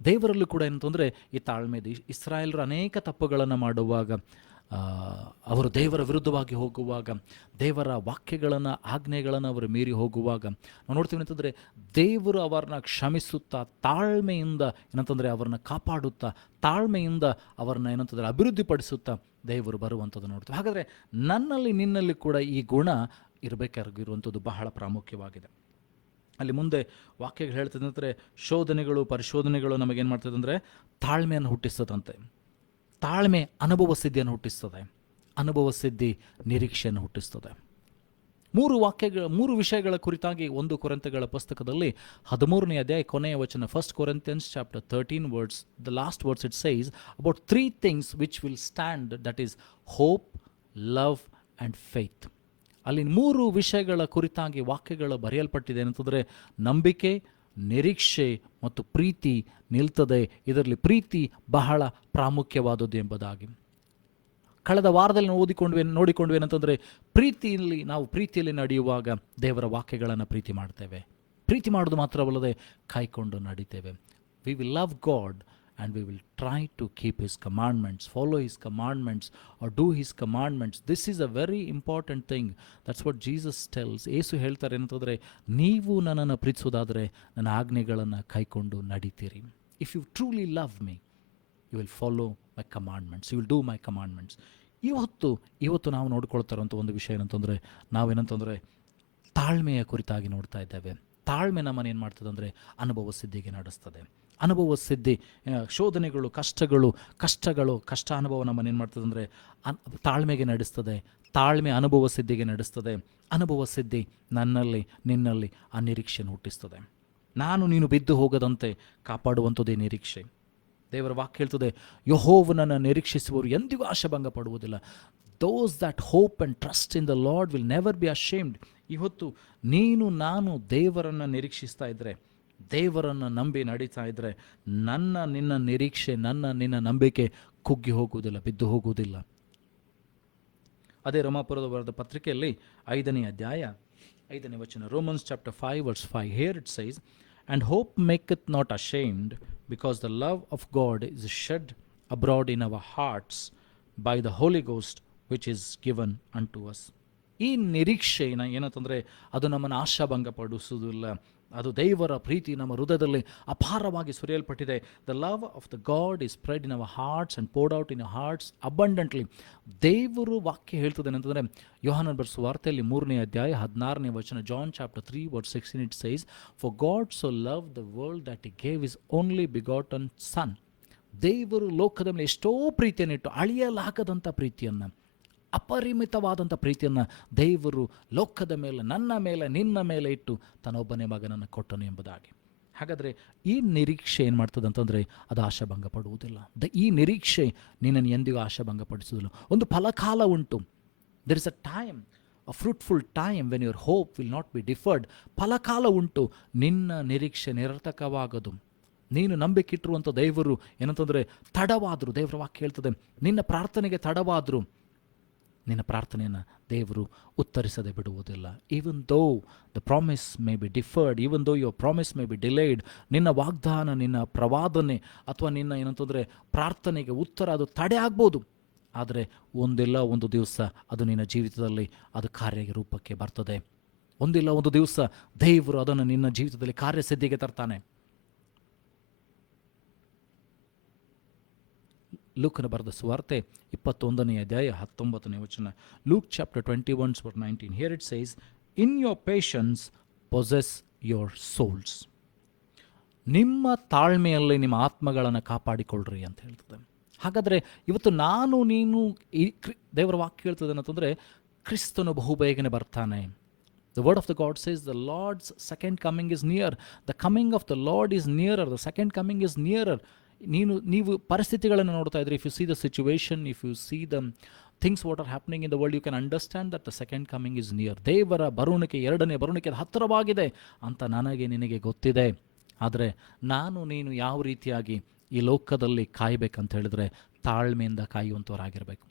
ದೇವರಲ್ಲೂ ಕೂಡ ಏನಂತಂದರೆ ಈ ತಾಳ್ಮೆ ಇದೆ. ಇಸ್ರಾಯೇಲರು ಅನೇಕ ತಪ್ಪುಗಳನ್ನು ಮಾಡುವಾಗ ಅವರು ದೇವರ ವಿರುದ್ಧವಾಗಿ ಹೋಗುವಾಗ, ದೇವರ ವಾಕ್ಯಗಳನ್ನು ಆಜ್ಞೆಗಳನ್ನು ಅವರು ಮೀರಿ ಹೋಗುವಾಗ ನಾವು ನೋಡ್ತೀವಿ ಅಂತಂದರೆ ದೇವರು ಅವರನ್ನ ಕ್ಷಮಿಸುತ್ತಾ ತಾಳ್ಮೆಯಿಂದ ಏನಂತಂದರೆ ಅವರನ್ನ ಕಾಪಾಡುತ್ತಾ ತಾಳ್ಮೆಯಿಂದ ಅವರನ್ನ ಏನಂತಂದರೆ ಅಭಿವೃದ್ಧಿಪಡಿಸುತ್ತಾ ದೇವರು ಬರುವಂಥದ್ದು ನೋಡ್ತೀವಿ. ಹಾಗಾದರೆ ನನ್ನಲ್ಲಿ ನಿನ್ನಲ್ಲಿ ಕೂಡ ಈ ಗುಣ ಇರಬೇಕಾಗಿರುವಂಥದ್ದು ಬಹಳ ಪ್ರಾಮುಖ್ಯವಾಗಿದೆ. ಅಲ್ಲಿ ಮುಂದೆ ವಾಕ್ಯಗಳು ಹೇಳ್ತದೆ ಅಂದರೆ ಶೋಧನೆಗಳು ಪರಿಶೋಧನೆಗಳು ನಮಗೇನು ಮಾಡ್ತದೆ ಅಂದರೆ ತಾಳ್ಮೆಯನ್ನು ಹುಟ್ಟಿಸ್ತದಂತೆ. ತಾಳ್ಮೆ ಅನುಭವ ಸಿದ್ಧಿಯನ್ನು ಹುಟ್ಟಿಸ್ತದೆ, ಅನುಭವ ಸಿದ್ಧಿ ನಿರೀಕ್ಷೆಯನ್ನು ಹುಟ್ಟಿಸ್ತದೆ. ಮೂರು ವಿಷಯಗಳ ಕುರಿತಾಗಿ 1 ಕೊರಿಂಥಗಳ ಪುಸ್ತಕದಲ್ಲಿ 13ನೇ ಅಧ್ಯಾಯ ಕೊನೆಯ ವಚನ, 1 Corinthians chapter 13 words, the last words it says about 3 things which will stand, that is hope, love and faith. ಅಲ್ಲಿ 3 ವಿಷಯಗಳ ಕುರಿತಾಗಿ ವಾಕ್ಯಗಳು ಬರೆಯಲ್ಪಟ್ಟಿದೆ ಅಂತಂದರೆ ನಂಬಿಕೆ, ನಿರೀಕ್ಷೆ ಮತ್ತು ಪ್ರೀತಿ ನಿಲ್ತದೆ. ಇದರಲ್ಲಿ ಪ್ರೀತಿ ಬಹಳ ಪ್ರಾಮುಖ್ಯವಾದದ್ದು ಎಂಬುದಾಗಿ ಕಳೆದ ವಾರದಲ್ಲಿ ನೋಡಿಕೊಂಡ್ವಿ ಏನಂತಂದರೆ ನಾವು ಪ್ರೀತಿಯಲ್ಲಿ ನಡೆಯುವಾಗ ದೇವರ ವಾಕ್ಯಗಳನ್ನು ಪ್ರೀತಿ ಮಾಡ್ತೇವೆ. ಪ್ರೀತಿ ಮಾಡೋದು ಮಾತ್ರವಲ್ಲದೆ ಕಾಯ್ಕೊಂಡು ನಡೀತೇವೆ. We will love God and we will try to keep his commandments, follow his commandments or do his commandments. This is a very important thing. That's what Jesus tells. ಯೇಸು ಹೇಳ್ತಾರೆ ಏನಂತಂದರೆ, ನೀವು ನನ್ನನ್ನು ಪ್ರೀತಿಸೋದಾದರೆ ನನ್ನ ಆಜ್ಞೆಗಳನ್ನು ಕೈಕೊಂಡು ನಡೀತೀರಿ. If you truly love me, you will follow my commandments, you will do my commandments. ಇವತ್ತು ನಾವು ನೋಡ್ಕೊಳ್ತಾ ಇರೋಂಥ ಒಂದು ವಿಷಯ ಏನಂತಂದರೆ, ನಾವೇನಂತಂದರೆ ತಾಳ್ಮೆಯ ಕುರಿತಾಗಿ ನೋಡ್ತಾ ಇದ್ದೇವೆ. ತಾಳ್ಮೆ ನಮ್ಮನ್ನು ಏನು ಮಾಡ್ತದೆ ಅಂದರೆ ಅನುಭವ ಸಿದ್ಧಿಗೆ ನಡೆಸ್ತದೆ. ಅನುಭವ ಸಿದ್ಧಿ, ಶೋಧನೆಗಳು, ಕಷ್ಟ ಅನುಭವ ನಮ್ಮನ್ನು ಏನು ಮಾಡ್ತದೆ ಅಂದರೆ ತಾಳ್ಮೆಗೆ ನಡೆಸ್ತದೆ. ತಾಳ್ಮೆ ಅನುಭವ ಸಿದ್ಧಿಗೆ ನಡೆಸ್ತದೆ. ಅನುಭವ ಸಿದ್ಧಿ ನನ್ನಲ್ಲಿ ನಿನ್ನಲ್ಲಿ ಆ ನಿರೀಕ್ಷೆಯನ್ನು ಹುಟ್ಟಿಸ್ತದೆ. ನೀನು ಬಿದ್ದು ಹೋಗದಂತೆ ಕಾಪಾಡುವಂಥದ್ದೇ ನಿರೀಕ್ಷೆ. ದೇವರ ವಾಕ್ಯ ಹೇಳ್ತದೆ, ಯೆಹೋವನನ್ನು ನಿರೀಕ್ಷಿಸುವವರು ಎಂದಿಗೂ ಆಶಾಭಂಗ ಪಡುವುದಿಲ್ಲ. Those that hope and trust in the Lord will never be ashamed. ಇವತ್ತು ನಾನು ದೇವರನ್ನು ನಿರೀಕ್ಷಿಸ್ತಾ ಇದ್ದರೆ, ದೇವರನ್ನು ನಂಬಿ ನಡೀತಾ ಇದ್ದರೆ ನಿನ್ನ ನಿರೀಕ್ಷೆ, ನಿನ್ನ ನಂಬಿಕೆ ಕುಗ್ಗಿ ಹೋಗುವುದಿಲ್ಲ, ಬಿದ್ದು ಹೋಗುವುದಿಲ್ಲ. ಅದೇ ರೋಮಾಪುರದ ಬರೆದ ಪತ್ರಿಕೆಯಲ್ಲಿ 5ನೇ ಅಧ್ಯಾಯ 5ನೇ ವಚನ, Romans chapter 5 verse 5. Here it says, and hope maketh not ashamed, because the love of God is shed abroad in our hearts by the Holy Ghost which is given unto us. ಈ ನಿರೀಕ್ಷೆ ಏನಂತಂದರೆ ಅದು ನಮ್ಮನ್ನು ಆಶಾಭಂಗ ಪಡಿಸುವುದಿಲ್ಲ. ಅದು ದೇವರ ಪ್ರೀತಿ ನಮ್ಮ ಹೃದಯದಲ್ಲಿ ಅಪಾರವಾಗಿ ಸುರಿಯಲ್ಪಟ್ಟಿದೆ. The love of the God is spread in our hearts and poured out in our hearts abundantly. ದೇವರು ವಾಕ್ಯ ಹೇಳ್ತದೆ ಏನಂತಂದರೆ, ಯೋಹಾನನ ಬರೆಸುವ ವಾರ್ತೆಯಲ್ಲಿ 3ನೇ ಅಧ್ಯಾಯ 16ನೇ ವಚನ, John chapter 3 verse 16 it says, for God so loved the world that he gave his only begotten son. ದೇವರು ಲೋಕದ ಮೇಲೆ ಎಷ್ಟೋ ಪ್ರೀತಿಯನ್ನು ಇಟ್ಟು, ಅಳಿಯಲಾಗದಂಥ ಪ್ರೀತಿಯನ್ನು, ಅಪರಿಮಿತವಾದಂಥ ಪ್ರೀತಿಯನ್ನು ದೇವರು ಲೋಕದ ಮೇಲೆ, ನನ್ನ ಮೇಲೆ, ನಿನ್ನ ಮೇಲೆ ಇಟ್ಟು ತನ್ನೊಬ್ಬನೇ ಮಗನನ್ನು ಕೊಟ್ಟನು ಎಂಬುದಾಗಿ. ಹಾಗಾದರೆ ಈ ನಿರೀಕ್ಷೆ ಏನು ಮಾಡ್ತದೆ ಅಂತಂದರೆ ಅದು ಆಶಾಭಂಗ ಪಡುವುದಿಲ್ಲ. ಈ ನಿರೀಕ್ಷೆ ನಿನ್ನನ್ನು ಎಂದಿಗೂ ಆಶಾಭಂಗ ಪಡಿಸುವುದಿಲ್ಲ. ಒಂದು ಫಲಕಾಲ ಉಂಟು. There is a time, a fruitful time when your hope will not be deferred. ಫಲಕಾಲ ಉಂಟು. ನಿನ್ನ ನಿರೀಕ್ಷೆ ನಿರರ್ಥಕವಾಗದು. ನೀನು ನಂಬಿಕೆ ಇಟ್ಟಿರುವಂಥ ದೇವರು ಏನಂತಂದರೆ ತಡವಾದರು, ದೇವರ ವಾಕ್ಯ ಹೇಳ್ತದೆ, ನಿನ್ನ ಪ್ರಾರ್ಥನೆಗೆ ತಡವಾದರು ನಿನ್ನ ಪ್ರಾರ್ಥನೆಯನ್ನು ದೇವರು ಉತ್ತರಿಸದೆ ಬಿಡುವುದಿಲ್ಲ. Even though the promise may be deferred, even though your promise may be delayed, ನಿನ್ನ ವಾಗ್ದಾನ, ನಿನ್ನ ಪ್ರವಾದನೆ ಅಥವಾ ನಿನ್ನ ಏನಂತಂದರೆ ಪ್ರಾರ್ಥನೆಗೆ ಉತ್ತರ ಅದು ತಡೆ ಆಗ್ಬೋದು. ಆದರೆ ಒಂದಿಲ್ಲ ಒಂದು ದಿವಸ ಅದು ನಿನ್ನ ಜೀವಿತದಲ್ಲಿ ಅದು ಕಾರ್ಯರೂಪಕ್ಕೆ ಬರ್ತದೆ. ಒಂದಿಲ್ಲ ಒಂದು ದಿವಸ ದೇವರು ಅದನ್ನು ನಿನ್ನ ಜೀವಿತದಲ್ಲಿ ಕಾರ್ಯಸಿದ್ಧಿಗೆ ತರ್ತಾನೆ. ಲೂಕನ ಬರೆದ ಸುವಾರ್ತೆ 21ನೇ ಅಧ್ಯಾಯ 19ನೇ ವಚನ, Luke chapter 21 verse 19. Here it says, in your patience possess your souls. ನಿಮ್ಮ ತಾಳ್ಮೆಯಲ್ಲಿ ನಿಮ್ಮ ಆತ್ಮಗಳನ್ನು ಕಾಪಾಡಿಕೊಳ್ಳ್ರಿ ಅಂತ ಹೇಳ್ತದೆ. ಹಾಗಾದರೆ ಇವತ್ತು ನೀನು ದೇವರ ವಾಕ್ಯ ಹೇಳ್ತದೆ ಅಂತಂದರೆ ಕ್ರಿಸ್ತನು ಬಹುಬೇಗನೆ ಬರ್ತಾನೆ. The word of the God says the Lord's second coming is near. The coming of the Lord is nearer. The second coming is nearer. ನೀವು ಪರಿಸ್ಥಿತಿಗಳನ್ನು ನೋಡ್ತಾ ಇದ್ರೆ, if you see the situation, if you see the things what are happening in the world, you can understand that the second coming is near. ದೇವರ ಬರುಣಿಕೆ, ಎರಡನೇ ಬರುಣಿಕೆ ಹತ್ತಿರವಾಗಿದೆ ಅಂತ ನಿನಗೆ ಗೊತ್ತಿದೆ. ಆದರೆ ನೀನು ಯಾವ ರೀತಿಯಾಗಿ ಈ ಲೋಕದಲ್ಲಿ ಕಾಯಬೇಕಂತ ಹೇಳಿದ್ರೆ ತಾಳ್ಮೆಯಿಂದ ಕಾಯುವಂಥವರಾಗಿರಬೇಕು.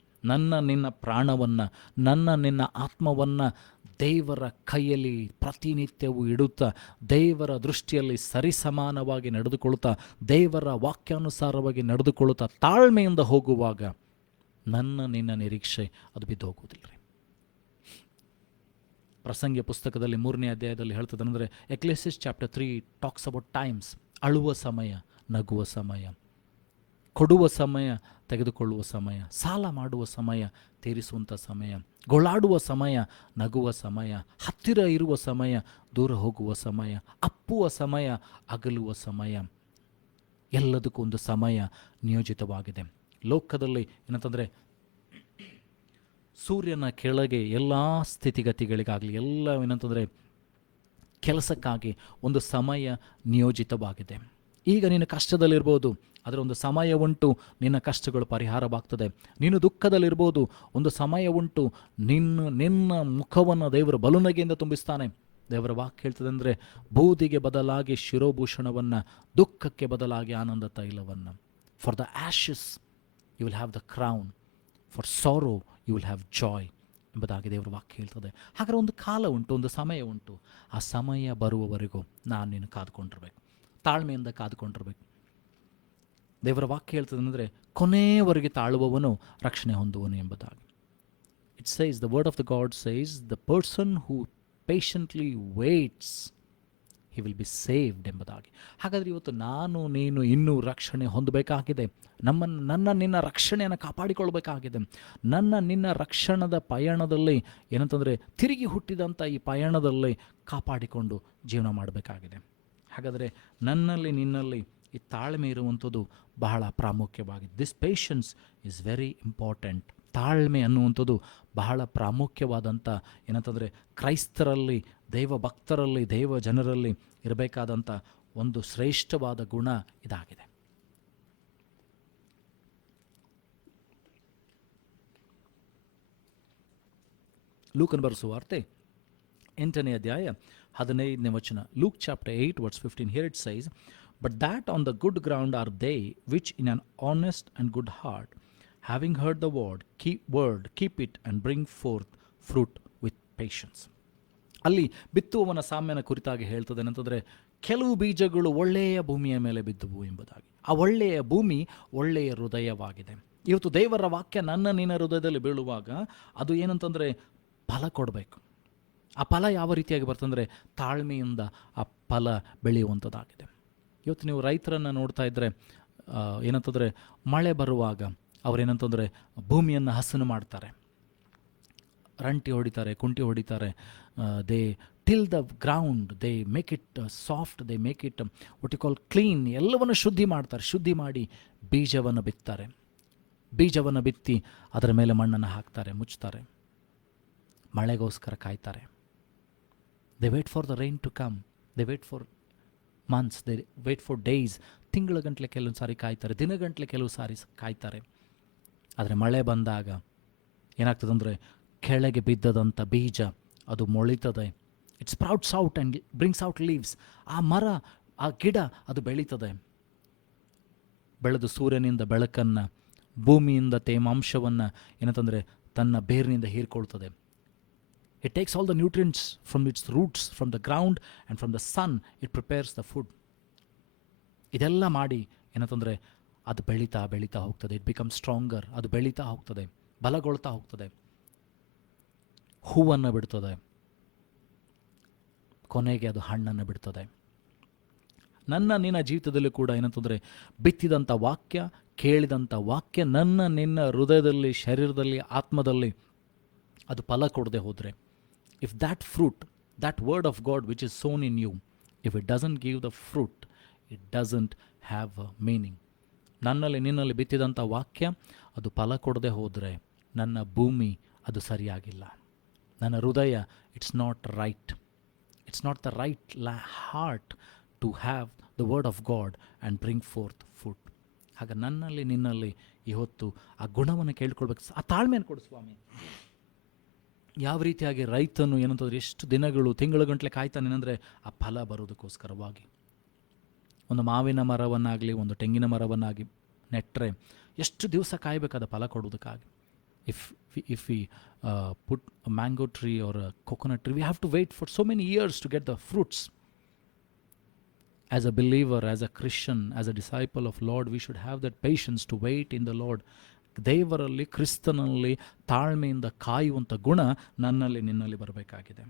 ನಿನ್ನ ಪ್ರಾಣವನ್ನು, ನಿನ್ನ ಆತ್ಮವನ್ನು ದೇವರ ಕೈಯಲ್ಲಿ ಪ್ರತಿನಿತ್ಯವೂ ಇಡುತ್ತಾ, ದೇವರ ದೃಷ್ಟಿಯಲ್ಲಿ ಸರಿಸಮಾನವಾಗಿ ನಡೆದುಕೊಳ್ಳುತ್ತಾ, ದೇವರ ವಾಕ್ಯಾನುಸಾರವಾಗಿ ನಡೆದುಕೊಳ್ಳುತ್ತಾ ತಾಳ್ಮೆಯಿಂದ ಹೋಗುವಾಗ ನನ್ನ ನಿನ್ನ ನಿರೀಕ್ಷೆ ಅದು ಬಿದ್ದು ಹೋಗುವುದಿಲ್ಲ ರೀ. ಪ್ರಸಂಗಿ ಪುಸ್ತಕದಲ್ಲಿ 3ನೇ ಅಧ್ಯಾಯದಲ್ಲಿ ಹೇಳ್ತದೆ ಅಂದರೆ, ಎಕ್ಲೆಸಿಸ್ ಚಾಪ್ಟರ್ 3 ಟಾಕ್ಸ್ ಅಬೌಟ್ ಟೈಮ್ಸ್. ಅಳುವ ಸಮಯ, ನಗುವ ಸಮಯ, ಕೊಡುವ ಸಮಯ, ತೆಗೆದುಕೊಳ್ಳುವ ಸಮಯ, ಸಾಲ ಮಾಡುವ ಸಮಯ, ತೀರಿಸುವಂಥ ಸಮಯ, ಗೋಳಾಡುವ ಸಮಯ, ನಗುವ ಸಮಯ, ಹತ್ತಿರ ಇರುವ ಸಮಯ, ದೂರ ಹೋಗುವ ಸಮಯ, ಅಪ್ಪುವ ಸಮಯ, ಅಗಲುವ ಸಮಯ, ಎಲ್ಲದಕ್ಕೂ ಒಂದು ಸಮಯ ನಿಯೋಜಿತವಾಗಿದೆ. ಲೋಕದಲ್ಲಿ ಏನಂತಂದರೆ, ಸೂರ್ಯನ ಕೆಳಗೆ ಎಲ್ಲ ಸ್ಥಿತಿಗತಿಗಳಿಗಾಗಲಿ, ಎಲ್ಲ ಏನಂತಂದರೆ ಕೆಲಸಕ್ಕಾಗಿ ಒಂದು ಸಮಯ ನಿಯೋಜಿತವಾಗಿದೆ. ಈಗ ನೀನು ಕಷ್ಟದಲ್ಲಿರ್ಬೋದು, ಅದರ ಒಂದು ಸಮಯ ಉಂಟು, ನಿನ್ನ ಕಷ್ಟಗಳು ಪರಿಹಾರವಾಗ್ತದೆ. ನೀನು ದುಃಖದಲ್ಲಿರ್ಬೋದು, ಒಂದು ಸಮಯ ಉಂಟು, ನಿನ್ನ ಮುಖವನ್ನು ದೇವರು ಬಲುನಗೆಯಿಂದ ತುಂಬಿಸ್ತಾನೆ. ದೇವರ ವಾಕ್ಯ ಹೇಳ್ತದೆ ಅಂದರೆ, ಬೂದಿಗೆ ಬದಲಾಗಿ ಶಿರೋಭೂಷಣವನ್ನು, ದುಃಖಕ್ಕೆ ಬದಲಾಗಿ ಆನಂದ ತೈಲವನ್ನು. For the ashes you will have the crown, for sorrow you will have joy ಎಂಬುದಾಗಿ ದೇವರ ವಾಕ್ಯ ಹೇಳ್ತದೆ. ಹಾಗಾದರೆ ಒಂದು ಕಾಲ ಉಂಟು, ಒಂದು ಸಮಯ ಉಂಟು. ಆ ಸಮಯ ಬರುವವರೆಗೂ ನಾನು ನೀನು ಕಾದುಕೊಂಡಿರ್ಬೇಕು, ತಾಳ್ಮೆಯಿಂದ ಕಾದುಕೊಂಡಿರ್ಬೇಕು. ದೇವರ ವಾಕ್ಯ ಹೇಳ್ತದೆ ಅಂದರೆ, ಕೊನೆಯವರೆಗೆ ತಾಳುವವನು ರಕ್ಷಣೆ ಹೊಂದುವನು ಎಂಬುದಾಗಿ. It says, the word of the god says, the person who patiently weights he will be saved ಎಂಬುದಾಗಿ. ಹಾಗಾದರೆ ಇವತ್ತು ನಾನು ನೀನು ಇನ್ನೂ ರಕ್ಷಣೆ ಹೊಂದಬೇಕಾಗಿದೆ. ನನ್ನ ನಿನ್ನ ರಕ್ಷಣೆಯನ್ನು ಕಾಪಾಡಿಕೊಳ್ಬೇಕಾಗಿದೆ. ನಿನ್ನ ರಕ್ಷಣದ ಪಯಣದಲ್ಲಿ ಏನಂತಂದರೆ, ತಿರುಗಿ ಹುಟ್ಟಿದಂಥ ಈ ಪಯಣದಲ್ಲಿ ಕಾಪಾಡಿಕೊಂಡು ಜೀವನ ಮಾಡಬೇಕಾಗಿದೆ. ಹಾಗಾದರೆ ನನ್ನಲ್ಲಿ ನಿನ್ನಲ್ಲಿ ಈ ತಾಳ್ಮೆ ಇರುವಂಥದ್ದು ಬಹಳ ಪ್ರಾಮುಖ್ಯವಾಗಿದೆ. This patience is very important. ತಾಳ್ಮೆ ಅನ್ನುವಂಥದ್ದು ಬಹಳ ಪ್ರಾಮುಖ್ಯವಾದಂಥ ಏನಂತಂದರೆ, ಕ್ರೈಸ್ತರಲ್ಲಿ, ದೈವ ಭಕ್ತರಲ್ಲಿ, ದೈವ ಜನರಲ್ಲಿ ಇರಬೇಕಾದಂಥ ಒಂದು ಶ್ರೇಷ್ಠವಾದ ಗುಣ ಇದಾಗಿದೆ. ಲೂಕನ ಬರೆಸುವ ವಾರ್ತೆ 8ನೇ ಅಧ್ಯಾಯ 15ನೇ ವಚನ. Luke chapter 8 verse 15. Here it says, but that on the good ground are they which in an honest and good heart, having heard the word, keep it and bring forth fruit with patience. ಅಲ್ಲಿ ಬಿತ್ತುವವನ ಸಾಮ್ಯನ ಕುರಿತಾಗಿ ಹೇಳ್ತದೆ ಏನಂತಂದರೆ, ಕೆಲವು ಬೀಜಗಳು ಒಳ್ಳೆಯ ಭೂಮಿಯ ಮೇಲೆ ಬಿದ್ದುವು ಎಂಬುದಾಗಿ. ಆ ಒಳ್ಳೆಯ ಭೂಮಿ ಒಳ್ಳೆಯ ಹೃದಯವಾಗಿದೆ. ಇವತ್ತು ದೇವರ ವಾಕ್ಯ ನಿನ್ನ ಹೃದಯದಲ್ಲಿ ಬೀಳುವಾಗ ಅದು ಏನಂತಂದರೆ ಫಲ ಕೊಡಬೇಕು. ಆ ಫಲ ಯಾವ ರೀತಿಯಾಗಿ ಬರ್ತಂದರೆ, ತಾಳ್ಮೆಯಿಂದ ಆ ಫಲ ಬೆಳೆಯುವಂಥದ್ದಾಗಿದೆ. ಇವತ್ತು ನೀವು ರೈತರನ್ನು ನೋಡ್ತಾ ಇದ್ದರೆ ಏನಂತಂದರೆ, ಮಳೆ ಬರುವಾಗ ಅವರೇನಂತಂದರೆ ಭೂಮಿಯನ್ನು ಹಸನು ಮಾಡ್ತಾರೆ, ರಂಟಿ ಹೊಡಿತಾರೆ, ಕುಂಟಿ ಹೊಡಿತಾರೆ. They till the ground, they make it soft, they make it what you call clean. ಎಲ್ಲವನ್ನು ಶುದ್ಧಿ ಮಾಡ್ತಾರೆ. ಶುದ್ಧಿ ಮಾಡಿ ಬೀಜವನ್ನು ಬಿತ್ತಾರೆ. ಬೀಜವನ್ನು ಬಿತ್ತಿ ಅದರ ಮೇಲೆ ಮಣ್ಣನ್ನು ಹಾಕ್ತಾರೆ, ಮುಚ್ತಾರೆ, ಮಳೆಗೋಸ್ಕರ ಕಾಯ್ತಾರೆ. They wait for the rain to come, they wait for months, they wait for days. ತಿಂಗಳ ಗಂಟಲೆ ಕೆಲವು ಸಾರಿ ಕಾಯ್ತಾರೆ, ದಿನಗಂಟಲೆ ಕೆಲವು ಸಾರಿ ಕಾಯ್ತಾರೆ. ಆದರೆ ಮಳೆ ಬಂದಾಗ ಏನಾಗ್ತದಂದರೆ, ಕೆಳಗೆ ಬಿದ್ದದಂಥ ಬೀಜ ಅದು ಮೊಳಿತದೆ. It sprouts out and brings out leaves. ಆ ಮರ, ಆ ಗಿಡ ಅದು ಬೆಳೀತದೆ. ಬೆಳೆದು ಸೂರ್ಯನಿಂದ ಬೆಳಕನ್ನು, ಭೂಮಿಯಿಂದ ತೇಮಾಂಶವನ್ನು ಏನಂತಂದರೆ ತನ್ನ ಬೇರಿನಿಂದ ಹೀರ್ಕೊಳ್ತದೆ. It takes all the nutrients from its roots, from the ground and from the sun. It prepares the food. ಇದೆಲ್ಲ ಮಾಡಿ ಏನಂತಂದರೆ ಅದು ಬೆಳೀತಾ ಬೆಳೀತಾ ಹೋಗ್ತದೆ. It become stronger. ಅದು ಬೆಳೀತಾ ಹೋಗ್ತದೆ, ಬಲಗೊಳ್ತಾ ಹೋಗ್ತದೆ, ಹೂವನ್ನು ಬಿಡ್ತದೆ, ಕೊನೆಗೆ ಅದು ಹಣ್ಣನ್ನು ಬಿಡ್ತದೆ. ನಿನ್ನ ಜೀವಿತದಲ್ಲಿ ಕೂಡ ಏನಂತಂದರೆ, ಬಿತ್ತಿದಂಥ ವಾಕ್ಯ, ಕೇಳಿದಂಥ ವಾಕ್ಯ ನಿನ್ನ ಹೃದಯದಲ್ಲಿ, ಶರೀರದಲ್ಲಿ, ಆತ್ಮದಲ್ಲಿ ಅದು ಫಲ ಕೊಡದೆ ಹೋದರೆ, if that fruit, that word of God which is sown in you, if it doesn't give the fruit, it doesn't have a meaning. ನಿನ್ನಲ್ಲಿ ಬಿತ್ತಿದಂಥ ವಾಕ್ಯ ಅದು ಫಲ ಕೊಡದೆ ಹೋದರೆ, ನನ್ನ ಭೂಮಿ ಅದು ಸರಿಯಾಗಿಲ್ಲ. ನನ್ನ ಹೃದಯ it's not right. It's not the right heart to have the word of God and bring forth food. ಹಾಗೆ ನಿನ್ನಲ್ಲಿ ಇವತ್ತು ಆ ಗುಣವನ್ನು ಕೇಳ್ಕೊಳ್ಬೇಕು. ಆ ತಾಳ್ಮೆಯನ್ನು ಕೊಡು ಸ್ವಾಮಿ. ಯಾವ ರೀತಿಯಾಗಿ ರೈತನು ಏನಂತಂದರೆ ಎಷ್ಟು ದಿನಗಳು, ತಿಂಗಳ ಗಂಟಲೆ ಕಾಯ್ತಾನೆ ಅಂದರೆ ಆ ಫಲ ಬರೋದಕ್ಕೋಸ್ಕರವಾಗಿ. ಒಂದು ಮಾವಿನ ಮರವನ್ನಾಗಲಿ, ಒಂದು ತೆಂಗಿನ ಮರವನ್ನಾಗಿ ನೆಟ್ಟರೆ ಎಷ್ಟು ದಿವಸ ಕಾಯಬೇಕಾದ ಫಲ ಕೊಡೋದಕ್ಕಾಗಿ. if we put a mango tree or a coconut tree, we have to wait for so many years to get the fruits. As a believer, as a Christian, as a disciple of Lord, we should have that patience to wait in the Lord ದೇವರಲ್ಲಿ, ಕ್ರಿಸ್ತನಲ್ಲಿ ತಾಳ್ಮೆಯಿಂದ ಕಾಯುವಂಥ ಗುಣ ನನ್ನಲ್ಲಿ, ನಿನ್ನಲ್ಲಿ ಬರಬೇಕಾಗಿದೆ.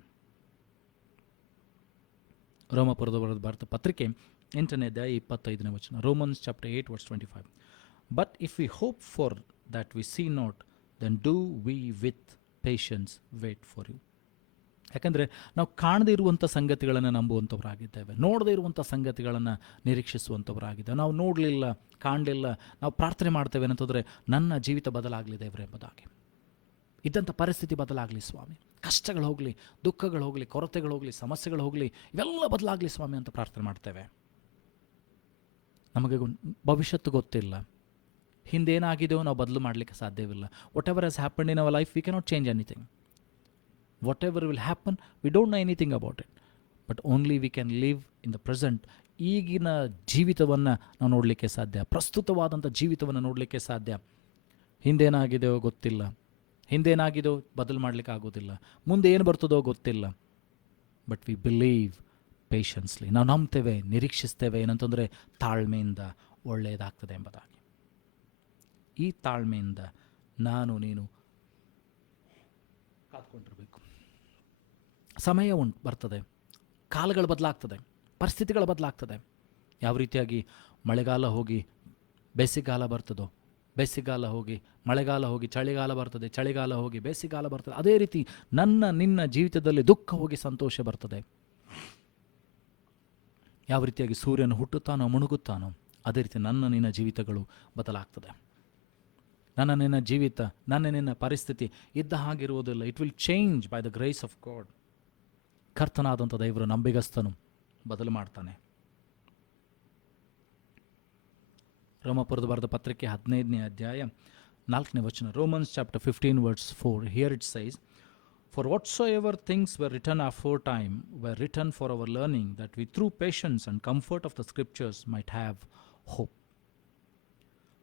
ರೋಮಪುರದ ಬರೆದ ಪತ್ರಿಕೆ 8ನೇ ಅಧ್ಯಾಯ 25ನೇ ವಚನ. Romans chapter 8 verse 25. But if we hope for that we see not, then do we with patience wait for you. ಯಾಕಂದರೆ ನಾವು ಕಾಣದೇ ಇರುವಂಥ ಸಂಗತಿಗಳನ್ನು ನಂಬುವಂಥವರಾಗಿದ್ದೇವೆ, ನೋಡದೇ ಇರುವಂಥ ಸಂಗತಿಗಳನ್ನು ನಿರೀಕ್ಷಿಸುವಂಥವರಾಗಿದ್ದೇವೆ. ನಾವು ನೋಡಲಿಲ್ಲ, ಕಾಣಲಿಲ್ಲ, ನಾವು ಪ್ರಾರ್ಥನೆ ಮಾಡ್ತೇವೆ ಅಂತಂದರೆ ನನ್ನ ಜೀವಿತ ಬದಲಾಗಲಿ ದೇವರೇ ಎಂಬುದಾಗಿ. ಇದ್ದಂಥ ಪರಿಸ್ಥಿತಿ ಬದಲಾಗಲಿ ಸ್ವಾಮಿ, ಕಷ್ಟಗಳು ಹೋಗಲಿ, ದುಃಖಗಳು ಹೋಗಲಿ, ಕೊರತೆಗಳು ಹೋಗಲಿ, ಸಮಸ್ಯೆಗಳು ಹೋಗಲಿ, ಇವೆಲ್ಲ ಬದಲಾಗಲಿ ಸ್ವಾಮಿ ಅಂತ ಪ್ರಾರ್ಥನೆ ಮಾಡ್ತೇವೆ. ನಮಗೆ ಭವಿಷ್ಯತ್ತು ಗೊತ್ತಿಲ್ಲ, ಹಿಂದೇನಾಗಿದೆಯೋ ನಾವು ಬದಲು ಮಾಡಲಿಕ್ಕೆ ಸಾಧ್ಯವಿಲ್ಲ. Whatever has happened in our life, we cannot change anything. Whatever will happen, we don't know anything about it, but only we can live in the present. ಈಗಿನ ಜೀವಿತವನ್ನು ನಾವು ನೋಡಲಿಕ್ಕೆ ಸಾಧ್ಯ, ಪ್ರಸ್ತುತವಾದಂಥ ಜೀವಿತವನ್ನು ನೋಡಲಿಕ್ಕೆ ಸಾಧ್ಯ. ಹಿಂದೇನಾಗಿದೆಯೋ ಗೊತ್ತಿಲ್ಲ, ಹಿಂದೇನಾಗಿದೆಯೋ ಬದಲು ಮಾಡಲಿಕ್ಕೆ ಆಗೋದಿಲ್ಲ, ಮುಂದೆ ಏನು ಬರ್ತದೋ ಗೊತ್ತಿಲ್ಲ. ಬಟ್ ವಿ ಬಿಲೀವ್ ಪೇಷನ್ಸ್ಲಿ, ನಾವು ನಂಬ್ತೇವೆ, ನಿರೀಕ್ಷಿಸ್ತೇವೆ. ಏನಂತಂದರೆ ತಾಳ್ಮೆಯಿಂದ ಒಳ್ಳೆಯದಾಗ್ತದೆ ಎಂಬುದಾಗಿ. ಈ ತಾಳ್ಮೆಯಿಂದ ನಾನು ನೀನು ಕಾದ್ಕೊಂಡಿರಬೇಕು. ಸಮಯ ಬರ್ತದೆ, ಕಾಲಗಳು ಬದಲಾಗ್ತದೆ, ಪರಿಸ್ಥಿತಿಗಳು ಬದಲಾಗ್ತದೆ. ಯಾವ ರೀತಿಯಾಗಿ ಮಳೆಗಾಲ ಹೋಗಿ ಬೇಸಿಗೆಗಾಲ ಬರ್ತದೋ, ಬೇಸಿಗೆಗಾಲ ಹೋಗಿ ಮಳೆಗಾಲ ಹೋಗಿ ಚಳಿಗಾಲ ಬರ್ತದೆ, ಚಳಿಗಾಲ ಹೋಗಿ ಬೇಸಿಗೆಗಾಲ ಬರ್ತದೆ. ಅದೇ ರೀತಿ ನಿನ್ನ ಜೀವಿತದಲ್ಲಿ ದುಃಖ ಹೋಗಿ ಸಂತೋಷ ಬರ್ತದೆ. ಯಾವ ರೀತಿಯಾಗಿ ಸೂರ್ಯನು ಹುಟ್ಟುತ್ತಾನೋ ಮುಣುಗುತ್ತಾನೋ, ಅದೇ ರೀತಿ ನಿನ್ನ ಜೀವಿತಗಳು ಬದಲಾಗ್ತದೆ. ನಿನ್ನ ಜೀವಿತ, ನಿನ್ನ ಪರಿಸ್ಥಿತಿ ಇದ್ದ ಹಾಗಿರುವುದಿಲ್ಲ. It will change by the grace of God. ಕರ್ತನಾದಂಥ ದೇವರು ನಂಬಿಗಸ್ತನು, ಬದಲು ಮಾಡ್ತಾನೆ. ರೋಮಪುರದ ಬರೆದ ಪತ್ರಿಕೆ 15ನೇ ಅಧ್ಯಾಯ 4ನೇ ವಚನ. Romans chapter 15 verse 4. Here it says, For whatsoever things were written aforetime were written for our learning, that we through patience and comfort of the scriptures might have hope.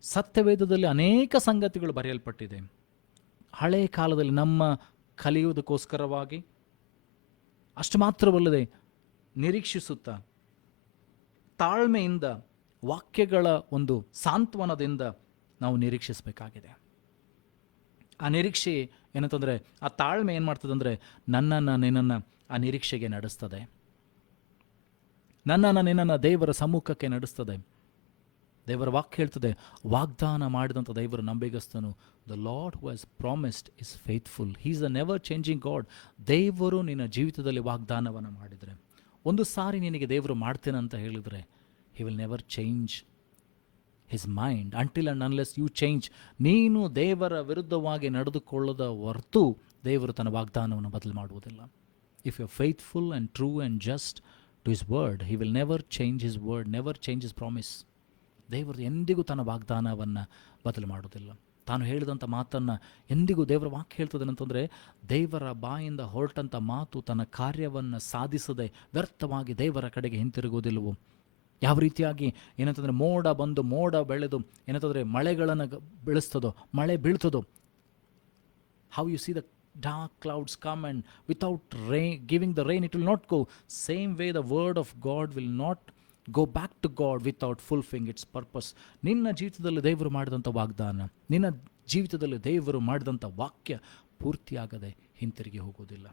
ಸತ್ಯವೇದದಲ್ಲಿ ಅನೇಕ ಸಂಗತಿಗಳು ಬರೆಯಲ್ಪಟ್ಟಿದೆ. ಹಳೆಯ ಕಾಲದಲ್ಲಿ ನಮ್ಮ ಕಲಿಯುವುದಕ್ಕೋಸ್ಕರವಾಗಿ, ಅಷ್ಟು ಮಾತ್ರವಲ್ಲದೆ ನಿರೀಕ್ಷಿಸುತ್ತಾ ತಾಳ್ಮೆಯಿಂದ, ವಾಕ್ಯಗಳ ಒಂದು ಸಾಂತ್ವನದಿಂದ ನಾವು ನಿರೀಕ್ಷಿಸಬೇಕಾಗಿದೆ. ಆ ನಿರೀಕ್ಷೆ ಏನಂತಂದರೆ, ಆ ತಾಳ್ಮೆ ಏನು ಮಾಡ್ತದಂದರೆ ನಿನ್ನನ್ನು ಆ ನಿರೀಕ್ಷೆಗೆ ನಡೆಸ್ತದೆ, ನಿನ್ನನ್ನು ದೇವರ ಸಮ್ಮುಖಕ್ಕೆ ನಡೆಸ್ತದೆ. ದೇವರ ವಾಕ್ಯ ಹೇಳ್ತದೆ, ವಾಗ್ದಾನ ಮಾಡಿದಂಥ ದೇವರು ನಂಬಿಗಸ್ತನು. The Lord who has promised is faithful. He is a never changing God. ದೇವರು ನಿನ್ನ ಜೀವಿತದಲ್ಲಿ ವಾಗ್ದಾನವನ್ನು ಮಾಡಿದರೆ, ಒಂದು ಸಾರಿ ನಿನಗೆ ದೇವರು ಮಾಡ್ತೇನೆ ಅಂತ ಹೇಳಿದರೆ, he will never change his mind until and unless you change. ನೀನು ದೇವರ ವಿರುದ್ಧವಾಗಿ ನಡೆದುಕೊಳ್ಳದ ಹೊರತು ದೇವರು ತನ್ನ ವಾಗ್ದಾನವನ್ನು ಬದಲು ಮಾಡುವುದಿಲ್ಲ. If you are faithful and true and just to his word, he will never change his word, never change his promise. ದೇವರು ಎಂದಿಗೂ ತನ್ನ ವಾಗ್ದಾನವನ್ನು ಬದಲು ಮಾಡುವುದಿಲ್ಲ. ತಾನು ಹೇಳಿದಂಥ ಮಾತನ್ನು ಎಂದಿಗೂ, ದೇವರ ವಾಕ್ಯ ಹೇಳ್ತದೆ ಅಂತಂದರೆ, ದೇವರ ಬಾಯಿಂದ ಹೊರಟಂಥ ಮಾತು ತನ್ನ ಕಾರ್ಯವನ್ನು ಸಾಧಿಸದೆ ವ್ಯರ್ಥವಾಗಿ ದೇವರ ಕಡೆಗೆ ಹಿಂತಿರುಗುವುದಿಲ್ಲವೋ. ಯಾವ ರೀತಿಯಾಗಿ ಏನಂತಂದರೆ ಮೋಡ ಬಂದು ಮೋಡ ಬೆಳೆದು ಏನಂತಂದರೆ ಮಳೆಗಳನ್ನು ಬೆಳೆಸ್ತದೋ, ಮಳೆ ಬೀಳ್ತದೋ. How you see the dark clouds come and without rain, giving the rain, it will not go. Same way the word of God will not go back to God without fulfilling its purpose. ನಿನ್ನ ಜೀವಿತದಲ್ಲಿ ದೇವರು ಮಾಡಿದಂಥ ವಾಗ್ದಾನ, ನಿನ್ನ ಜೀವಿತದಲ್ಲಿ ದೇವರು ಮಾಡಿದಂಥ ವಾಕ್ಯ ಪೂರ್ತಿಯಾಗದೆ ಹಿಂತಿರುಗಿ ಹೋಗುವುದಿಲ್ಲ.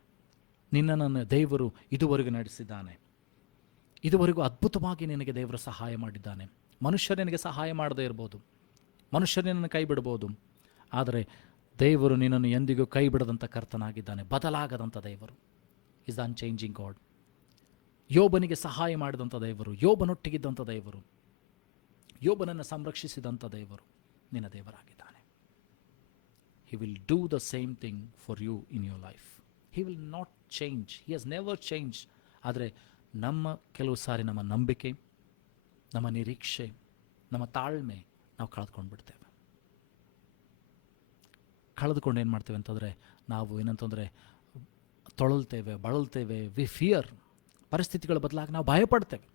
ನಿನ್ನನ್ನು ದೇವರು ಇದುವರೆಗೂ ನಡೆಸಿದ್ದಾನೆ, ಇದುವರೆಗೂ ಅದ್ಭುತವಾಗಿ ನಿನಗೆ ದೇವರು ಸಹಾಯ ಮಾಡಿದ್ದಾನೆ. ಮನುಷ್ಯರು ನಿನಗೆ ಸಹಾಯ ಮಾಡದೇ ಇರ್ಬೋದು, ಮನುಷ್ಯರು ನಿನ್ನನ್ನು ಕೈ ಬಿಡ್ಬೋದು, ಆದರೆ ದೇವರು ನಿನ್ನನ್ನು ಎಂದಿಗೂ ಕೈ ಬಿಡದಂಥ ಕರ್ತನಾಗಿದ್ದಾನೆ. ಬದಲಾಗದಂಥ ದೇವರು ಇಸ್ ದ ಅನ್ಚೇಂಜಿಂಗ್ ಗಾಡ್. ಯೋಬನಿಗೆ ಸಹಾಯ ಮಾಡಿದಂಥ ದೇವರು, ಯೋಬನೊಟ್ಟಿಗಿದ್ದಂಥ ದೇವರು, ಯೋಬನನ್ನು ಸಂರಕ್ಷಿಸಿದಂಥ ದೇವರು ನಿನ್ನ ದೇವರಾಗಿದ್ದಾನೆ. He will do the same thing for you in your life. He will not change, he has never change. ಆದರೆ ನಮ್ಮ ಕೆಲವು ಸಾರಿ ನಮ್ಮ ನಂಬಿಕೆ, ನಮ್ಮ ನಿರೀಕ್ಷೆ, ನಮ್ಮ ತಾಳ್ಮೆ ನಾವು ಕಳೆದುಕೊಂಡು ಬಿಡ್ತೇವೆ. ಕಳೆದುಕೊಂಡು ಏನು ಮಾಡ್ತೇವೆ ಅಂತಂದರೆ, ನಾವು ಏನಂತಂದರೆ ತೊಳಲ್ತೇವೆ, ಬಳಲ್ತೇವೆ. V fear. ಪರಿಸ್ಥಿತಿಗಳ ಬದಲಾಗಿ ನಾವು ಭಯಪಡ್ತೇವೆ.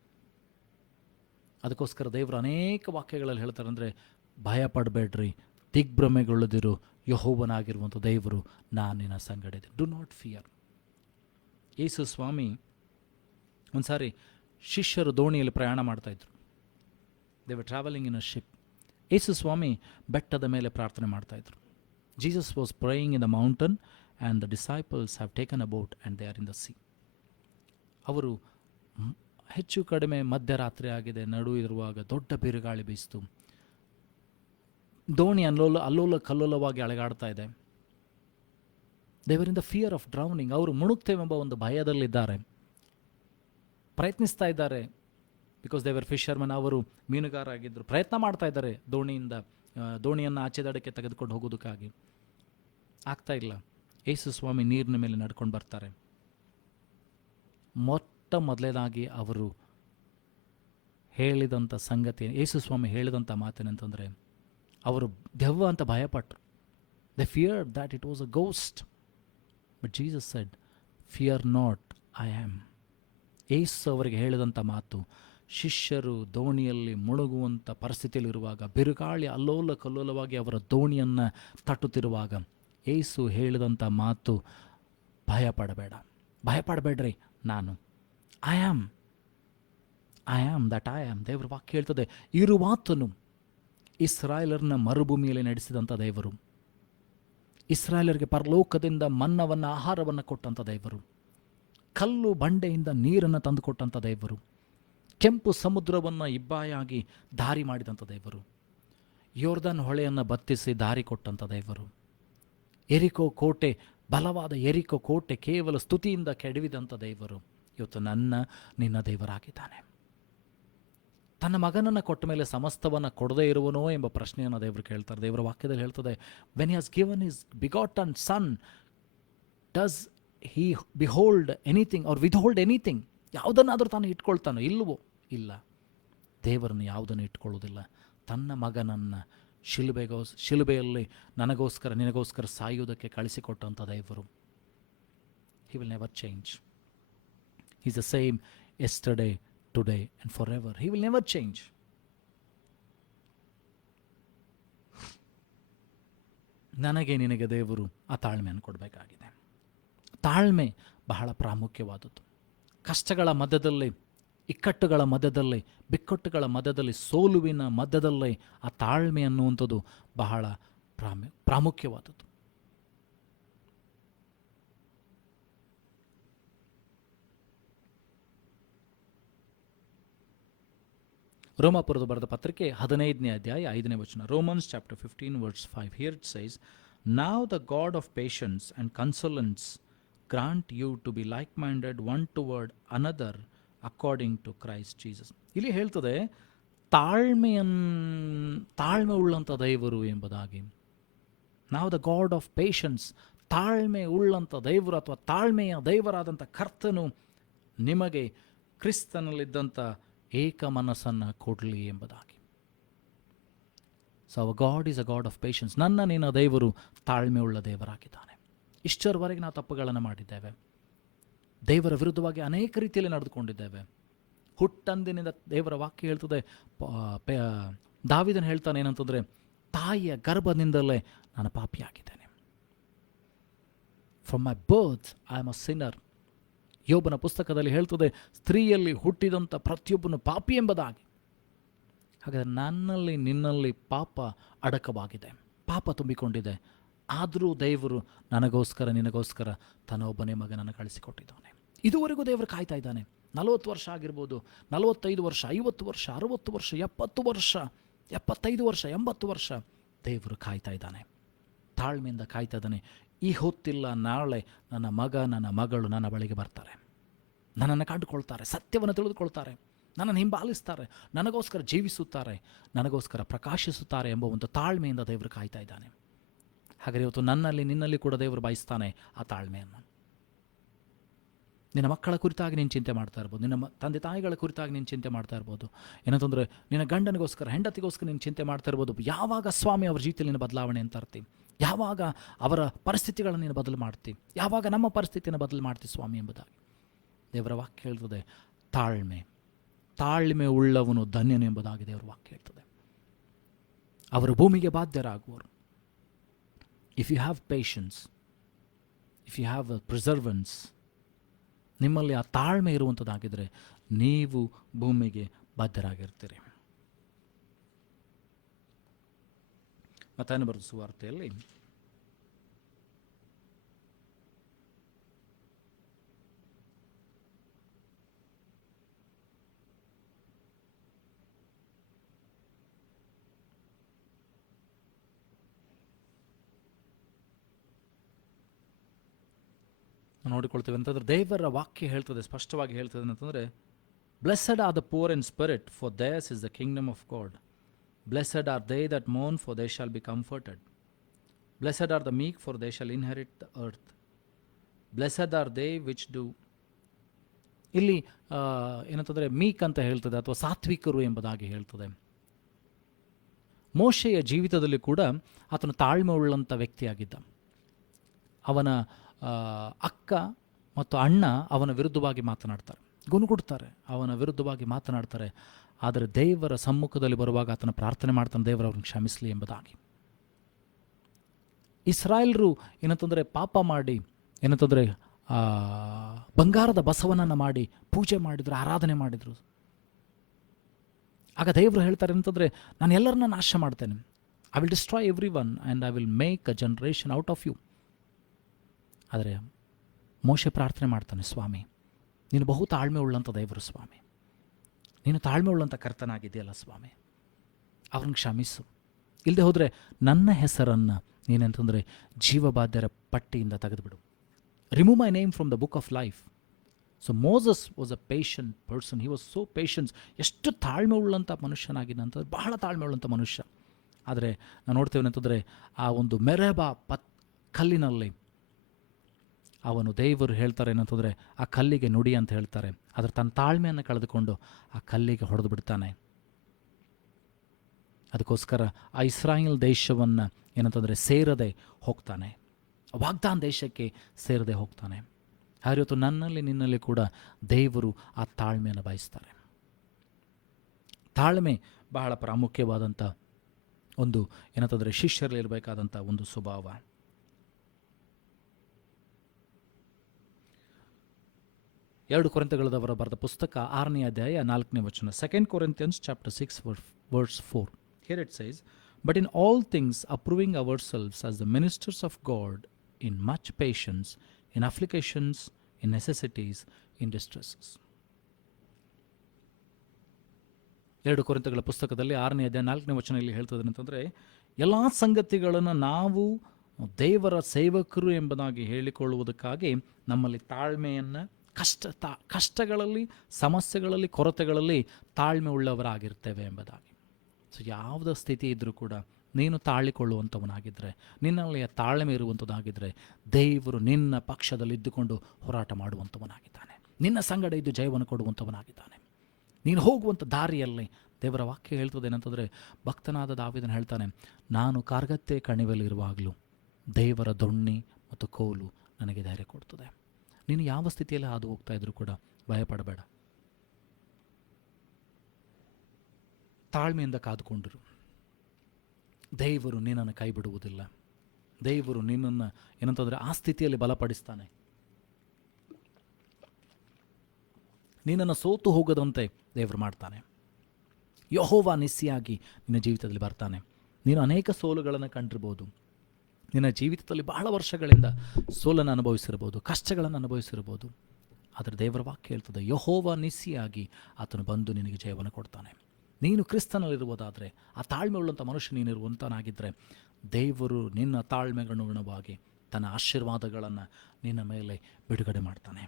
ಅದಕ್ಕೋಸ್ಕರ ದೇವರು ಅನೇಕ ವಾಕ್ಯಗಳಲ್ಲಿ ಹೇಳ್ತಾರೆ, ಅಂದರೆ ಭಯಪಡಬೇಡ್ರಿ, ದಿಗ್ಭ್ರಮೆಗೊಳ್ಳದಿರು, ಯೆಹೋವನಾಗಿರುವಂಥ ದೇವರು ನಾನು ನಿನ್ನ ಸಂಗಡಿದೆ. Do not fear. ಯೇಸು ಸ್ವಾಮಿ ಒಂದು ಸಾರಿ ಶಿಷ್ಯರು ದೋಣಿಯಲ್ಲಿ ಪ್ರಯಾಣ ಮಾಡ್ತಾಯಿದ್ರು. They were travelling in a ship. ಯೇಸು ಸ್ವಾಮಿ ಬೆಟ್ಟದ ಮೇಲೆ ಪ್ರಾರ್ಥನೆ ಮಾಡ್ತಾಯಿದ್ರು. Jesus was praying in the mountain and the disciples have taken a boat and they are in the sea. ಅವರು ಹೆಚ್ಚು ಕಡಿಮೆ ಮಧ್ಯರಾತ್ರಿ ಆಗಿದೆ, ನಡು ಇರುವಾಗ ದೊಡ್ಡ ಬಿರುಗಾಳಿ ಬೀಸ್ತು, ದೋಣಿ ಅಲ್ಲೋಲ ಕಲ್ಲೋಲವಾಗಿ ಅಳೆಗಾಡ್ತಾ ಇದೆ. ದೇವರಿಂದ ಫಿಯರ್ ಆಫ್ ಡ್ರೌನಿಂಗ್, ಅವರು ಮುಣುಗ್ತೇವೆಂಬ ಒಂದು ಭಯದಲ್ಲಿದ್ದಾರೆ, ಪ್ರಯತ್ನಿಸ್ತಾ ಇದ್ದಾರೆ. ಬಿಕಾಸ್ ದೇವರ್ ಫಿಶರ್ಮನ್, ಅವರು ಮೀನುಗಾರರಾಗಿದ್ದರು, ಪ್ರಯತ್ನ ಮಾಡ್ತಾ ಇದ್ದಾರೆ ದೋಣಿಯನ್ನು ಆಚೆ ದಡಕ್ಕೆ ತೆಗೆದುಕೊಂಡು ಹೋಗೋದಕ್ಕಾಗಿ. ಆಗ್ತಾ ಇಲ್ಲ. ಯೇಸು ಸ್ವಾಮಿ ನೀರಿನ ಮೇಲೆ ನಡ್ಕೊಂಡು ಬರ್ತಾರೆ. ಮೊದಲೇದಾಗಿ ಅವರು ಹೇಳಿದಂಥ ಸಂಗತಿ, ಯೇಸು ಸ್ವಾಮಿ ಹೇಳಿದಂಥ ಮಾತೇನಂತಂದರೆ, ಅವರು ದೆವ್ವ ಅಂತ ಭಯಪಟ್ಟರು. They fear that it was a ghost. But Jesus said, fear not, I am. ಯೇಸು ಅವರಿಗೆ ಹೇಳಿದಂಥ ಮಾತು, ಶಿಷ್ಯರು ದೋಣಿಯಲ್ಲಿ ಮುಳುಗುವಂಥ ಪರಿಸ್ಥಿತಿಯಲ್ಲಿರುವಾಗ, ಬಿರುಗಾಳಿ ಅಲ್ಲೋಲ ಕಲ್ಲೋಲವಾಗಿ ಅವರ ದೋಣಿಯನ್ನು ತಟ್ಟುತ್ತಿರುವಾಗ ಯೇಸು ಹೇಳಿದಂಥ ಮಾತು, ಭಯಪಡಬೇಡ್ರಿ, ನಾನು I am that I am. ದೇವರ ವಾಕ್ಯ ಹೇಳ್ತದೆ, ಇರುವಾತನು ಇಸ್ರಾಯೇಲರನ್ನ ಮರುಭೂಮಿಯಲ್ಲಿ ನಡೆಸಿದಂಥ ದೇವರು, ಇಸ್ರಾಯೇಲರಿಗೆ ಪರಲೋಕದಿಂದ ಮನ್ನವನ್ನು, ಆಹಾರವನ್ನು ಕೊಟ್ಟಂಥ ದೇವರು, ಕಲ್ಲು ಬಂಡೆಯಿಂದ ನೀರನ್ನು ತಂದುಕೊಟ್ಟಂಥ ದೇವರು, ಕೆಂಪು ಸಮುದ್ರವನ್ನು ಇಬ್ಬಾಯಾಗಿ ದಾರಿ ಮಾಡಿದಂಥ ದೇವರು, ಯೋರ್ದನ್ ಹೊಳೆಯನ್ನು ಬತ್ತಿಸಿ ದಾರಿ ಕೊಟ್ಟಂಥ ದೇವರು, ಎರಿಕೋ ಕೋಟೆ, ಬಲವಾದ ಎರಿಕೋ ಕೋಟೆ ಕೇವಲ ಸ್ತುತಿಯಿಂದ ಕೆಡವಿದಂಥ ದೇವರು ಇವತ್ತು ನಿನ್ನ ದೇವರಾಗಿದ್ದಾನೆ. ತನ್ನ ಮಗನನ್ನು ಕೊಟ್ಟ ಮೇಲೆ ಸಮಸ್ತವನ್ನು ಕೊಡದೇ ಇರುವನೋ ಎಂಬ ಪ್ರಶ್ನೆಯನ್ನು ದೇವರು ಕೇಳ್ತಾರೆ. ದೇವರ ವಾಕ್ಯದಲ್ಲಿ ಹೇಳ್ತದೆ, when he has given his begotten son, does he behold anything or withhold anything? ಯಾವುದನ್ನಾದರೂ ತಾನು ಇಟ್ಕೊಳ್ತಾನೋ? ಇಲ್ಲವೋ? ಇಲ್ಲ. ದೇವರನ್ನು ಯಾವುದನ್ನು ಇಟ್ಕೊಳ್ಳೋದಿಲ್ಲ. ತನ್ನ ಮಗನನ್ನು ಶಿಲುಬೆಯಲ್ಲಿ ನನಗೋಸ್ಕರ ನಿನಗೋಸ್ಕರ ಸಾಯುವುದಕ್ಕೆ ಕಳಿಸಿಕೊಟ್ಟಂಥ ದೇವರು. ಹಿ will never change. He is the same yesterday, today and forever. He will never change. ನನಗೆ ನಿನಗೆ ದೇವರು ಆ ತಾಳ್ಮೆಯನ್ನು ಕೊಡಬೇಕಾಗಿದೆ. ತಾಳ್ಮೆ ಬಹಳ ಪ್ರಾಮುಖ್ಯವಾದದ್ದು. ಕಷ್ಟಗಳ ಮಧ್ಯದಲ್ಲಿ, ಇಕ್ಕಟ್ಟುಗಳ ಮಧ್ಯದಲ್ಲಿ, ಬಿಕ್ಕಟ್ಟುಗಳ ಮಧ್ಯದಲ್ಲಿ, ಸೋಲುವಿನ ಮಧ್ಯದಲ್ಲಿ ಆ ತಾಳ್ಮೆ ಅನ್ನುವಂಥದ್ದು ಬಹಳ ಪ್ರಾಮುಖ್ಯವಾದದ್ದು. ರೋಮಾಪುರದ ಬರೆದ ಪತ್ರಿಕೆ 15ನೇ ಅಧ್ಯಾಯ 5ನೇ ವಚನ. Romans chapter 15 verse 5. Here it says, now the God of patience and consolence grant you to be like-minded one toward another according to Christ Jesus. ಇಲ್ಲಿ ಹೇಳ್ತದೆ ತಾಳ್ಮೆ ಉಳ್ಳಂಥ ದೇವರು ಎಂಬುದಾಗಿ. ನಾವು ದ ಗಾಡ್ ಆಫ್ ಪೇಷನ್ಸ್, ತಾಳ್ಮೆ ಉಳ್ಳಂಥ ದೇವರು ಅಥವಾ ತಾಳ್ಮೆಯ ದೇವರಾದಂಥ ಕರ್ತನು ನಿಮಗೆ ಕ್ರಿಸ್ತನಲ್ಲಿದ್ದಂಥ ಏಕ ಮನಸ್ಸನ್ನು ಕೊಡಲಿ ಎಂಬುದಾಗಿ. So our God is a god of patience. ನಿನ್ನ ದೇವರು ತಾಳ್ಮೆ ಉಳ್ಳ ದೇವರಾಗಿದ್ದಾನೆ. ಇಷ್ಟರವರೆಗೆ ನಾವು ತಪ್ಪುಗಳನ್ನು ಮಾಡಿದ್ದೇವೆ, ದೇವರ ವಿರುದ್ಧವಾಗಿ ಅನೇಕ ರೀತಿಯಲ್ಲಿ ನಡೆದುಕೊಂಡಿದ್ದೇವೆ. ಹುಟ್ಟಂದಿನಿಂದ ದೇವರ ವಾಕ್ಯ ಹೇಳ್ತದೆ, ದಾವೀದನು ಹೇಳ್ತಾನೆ ಏನಂತಂದರೆ, ತಾಯಿಯ ಗರ್ಭದಿಂದಲೇ ನಾನು ಪಾಪಿಯಾಗಿದ್ದೇನೆ. From my birth I am a sinner. ಯೋಬನ ಪುಸ್ತಕದಲ್ಲಿ ಹೇಳ್ತದೆ, ಸ್ತ್ರೀಯಲ್ಲಿ ಹುಟ್ಟಿದಂಥ ಪ್ರತಿಯೊಬ್ಬನು ಪಾಪಿ ಎಂಬುದಾಗಿ. ಹಾಗಾದರೆ ನನ್ನಲ್ಲಿ ನಿನ್ನಲ್ಲಿ ಪಾಪ ಅಡಕವಾಗಿದೆ, ಪಾಪ ತುಂಬಿಕೊಂಡಿದೆ. ಆದರೂ ದೇವರು ನನಗೋಸ್ಕರ ನಿನಗೋಸ್ಕರ ತನ್ನ ಒಬ್ಬನೇ ಮಗನನ್ನು ಕಳಿಸಿಕೊಟ್ಟಿದ್ದಾನೆ. ಇದುವರೆಗೂ ದೇವರು ಕಾಯ್ತಾ ಇದ್ದಾನೆ. 40 ವರ್ಷ ಆಗಿರ್ಬೋದು, 45 ವರ್ಷ, 50 ವರ್ಷ, 60 ವರ್ಷ, 70 ವರ್ಷ, 75 ವರ್ಷ, 80 ವರ್ಷ ದೇವರು ಕಾಯ್ತಾ ಇದ್ದಾನೆ. ತಾಳ್ಮೆಯಿಂದ ಕಾಯ್ತಾ ಇದ್ದಾನೆ. ಈ ಹೊತ್ತಿಲ್ಲ ನಾಳೆ ನನ್ನ ಮಗ ನನ್ನ ಮಗಳು ನನ್ನ ಬಳಿಗೆ ಬರ್ತಾರೆ, ನನ್ನನ್ನು ಕಂಡುಕೊಳ್ತಾರೆ, ಸತ್ಯವನ್ನು ತಿಳಿದುಕೊಳ್ತಾರೆ, ನನ್ನನ್ನು ಹಿಂಬಾಲಿಸ್ತಾರೆ, ನನಗೋಸ್ಕರ ಜೀವಿಸುತ್ತಾರೆ, ನನಗೋಸ್ಕರ ಪ್ರಕಾಶಿಸುತ್ತಾರೆ ಎಂಬ ಒಂದು ತಾಳ್ಮೆಯಿಂದ ದೇವರು ಕಾಯ್ತಾ ಇದ್ದಾನೆ. ಹಾಗಾದರೆ ಇವತ್ತು ನನ್ನಲ್ಲಿ ನಿನ್ನಲ್ಲಿ ಕೂಡ ದೇವರು ಬಯಸ್ತಾನೆ ಆ ತಾಳ್ಮೆಯನ್ನು. ನಿನ್ನ ಮಕ್ಕಳ ಕುರಿತಾಗಿ ನೀನು ಚಿಂತೆ ಮಾಡ್ತಾ ಇರ್ಬೋದು, ನಿನ್ನ ತಂದೆ ತಾಯಿಗಳ ಕುರಿತಾಗಿ ನೀನು ಚಿಂತೆ ಮಾಡ್ತಾ ಇರ್ಬೋದು, ಏನಂತಂದರೆ ನಿನ್ನ ಗಂಡನಿಗೋಸ್ಕರ ಹೆಂಡತಿಗೋಸ್ಕರ ನೀನು ಚಿಂತೆ ಮಾಡ್ತಾ ಇರ್ಬೋದು. ಯಾವಾಗ ಸ್ವಾಮಿ ಅವರ ಜೀವಿತದಲ್ಲಿ ನೀನು ಬದಲಾವಣೆ ಅಂತ ತರ್ತಿ? ಯಾವಾಗ ಅವರ ಪರಿಸ್ಥಿತಿಗಳನ್ನು ನೀನು ಬದಲು ಮಾಡ್ತಿ? ಯಾವಾಗ ನಮ್ಮ ಪರಿಸ್ಥಿತಿಯನ್ನು ಬದಲು ಮಾಡ್ತಿ ಸ್ವಾಮಿ ಎಂಬುದಾಗಿ ದೇವರ ವಾಕ್ಯ ಹೇಳ್ತದೆ. ತಾಳ್ಮೆ ಉಳ್ಳವನು ಧನ್ಯನು ಎಂಬುದಾಗಿ ದೇವರ ವಾಕ್ಯ ಹೇಳ್ತದೆ. ಅವರು ಭೂಮಿಗೆ ಬಾಧ್ಯರಾಗುವರು. If you have patience, if you have perseverance, ನಿಮ್ಮಲ್ಲಿ ಆ ತಾಳ್ಮೆ ಇರುವಂಥದ್ದಾಗಿದ್ದರೆ ನೀವು ಭೂಮಿಗೆ ಬಾಧ್ಯರಾಗಿರ್ತೀರಿ. ಮತ್ತಾಯನ ಬರೆದ ಸುವಾರ್ತೆಯಲ್ಲಿ ನೋಡಿಕೊಳ್ತೇವೆ ಅಂತಂದ್ರೆ ದೇವರ ವಾಕ್ಯ ಹೇಳ್ತದೆ, ಸ್ಪಷ್ಟವಾಗಿ ಹೇಳ್ತದೆ ಅಂತಂದರೆ, blessed are the poor in spirit, for theirs is the kingdom of God. Blessed are they that mourn, for they shall be comforted. Blessed are the meek, for they shall inherit the earth. Blessed are they which do. ಇಲ್ಲಿ ಏನಂತಂದರೆ ಮೀಕ್ ಅಂತ ಹೇಳ್ತದೆ, ಅಥವಾ ಸಾತ್ವಿಕರು ಎಂಬುದಾಗಿ ಹೇಳ್ತದೆ. ಮೋಶೆಯ ಜೀವಿತದಲ್ಲಿ ಕೂಡ ಆತನು ತಾಳ್ಮೆ ಉಳ್ಳಂಥ ವ್ಯಕ್ತಿಯಾಗಿದ್ದ. ಅವನ ಅಕ್ಕ ಮತ್ತು ಅಣ್ಣ ಅವನ ವಿರುದ್ಧವಾಗಿ ಮಾತನಾಡ್ತಾರೆ, ಗುನುಗುಡ್ತಾರೆ, ಅವನ ವಿರುದ್ಧವಾಗಿ ಮಾತನಾಡ್ತಾರೆ. ಆದರೆ ದೇವರ ಸಮ್ಮುಖದಲ್ಲಿ ಬರುವಾಗ ಆತನ ಪ್ರಾರ್ಥನೆ ಮಾಡ್ತಾನೆ, ದೇವರವ್ರನ್ನ ಕ್ಷಮಿಸಲಿ ಎಂಬುದಾಗಿ. ಇಸ್ರಾಯೇಲ್ರು ಏನಂತಂದರೆ ಪಾಪ ಮಾಡಿ, ಏನಂತಂದರೆ ಬಂಗಾರದ ಬಸವನನ್ನು ಮಾಡಿ ಪೂಜೆ ಮಾಡಿದರು, ಆರಾಧನೆ ಮಾಡಿದರು. ಆಗ ದೇವರು ಹೇಳ್ತಾರೆ ಅಂತಂದರೆ, ನಾನು ಎಲ್ಲರನ್ನ ನಾಶ ಮಾಡ್ತೇನೆ. I will destroy every one and I will make a generation out of you. ಆದರೆ ಮೋಶೆ ಪ್ರಾರ್ಥನೆ ಮಾಡ್ತಾನೆ, ಸ್ವಾಮಿ ನೀನು ಬಹು ತಾಳ್ಮೆ ಉಳ್ಳಂಥ ದೇವರು ಸ್ವಾಮಿ, ನೀನು ತಾಳ್ಮೆ ಉಳ್ಳಂಥ ಕರ್ತನಾಗಿದೆಯಲ್ಲ ಸ್ವಾಮಿ, ಅವ್ರನ್ನ ಕ್ಷಮಿಸು. ಇಲ್ಲದೆ ಹೋದರೆ ನನ್ನ ಹೆಸರನ್ನು ನೀನೆಂತಂದರೆ ಜೀವಬಾಧ್ಯರ ಪಟ್ಟಿಯಿಂದ ತೆಗೆದುಬಿಡು. Remove my name from the book of life. So Moses was a patient person. He was so patience. ಎಷ್ಟು ತಾಳ್ಮೆ ಉಳ್ಳಂಥ ಮನುಷ್ಯನಾಗಿದ್ದಂಥದ್ದು, ಬಹಳ ತಾಳ್ಮೆ ಉಳ್ಳಂಥ ಮನುಷ್ಯ. ಆದರೆ ನಾವು ನೋಡ್ತೇವೆ ಅಂತಂದರೆ ಆ ಒಂದು ಮೆರೆಬಾ ಕಲ್ಲಿನಲ್ಲಿ ಅವನು, ದೇವರು ಹೇಳ್ತಾರೆ ಏನಂತಂದರೆ ಆ ಕಲ್ಲಿಗೆ ನುಡಿ ಅಂತ ಹೇಳ್ತಾರೆ, ಆದರೆ ತನ್ನ ತಾಳ್ಮೆಯನ್ನು ಕಳೆದುಕೊಂಡು ಆ ಕಲ್ಲಿಗೆ ಹೊಡೆದು ಬಿಡ್ತಾನೆ. ಅದಕ್ಕೋಸ್ಕರ ಆ ಇಸ್ರಾಯೇಲ್ ದೇಶವನ್ನು ಏನಂತಂದರೆ ಸೇರದೆ ಹೋಗ್ತಾನೆ, ವಾಗ್ದಾನ ದೇಶಕ್ಕೆ ಸೇರದೆ ಹೋಗ್ತಾನೆ. ಇವತ್ತು ನನ್ನಲ್ಲಿ ನಿನ್ನಲ್ಲಿ ಕೂಡ ದೇವರು ಆ ತಾಳ್ಮೆಯನ್ನು ಬಯಸ್ತಾರೆ. ತಾಳ್ಮೆ ಬಹಳ ಪ್ರಾಮುಖ್ಯವಾದಂಥ ಒಂದು ಏನಂತಂದರೆ ಶಿಷ್ಯರಲ್ಲಿರಬೇಕಾದಂಥ ಒಂದು ಸ್ವಭಾವ. ಎರಡು ಕೊರಿಂಥದವರ ಬರೆದ ಪುಸ್ತಕ 6ನೇ ಅಧ್ಯಾಯ 4ನೇ ವಚನ. 2 Corinthians chapter 6 verse 4. Here it says, "But in all things approving ourselves as the ministers of God, in much patience, in afflictions, in necessities, in distresses." 2 ಕೊರಿಂಥಗಳ ಪುಸ್ತಕದಲ್ಲಿ 6ನೇ ಅಧ್ಯಾಯ 4ನೇ ವಚನ ಇಲ್ಲಿ ಹೇಳ್ತದೆ ಅಂತಂದರೆ, ಎಲ್ಲ ಸಂಗತಿಗಳನ್ನು ನಾವು ದೇವರ ಸೇವಕರು ಎಂಬುದಾಗಿ ಹೇಳಿಕೊಳ್ಳುವುದಕ್ಕಾಗಿ ನಮ್ಮಲ್ಲಿ ತಾಳ್ಮೆಯನ್ನು, ಕಷ್ಟಗಳಲ್ಲಿ, ಸಮಸ್ಯೆಗಳಲ್ಲಿ, ಕೊರತೆಗಳಲ್ಲಿ ತಾಳ್ಮೆ ಉಳ್ಳವರಾಗಿರ್ತೇವೆ ಎಂಬುದಾಗಿ. ಸೊ ಯಾವುದೇ ಸ್ಥಿತಿ ಇದ್ದರೂ ಕೂಡ ನೀನು ತಾಳಿಕೊಳ್ಳುವಂಥವನಾಗಿದ್ದರೆ, ನಿನ್ನಲ್ಲಿ ತಾಳ್ಮೆ ಇರುವಂಥದ್ದಾಗಿದ್ದರೆ, ದೇವರು ನಿನ್ನ ಪಕ್ಷದಲ್ಲಿ ಇದ್ದುಕೊಂಡು ಹೋರಾಟ ಮಾಡುವಂಥವನಾಗಿದ್ದಾನೆ, ನಿನ್ನ ಸಂಗಡ ಇದ್ದು ಜಯವನ್ನು ಕೊಡುವಂಥವನಾಗಿದ್ದಾನೆ. ನೀನು ಹೋಗುವಂಥ ದಾರಿಯಲ್ಲಿ ದೇವರ ವಾಕ್ಯ ಹೇಳ್ತದೆ ಏನಂತಂದರೆ, ಭಕ್ತನಾದ ದಾವೀದನು ಹೇಳ್ತಾನೆ, ನಾನು ಕಾರ್ಗತ್ತೆ ಕಣಿವೆಯಲ್ಲಿರುವಾಗಲೂ ದೇವರ ದೊಣ್ಣೆ ಮತ್ತು ಕೋಲು ನನಗೆ ಧೈರ್ಯ ಕೊಡ್ತದೆ. ನೀನು ಯಾವ ಸ್ಥಿತಿಯಲ್ಲಿ ಹಾದು ಹೋಗ್ತಾ ಇದ್ರೂ ಕೂಡ ಭಯಪಡಬೇಡ, ತಾಳ್ಮೆಯಿಂದ ಕಾದುಕೊಂಡಿರು. ದೇವರು ನಿನ್ನನ್ನು ಕೈ ಬಿಡುವುದಿಲ್ಲ. ದೇವರು ನಿನ್ನನ್ನು ಏನಂತಂದರೆ ಆ ಸ್ಥಿತಿಯಲ್ಲಿ ಬಲಪಡಿಸ್ತಾನೆ. ನಿನ್ನನ್ನು ಸೋತು ಹೋಗದಂತೆ ದೇವರು ಮಾಡ್ತಾನೆ. ಯೆಹೋವ ನಿಸ್ಸಿಯಾಗಿ ನಿನ್ನ ಜೀವಿತದಲ್ಲಿ ಬರ್ತಾನೆ. ನೀನು ಅನೇಕ ಸೋಲುಗಳನ್ನು ಕಂಡಿರ್ಬೋದು, ನಿನ್ನ ಜೀವಿತದಲ್ಲಿ ಬಹಳ ವರ್ಷಗಳಿಂದ ಸೋಲನ್ನು ಅನುಭವಿಸಿರ್ಬೋದು, ಕಷ್ಟಗಳನ್ನು ಅನುಭವಿಸಿರ್ಬೋದು. ಆದರೆ ದೇವರ ವಾಕ್ಯ ಹೇಳ್ತದೆ, ಯೆಹೋವ ನಿಸ್ಸಿಯಾಗಿ ಆತನು ಬಂದು ನಿನಗೆ ಜಯವನ್ನು ಕೊಡ್ತಾನೆ. ನೀನು ಕ್ರಿಸ್ತನಲ್ಲಿರುವುದಾದರೆ, ಆ ತಾಳ್ಮೆ ಉಳ್ಳಂಥ ಮನುಷ್ಯ ನೀನಿರುವಂತನಾಗಿದ್ದರೆ, ದೇವರು ನಿನ್ನ ತಾಳ್ಮೆಗನುಗುಣವಾಗಿ ತನ್ನ ಆಶೀರ್ವಾದಗಳನ್ನು ನಿನ್ನ ಮೇಲೆ ಬಿಡುಗಡೆ ಮಾಡ್ತಾನೆ.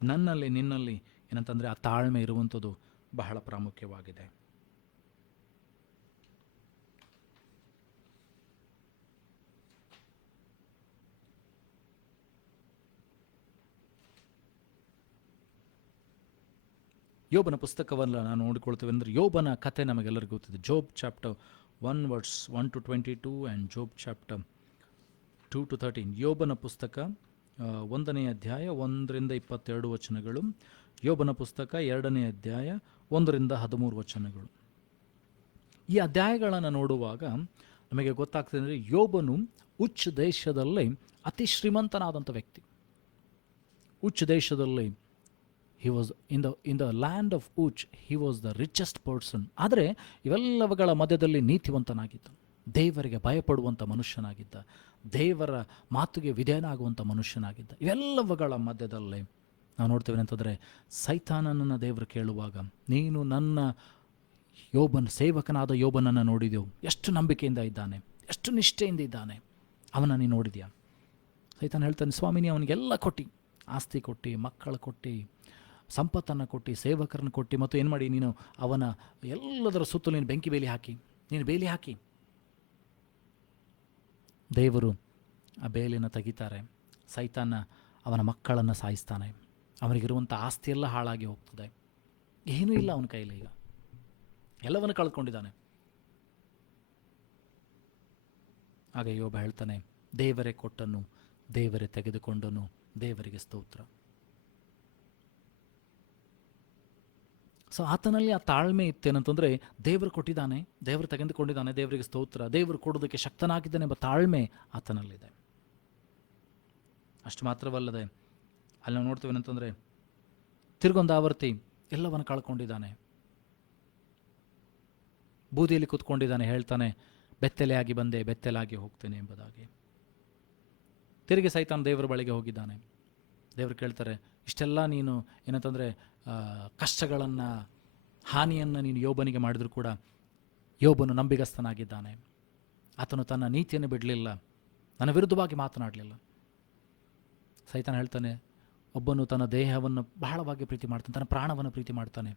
ನನ್ನಲ್ಲಿ ನಿನ್ನಲ್ಲಿ ಏನಂತಂದರೆ ಆ ತಾಳ್ಮೆ ಇರುವಂಥದ್ದು ಬಹಳ ಪ್ರಾಮುಖ್ಯವಾಗಿದೆ. ಯೋಬನ ಪುಸ್ತಕವನ್ನು ನಾನು ನೋಡಿಕೊಳ್ತೇವೆ ಅಂದರೆ, ಯೋಬನ ಕಥೆ ನಮಗೆಲ್ಲರಿಗೂ ಗೊತ್ತಿದೆ. Job chapter 1 verse 1 to 22 and Job chapter 2 to 13. ಯೋಬನ ಪುಸ್ತಕ 1ನೇ ಅಧ್ಯಾಯ 1ರಿಂದ 22 ವಚನಗಳು, ಯೋಬನ ಪುಸ್ತಕ 2ನೇ ಅಧ್ಯಾಯ 1ರಿಂದ 13 ವಚನಗಳು. ಈ ಅಧ್ಯಾಯಗಳನ್ನು ನೋಡುವಾಗ ನಮಗೆ ಗೊತ್ತಾಗ್ತದೆ ಅಂದರೆ, ಯೋಬನು ಉಚ್ಚ ದೇಶದಲ್ಲಿ ಅತಿ ಶ್ರೀಮಂತನಾದಂಥ ವ್ಯಕ್ತಿ. ಉಚ್ಚ ದೇಶದಲ್ಲಿ he was in the land of Uz he was the richest person. ಆದರೆ ಇವೆಲ್ಲವುಗಳ ಮಧ್ಯದಲ್ಲಿ ನೀತಿವಂತನಾಗಿದ್ದ, ದೇವರಿಗೆ ಭಯಪಡುವಂಥ ಮನುಷ್ಯನಾಗಿದ್ದ, ದೇವರ ಮಾತುಗೆ ವಿಧೇಯನಾಗುವಂಥ ಮನುಷ್ಯನಾಗಿದ್ದ. ಇವೆಲ್ಲವುಗಳ ಮಧ್ಯದಲ್ಲಿ ನಾವು ನೋಡ್ತೇವೆ ಅಂತಂದರೆ ಸೈತಾನನನ್ನು ದೇವರು ಕೇಳುವಾಗ, ನೀನು ನನ್ನ ಸೇವಕನಾದ ಯೋಬನನ್ನು ನೋಡಿದೆವು, ಎಷ್ಟು ನಂಬಿಕೆಯಿಂದ ಇದ್ದಾನೆ, ಎಷ್ಟು ನಿಷ್ಠೆಯಿಂದ ಇದ್ದಾನೆ, ಅವನ ನೀನು ನೋಡಿದ್ಯಾ? ಸೈತಾನ ಹೇಳ್ತಾನೆ, ಸ್ವಾಮಿನಿ ಅವನಿಗೆಲ್ಲ ಕೊಟ್ಟು, ಆಸ್ತಿ ಕೊಟ್ಟು, ಮಕ್ಕಳು ಕೊಟ್ಟು, ಸಂಪತ್ತನ್ನು ಕೊಟ್ಟು, ಸೇವಕರನ್ನು ಕೊಟ್ಟು, ಮತ್ತು ಏನು ಮಾಡಿ ನೀನು ಅವನ ಎಲ್ಲದರ ಸುತ್ತಲೂ ನೀನು ಬೆಂಕಿ ಬೇಲಿ ಹಾಕಿ. ದೇವರು ಆ ಬೇಲಿನ ತೆಗಿತಾರೆ. ಸೈತಾನ ಅವನ ಮಕ್ಕಳನ್ನು ಸಾಯಿಸ್ತಾನೆ. ಅವನಿಗಿರುವಂಥ ಆಸ್ತಿಯೆಲ್ಲ ಹಾಳಾಗಿ ಹೋಗ್ತದೆ. ಏನೂ ಇಲ್ಲ ಅವನ ಕೈಲಿ, ಈಗ ಎಲ್ಲವನ್ನು ಕಳ್ಕೊಂಡಿದ್ದಾನೆ. ಆಗ ಯೋಬ ಹೇಳ್ತಾನೆ, ದೇವರೇ ಕೊಟ್ಟನು, ದೇವರೇ ತೆಗೆದುಕೊಂಡನು, ದೇವರಿಗೆ ಸ್ತೋತ್ರ. ಸೊ ಆತನಲ್ಲಿ ಆ ತಾಳ್ಮೆ ಇತ್ತೇನಂತಂದರೆ, ದೇವರು ಕೊಟ್ಟಿದ್ದಾನೆ, ದೇವರು ತೆಗೆದುಕೊಂಡಿದ್ದಾನೆ, ದೇವರಿಗೆ ಸ್ತೋತ್ರ, ದೇವರು ಕೊಡೋದಕ್ಕೆ ಶಕ್ತನಾಗಿದ್ದಾನೆ ಎಂಬ ತಾಳ್ಮೆ ಆತನಲ್ಲಿದೆ. ಅಷ್ಟು ಮಾತ್ರವಲ್ಲದೆ ಅಲ್ಲಿ ನಾವು ನೋಡ್ತೇವೆ ಏನಂತಂದರೆ, ತಿರುಗೊಂದು ಆವರ್ತಿ ಎಲ್ಲವನ್ನು ಕಳ್ಕೊಂಡಿದ್ದಾನೆ, ಬೂದಿಯಲ್ಲಿ ಕೂತ್ಕೊಂಡಿದ್ದಾನೆ, ಹೇಳ್ತಾನೆ, ಬೆತ್ತಲೆಯಾಗಿ ಬಂದೆ, ಬೆತ್ತಲಾಗಿ ಹೋಗ್ತೇನೆ ಎಂಬುದಾಗಿ. ತಿರುಗಿ ಸೈತಾನ್ ದೇವರ ಬಳಿಗೆ ಹೋಗಿದ್ದಾನೆ. ದೇವರು ಕೇಳ್ತಾರೆ, ಇಷ್ಟೆಲ್ಲ ನೀನು ಏನಂತಂದರೆ ಕಷ್ಟಗಳನ್ನು, ಹಾನಿಯನ್ನು ನೀನು ಯೋಬನಿಗೆ ಮಾಡಿದರೂ ಕೂಡ ಯೋಬನು ನಂಬಿಗಸ್ತನಾಗಿದ್ದಾನೆ. ಆತನು ತನ್ನ ನೀತಿಯನ್ನು ಬಿಡಲಿಲ್ಲ, ನನ್ನ ವಿರುದ್ಧವಾಗಿ ಮಾತನಾಡಲಿಲ್ಲ. ಸೈತಾನ ಹೇಳ್ತಾನೆ, ಒಬ್ಬನು ತನ್ನ ದೇಹವನ್ನು ಬಹಳವಾಗಿ ಪ್ರೀತಿ ಮಾಡ್ತಾನೆ, ತನ್ನ ಪ್ರಾಣವನ್ನು ಪ್ರೀತಿ ಮಾಡ್ತಾನೆ.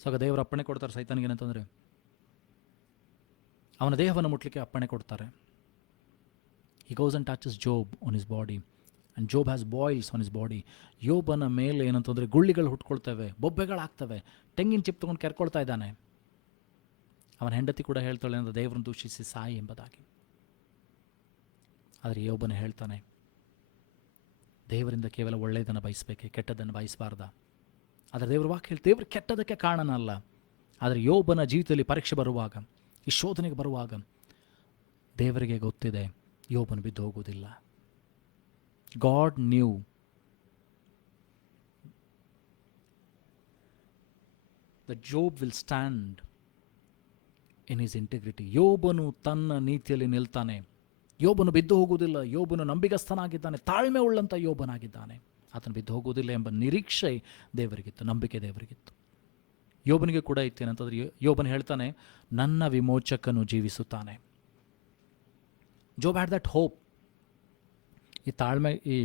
ಸೊ ಆಗ ದೇವರು ಅಪ್ಪಣೆ ಕೊಡ್ತಾರೆ ಸೈತಾನಿಗೆ, ಏನಂತಂದರೆ ಅವನ ದೇಹವನ್ನು ಮುಟ್ಲಿಕ್ಕೆ ಅಪ್ಪಣೆ ಕೊಡ್ತಾರೆ. He goes and touches Job on his body and Job has boils on his body. ಯೋಬನ ಮೇಲೆ ಏನಂತಂದರೆ ಗುಳ್ಳಿಗಳು ಹುಟ್ಕೊಳ್ತವೆ, ಬೊಬ್ಬೆಗಳಾಗ್ತವೆ, ತೆಂಗಿನ ಚಿಪ್ ತೊಗೊಂಡು ಕೆರ್ಕೊಳ್ತಾ ಇದ್ದಾನೆ. ಅವನ ಹೆಂಡತಿ ಕೂಡ ಹೇಳ್ತಾಳೆ ಅಂತ, ದೇವರನ್ನು ದೂಷಿಸಿ ಸಾಯಿ ಎಂಬುದಾಗಿ. ಆದರೆ ಯೋಬನ ಹೇಳ್ತಾನೆ, ದೇವರಿಂದ ಕೇವಲ ಒಳ್ಳೆಯದನ್ನು ಬಯಸಬೇಕೆ, ಕೆಟ್ಟದ್ದನ್ನು ಬಯಸಬಾರ್ದ. ಆದರೆ ದೇವ್ರ ವಾಕ್ಯ ಹೇಳಿ, ದೇವರು ಕೆಟ್ಟದಕ್ಕೆ ಕಾರಣನಲ್ಲ. ಆದರೆ ಯೋಬನ ಜೀವಿತದಲ್ಲಿ ಪರೀಕ್ಷೆ ಬರುವಾಗ, ಈ ಶೋಧನೆಗೆ ಬರುವಾಗ ದೇವರಿಗೆ ಗೊತ್ತಿದೆ, ಯೋಬನು ಬಿದ್ದು ಹೋಗುವುದಿಲ್ಲ. God new that Job will stand in his integrity. ಯೋಬನು ತನ್ನ ನೀತಿಯಲ್ಲಿ ನಿಲ್ತಾನೆ, ಯೋಬನು ಬಿದ್ದು ಹೋಗುವುದಿಲ್ಲ, ಯೋಬನು ನಂಬಿಗಸ್ತನಾಗಿದ್ದಾನೆ, ತಾಳ್ಮೆ ಉಳ್ಳಂಥ ಯೋಬನಾಗಿದ್ದಾನೆ, ಆತನು ಬಿದ್ದು ಹೋಗುವುದಿಲ್ಲ ಎಂಬ ನಿರೀಕ್ಷೆ ದೇವರಿಗಿತ್ತು, ನಂಬಿಕೆ ದೇವರಿಗಿತ್ತು. ಯೋಬನಿಗೆ ಕೂಡ ಇತ್ತೇನಂತಂದರೆ, ಯೋಬನು ಹೇಳ್ತಾನೆ, ನನ್ನ ವಿಮೋಚಕನು ಜೀವಿಸುತ್ತಾನೆ. ಜೋಬ್ ಹ್ಯಾಡ್ ದಟ್ ಹೋಪ್. ಈ ತಾಳ್ಮೆ, ಈ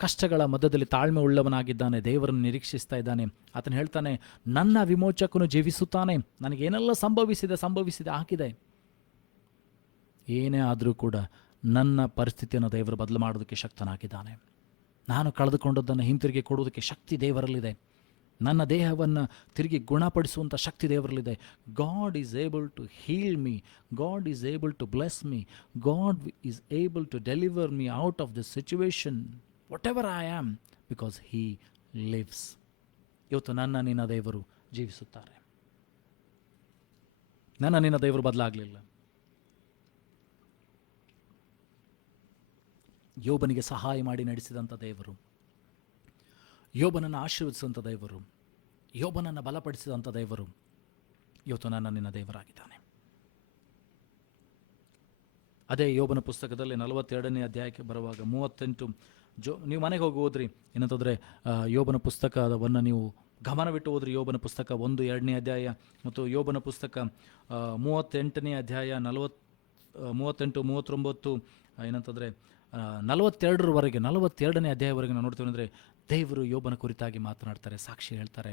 ಕಷ್ಟಗಳ ಮಧ್ಯದಲ್ಲಿ ತಾಳ್ಮೆ ಉಳ್ಳವನಾಗಿದ್ದಾನೆ, ದೇವರನ್ನು ನಿರೀಕ್ಷಿಸ್ತಾ ಇದ್ದಾನೆ. ಆತನು ಹೇಳ್ತಾನೆ, ನನ್ನ ವಿಮೋಚಕನು ಜೀವಿಸುತ್ತಾನೆ, ನನಗೇನೆಲ್ಲ ಸಂಭವಿಸಿದೆ ಆಗಿದೆ, ಏನೇ ಆದರೂ ಕೂಡ ನನ್ನ ಪರಿಸ್ಥಿತಿಯನ್ನು ದೇವರು ಬದಲು ಮಾಡೋದಕ್ಕೆ ಶಕ್ತನಾಗಿದ್ದಾನೆ. ನಾನು ಕಳೆದುಕೊಂಡದ್ದನ್ನು ಹಿಂತಿರುಗಿ ಕೊಡುವುದಕ್ಕೆ ಶಕ್ತಿ ದೇವರಲ್ಲಿದೆ. ನನ್ನ ದೇಹವನ್ನು ತಿರುಗಿ ಗುಣಪಡಿಸುವಂಥ ಶಕ್ತಿ ದೇವರಲ್ಲಿದೆ. God is able to heal me, God is able to bless me, God is able to deliver me out of this situation, whatever I am, because he lives. ಇವತ್ತು ನನ್ನ ನಿನ್ನ ದೇವರು ಜೀವಿಸುತ್ತಾರೆ. ನನ್ನ ನಿನ್ನ ದೇವರು ಬದಲಾಗಲಿಲ್ಲ. ಯೋಬನಿಗೆ ಸಹಾಯ ಮಾಡಿ ನಡೆಸಿದಂಥ ದೇವರು, ಯೋಬನನ್ನು ಆಶೀರ್ವದಿಸಿದಂಥ ದೇವರು, ಯೋಬನನ್ನು ಬಲಪಡಿಸಿದಂಥ ದೇವರು ಇವತ್ತು ನನ್ನ ನಿನ್ನ ದೇವರಾಗಿದ್ದಾನೆ. ಅದೇ ಯೋಬನ ಪುಸ್ತಕದಲ್ಲಿ 42ನೇ ಅಧ್ಯಾಯಕ್ಕೆ ಬರುವಾಗ 38, ನೀವು ಮನೆಗೆ ಹೋಗಿ ಓದ್ರಿ, ಏನಂತಂದರೆ ಯೋಬನ ಪುಸ್ತಕವನ್ನು ನೀವು ಗಮನವಿಟ್ಟು ಓದ್ರಿ. ಯೋಬನ ಪುಸ್ತಕ 1, 2ನೇ ಅಧ್ಯಾಯ ಮತ್ತು ಯೋಬನ ಪುಸ್ತಕ 38ನೇ ಅಧ್ಯಾಯ 38, 39, ಏನಂತಂದರೆ 42ರವರೆಗೆ, 42ನೇ ಅಧ್ಯಾಯವರೆಗೆ ನಾವು ನೋಡ್ತೀವಿ. ಅಂದರೆ ದೇವರು ಯೋಬನ ಕುರಿತಾಗಿ ಮಾತನಾಡ್ತಾರೆ, ಸಾಕ್ಷಿ ಹೇಳ್ತಾರೆ.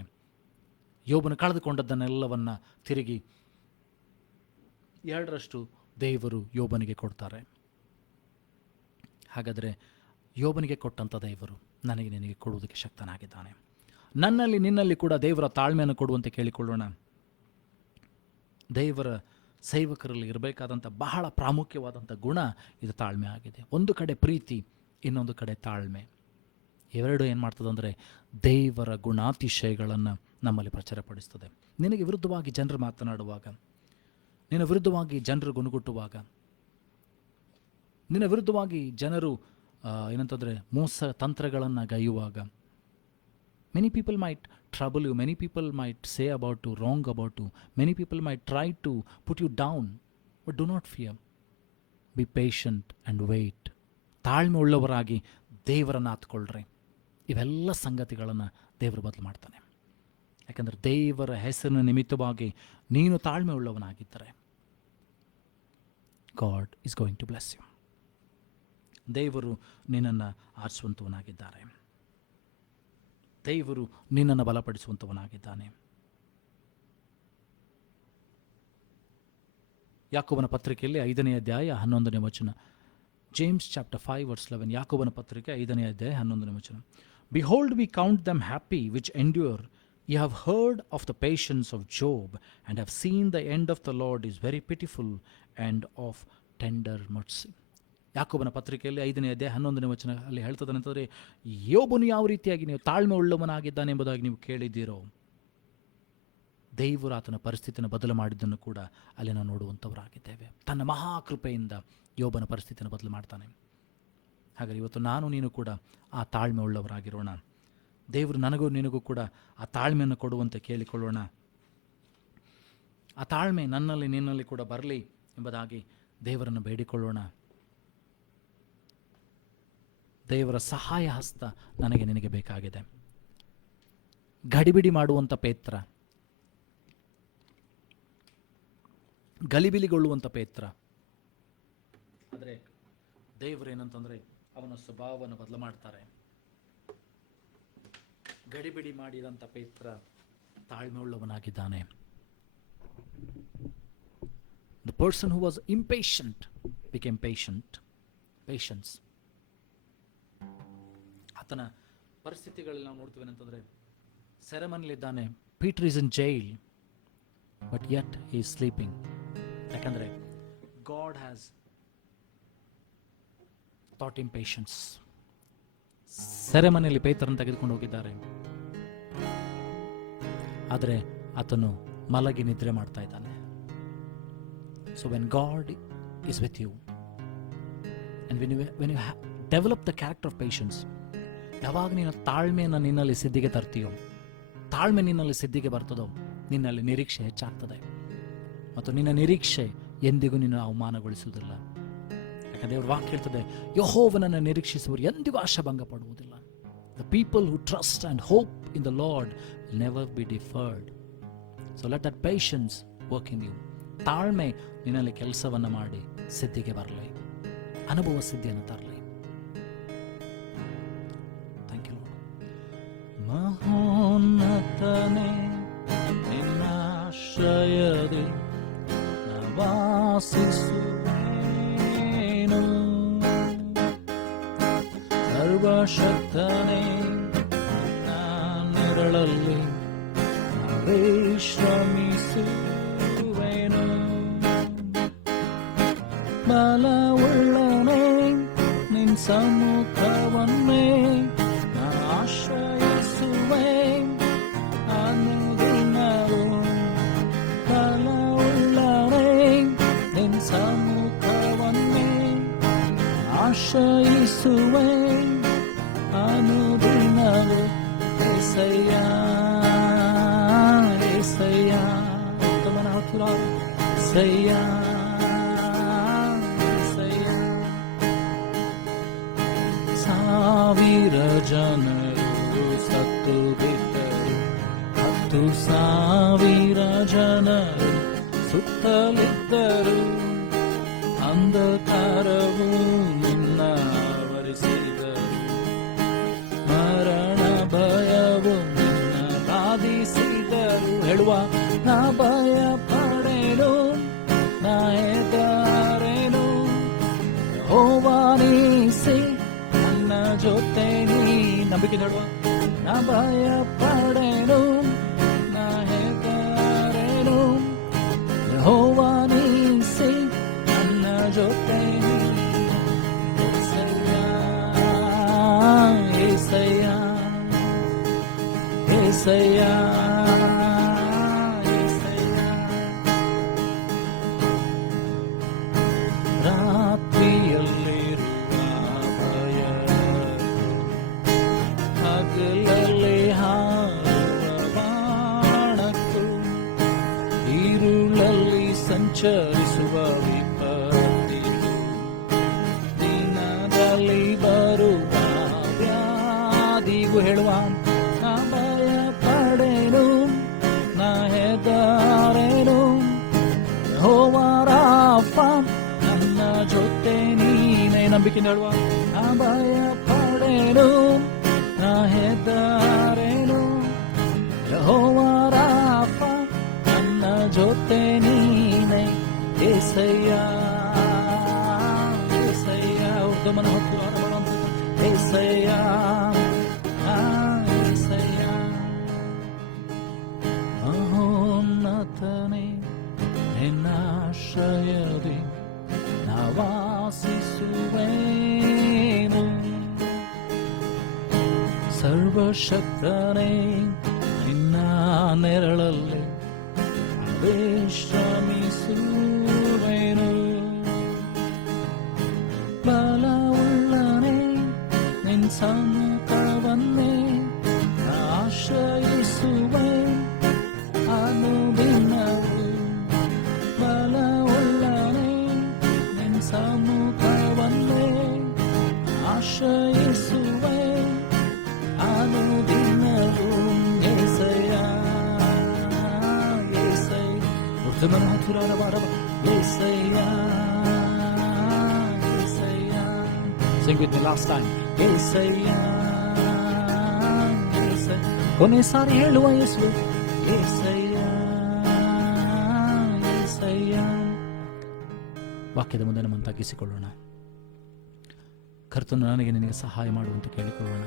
ಯೋಬನು ಕಳೆದುಕೊಂಡದ್ದನ್ನೆಲ್ಲವನ್ನು ತಿರುಗಿ 2ರಷ್ಟು ದೇವರು ಯೋಬನಿಗೆ ಕೊಡ್ತಾರೆ. ಹಾಗಾದರೆ ಯೋಬನಿಗೆ ಕೊಟ್ಟಂಥ ದೇವರು ನನಗೆ ನಿನಗೆ ಕೊಡುವುದಕ್ಕೆ ಶಕ್ತನಾಗಿದ್ದಾನೆ. ನನ್ನಲ್ಲಿ ನಿನ್ನಲ್ಲಿ ಕೂಡ ದೇವರ ತಾಳ್ಮೆಯನ್ನು ಕೊಡುವಂತೆ ಕೇಳಿಕೊಳ್ಳೋಣ. ದೇವರ ಸೇವಕರಲ್ಲಿ ಇರಬೇಕಾದಂಥ ಬಹಳ ಪ್ರಾಮುಖ್ಯವಾದಂಥ ಗುಣ ಇದು ತಾಳ್ಮೆ ಆಗಿದೆ. ಒಂದು ಕಡೆ ಪ್ರೀತಿ, ಇನ್ನೊಂದು ಕಡೆ ತಾಳ್ಮೆ. ಇವೆರಡು ಏನು ಮಾಡ್ತದೆ ಅಂದರೆ ದೇವರ ಗುಣಾತಿಶಯಗಳನ್ನು ನಮ್ಮಲ್ಲಿ ಪ್ರಚಾರಪಡಿಸ್ತದೆ. ನಿನಗೆ ವಿರುದ್ಧವಾಗಿ ಜನರು ಮಾತನಾಡುವಾಗ, ನಿನ್ನ ವಿರುದ್ಧವಾಗಿ ಜನರು ಗುಣಗುಟ್ಟುವಾಗ, ನಿನ್ನ ವಿರುದ್ಧವಾಗಿ ಜನರು ಏನಂತಂದರೆ ಮೋಸ ತಂತ್ರಗಳನ್ನು ಗೈಯುವಾಗ, Many people might trouble you. Many people might say about you, wrong about you. Many people might try to put you down. But do not fear. Be patient and wait. ತಾಳ್ಮೆ ಉಳ್ಳವರಾಗಿ ದೇವರನ್ನು ಹತ್ಕೊಳ್ರಿ. ಇವೆಲ್ಲ ಸಂಗತಿಗಳನ್ನು ದೇವರು ಬದಲು ಮಾಡ್ತಾನೆ. ಯಾಕಂದರೆ ದೇವರ ಹೆಸರಿನ ನಿಮಿತ್ತವಾಗಿ ನೀನು ತಾಳ್ಮೆ ಉಳ್ಳವನಾಗಿದ್ದರೆ God is going to bless you. ದೇವರು ನಿನ್ನನ್ನು ಆರಿಸುವಂಥವನಾಗಿದ್ದಾರೆ. ದೇವರು ನಿನ್ನನ್ನು ಬಲಪಡಿಸುವಂಥವನಾಗಿದ್ದಾನೆ. ಯಾಕೋಬನ ಪತ್ರಿಕೆಯಲ್ಲಿ 5ನೇ ಅಧ್ಯಾಯ 11ನೇ ವಚನ. James chapter 5 verse 11. ಯಾಕೋಬನ ಪತ್ರಿಕೆ 5ನೇ ಅಧ್ಯಾಯ 11ನೇ ವಚನ. Behold, we count them happy which endure. Ye have heard of the patience of Job, and have seen the end of the Lord is very pitiful and of tender mercy. ಯಾಕೋಬನ ಪತ್ರಿಕೆಯಲ್ಲಿ 5ನೇ ಅಧ್ಯಾಯ 11ನೇ ವಚನ ಅಲ್ಲಿ ಹೇಳ್ತದೆ ಅಂತಂದರೆ, ಯೋಬನು ಯಾವ ರೀತಿಯಾಗಿ ನೀವು ತಾಳ್ಮೆ ಉಳ್ಳವನಾಗಿದ್ದಾನೆ ಎಂಬುದಾಗಿ ನೀವು ಕೇಳಿದ್ದೀರೋ, ದೇವರು ಆತನ ಪರಿಸ್ಥಿತಿಯನ್ನು ಬದಲು ಮಾಡಿದ್ದನ್ನು ಕೂಡ ಅಲ್ಲಿ ನಾವು ನೋಡುವಂಥವರಾಗಿದ್ದೇವೆ. ತನ್ನ ಮಹಾಕೃಪೆಯಿಂದ ಯೋಬನ ಪರಿಸ್ಥಿತಿಯನ್ನು ಬದಲು ಮಾಡ್ತಾನೆ. ಹಾಗಾದರೆ ಇವತ್ತು ನಾನು ನೀನು ಕೂಡ ಆ ತಾಳ್ಮೆ ಉಳ್ಳವರಾಗಿರೋಣ. ದೇವರು ನನಗೂ ನಿನಗೂ ಕೂಡ ಆ ತಾಳ್ಮೆಯನ್ನು ಕೊಡುವಂತೆ ಕೇಳಿಕೊಳ್ಳೋಣ. ಆ ತಾಳ್ಮೆ ನನ್ನಲ್ಲಿ ನಿನ್ನಲ್ಲಿ ಕೂಡ ಬರಲಿ ಎಂಬುದಾಗಿ ದೇವರನ್ನು ಬೇಡಿಕೊಳ್ಳೋಣ. ದೇವರ ಸಹಾಯ ಹಸ್ತ ನನಗೆ ನಿನಗೆ ಬೇಕಾಗಿದೆ. ಗಡಿಬಿಡಿ ಮಾಡುವಂಥ ಪೇತ್ರ, ಗಲಿಬಿಲಿಗೊಳ್ಳುವಂಥ ಪೇತ್ರ. ಆದರೆ ದೇವರೇನಂತಂದರೆ ಅವನ ಸ್ವಭಾವವನ್ನು ಬದಲು ಮಾಡ್ತಾರೆ. ಗಡಿಬಿಡಿ ಮಾಡಿದಂಥ ಪೇತ್ರ ತಾಳ್ಮೆ ಉಳ್ಳವನಾಗಿದ್ದಾನೆ. The person who was impatient became patient. Patience. ಆತನ ಪರಿಸ್ಥಿತಿಗಳಲ್ಲಿ ನಾವು ನೋಡ್ತೀವಿ ಅಂತಂದರೆ, ಸೆರೆಮನಿಲಿದ್ದಾನೆ. Peter is in jail, but yet he is sleeping. ಯಾಕಂದರೆ God has thought in patience. ಸೆರೆಮನೆಯಲ್ಲಿ ಪೇತ್ರನ್ನು ತೆಗೆದುಕೊಂಡು ಹೋಗಿದ್ದಾರೆ, ಆದರೆ ಆತನು ಮಲಗಿ ನಿದ್ರೆ ಮಾಡ್ತಾ ಇದ್ದಾನೆ. So when God is with you and when you develop the character of patience, ಯಾವಾಗ ನೀನು ತಾಳ್ಮೆಯನ್ನು ನಿನ್ನಲ್ಲಿ ಸಿದ್ಧಿಗೆ ತರ್ತೀಯೋ, ತಾಳ್ಮೆ ನಿನ್ನಲ್ಲಿ ಸಿದ್ಧಿಗೆ ಬರ್ತದೋ, ನಿನ್ನಲ್ಲಿ ನಿರೀಕ್ಷೆ ಹೆಚ್ಚಾಗ್ತದೆ. ಮತ್ತು ನಿನ್ನ ನಿರೀಕ್ಷೆ ಎಂದಿಗೂ ನಿನ್ನ ಅವಮಾನಗೊಳಿಸುವುದಿಲ್ಲ. ಯಾಕಂದರೆ ದೇವ್ರ ವಾಕ್ಯ ಹೇಳ್ತದೆ, ಯೆಹೋವನನ್ನು ನಿರೀಕ್ಷಿಸುವರು ಎಂದಿಗೂ ಆಶಾಭಂಗ ಪಡುವುದಿಲ್ಲ. The people who trust and hope in the Lord will never be deferred. So let that patience work in you. ತಾಳ್ಮೆ ನಿನ್ನಲ್ಲಿ ಕೆಲಸವನ್ನು ಮಾಡಿ ಸಿದ್ಧಿಗೆ ಬರಲಿ, ಅನುಭವ ಸಿದ್ಧಿಯನ್ನು ತರಲಿ. Thank you Lord. ಮಹೋನ್ನತನೇ ನಿನ್ನಾಶ್ರಯದಿ ವಾಸಿಸುವೇನು, ಸರ್ವಶಕ್ತನೇ ನಾನೆರಳಲ್ಲಿ ವಿಶ್ರಮಿಸುವೆನು. ಬಲವುಳ್ಳನೇ ನಿನ್ ಸಮ್ಮುಖವನ್ನೇ ಆಶ್ರಯಿಸುವೆ ಅನುದಿನವೂ. ಬಲವುಳ್ಳನೇ ನಿನ್ ಸಮ್ಮುಖವನ್ನೇ ಆಶ್ರಯಿಸುವೆ ಅನುದಿನವೂ. ಏಸಯ್ಯ ಏಸಯ್ಯ ತಮನ ಹತ್ತಿರ ಏಸಯ್ಯ ಏಸಯ್ಯ. ಸಾವಿರ ಜನರು ಸತ್ತು ಬಿದ್ದರು, 10,000 ಜನರು ಸುತ್ತಲಿದ್ದರು. ಅಂಧಕಾರವು ನಿನ್ನ ಆವರಿಸಿದರು, ಮರಣ ಭಯವು ನಿನ್ನ ಬಾಧಿಸಿದರು. ಹೇಳುವ, ನಾ ಭಯ ಪಡೆನು, ನಾ ಹೆದರೆನು, ಯೆಹೋವ ನೀಸಿ ನನ್ನ ಜೊತೆ ನೀ. ನಂಬಿಕೆ ಹೇಳುವ, ನಾ ಭಯ ಪಡೆನು, ನಾ ಹೆದರೆನು, ಯೆಹೋವ ನೀಸಿ ನನ್ನ ಜೊತೆ ನೀ. ಏಸಯ್ಯ ಏಸಯ್ಯ ಏಸಯ್ಯ. ರಾತ್ರಿಯಲ್ಲಿರುವ ಭಯ ಹಗಲಲ್ಲಿ ಎಚ್ಚರಿಸುವ ವಿಪತ್ತಿದು, ದಿನದಲ್ಲಿ ಬರುವ ವ್ಯಾಧಿಗೂ ಹೇಳುವ ನಾ ಭಯ ಪಡೆನು, ನಾ ಹೆದರೇನು, ಯೆಹೋವರಾಫ ನನ್ನ ಜೊತೆ ನೀನೇ. ನಂಬಿಕೆ ಹೇಳುವ ನಾ ಭಯ ಪಡೆನು, ನಾ ಹೆದರೇನು, ಯೆಹೋವರಾಫ ನನ್ನ ಜೊತೆ ನೀನೇ. యేసయ్య యేసయ్య ಉದ್ದಮನ ಹೊತ್ತು యేసయ్య యేసయ్య. ಮಹೋನ್ನತನೇ ನಿನ್ನಾಶ್ರಯದಿ ನಾ ವಾಸಿಸುವೆನು, ಸರ್ವಶಕ್ತನೇ ನಿನ್ನ ನೆರಳಲ್ಲಿ ವಿಶ್ರಮಿಸುವೆನು. ಬಲವುಳ್ಳನೇ ನಿನ್ನ ಸಮ್ಮುಖವನ್ನೇ ಆಶ್ರಯಿಸುವೆ ಅನುದಿನವೂ. ಬಲವುಳ್ಳನೇ ನಿನ್ನ ಸಮ್ಮುಖವನ್ನೇ ಆಶ್ರಯಿಸುವೆ ಅನುದಿನವೂ. యేసయ్య యేసయ్య ఉత్తమనాథురాల వారవ యేసయ్య యేసయ్య. Sing with me last time. యేసయ్య యేసయ్య. కొన్నిసారి ಹೇಳುವ ಯೇಸು యేసయ్య యేసయ్య. ವಾಕ್ಯದ ಮುಂದೆ ನಮ್ಮನ್ನು ತಗ್ಗಿಸಿಕೊಳ್ಳೋಣ. ಕರ್ತನು ನನಗೆ ನಿನಗೆ ಸಹಾಯ ಮಾಡುವಂತ ಕೇಳಿಕೊಳ್ಳೋಣ.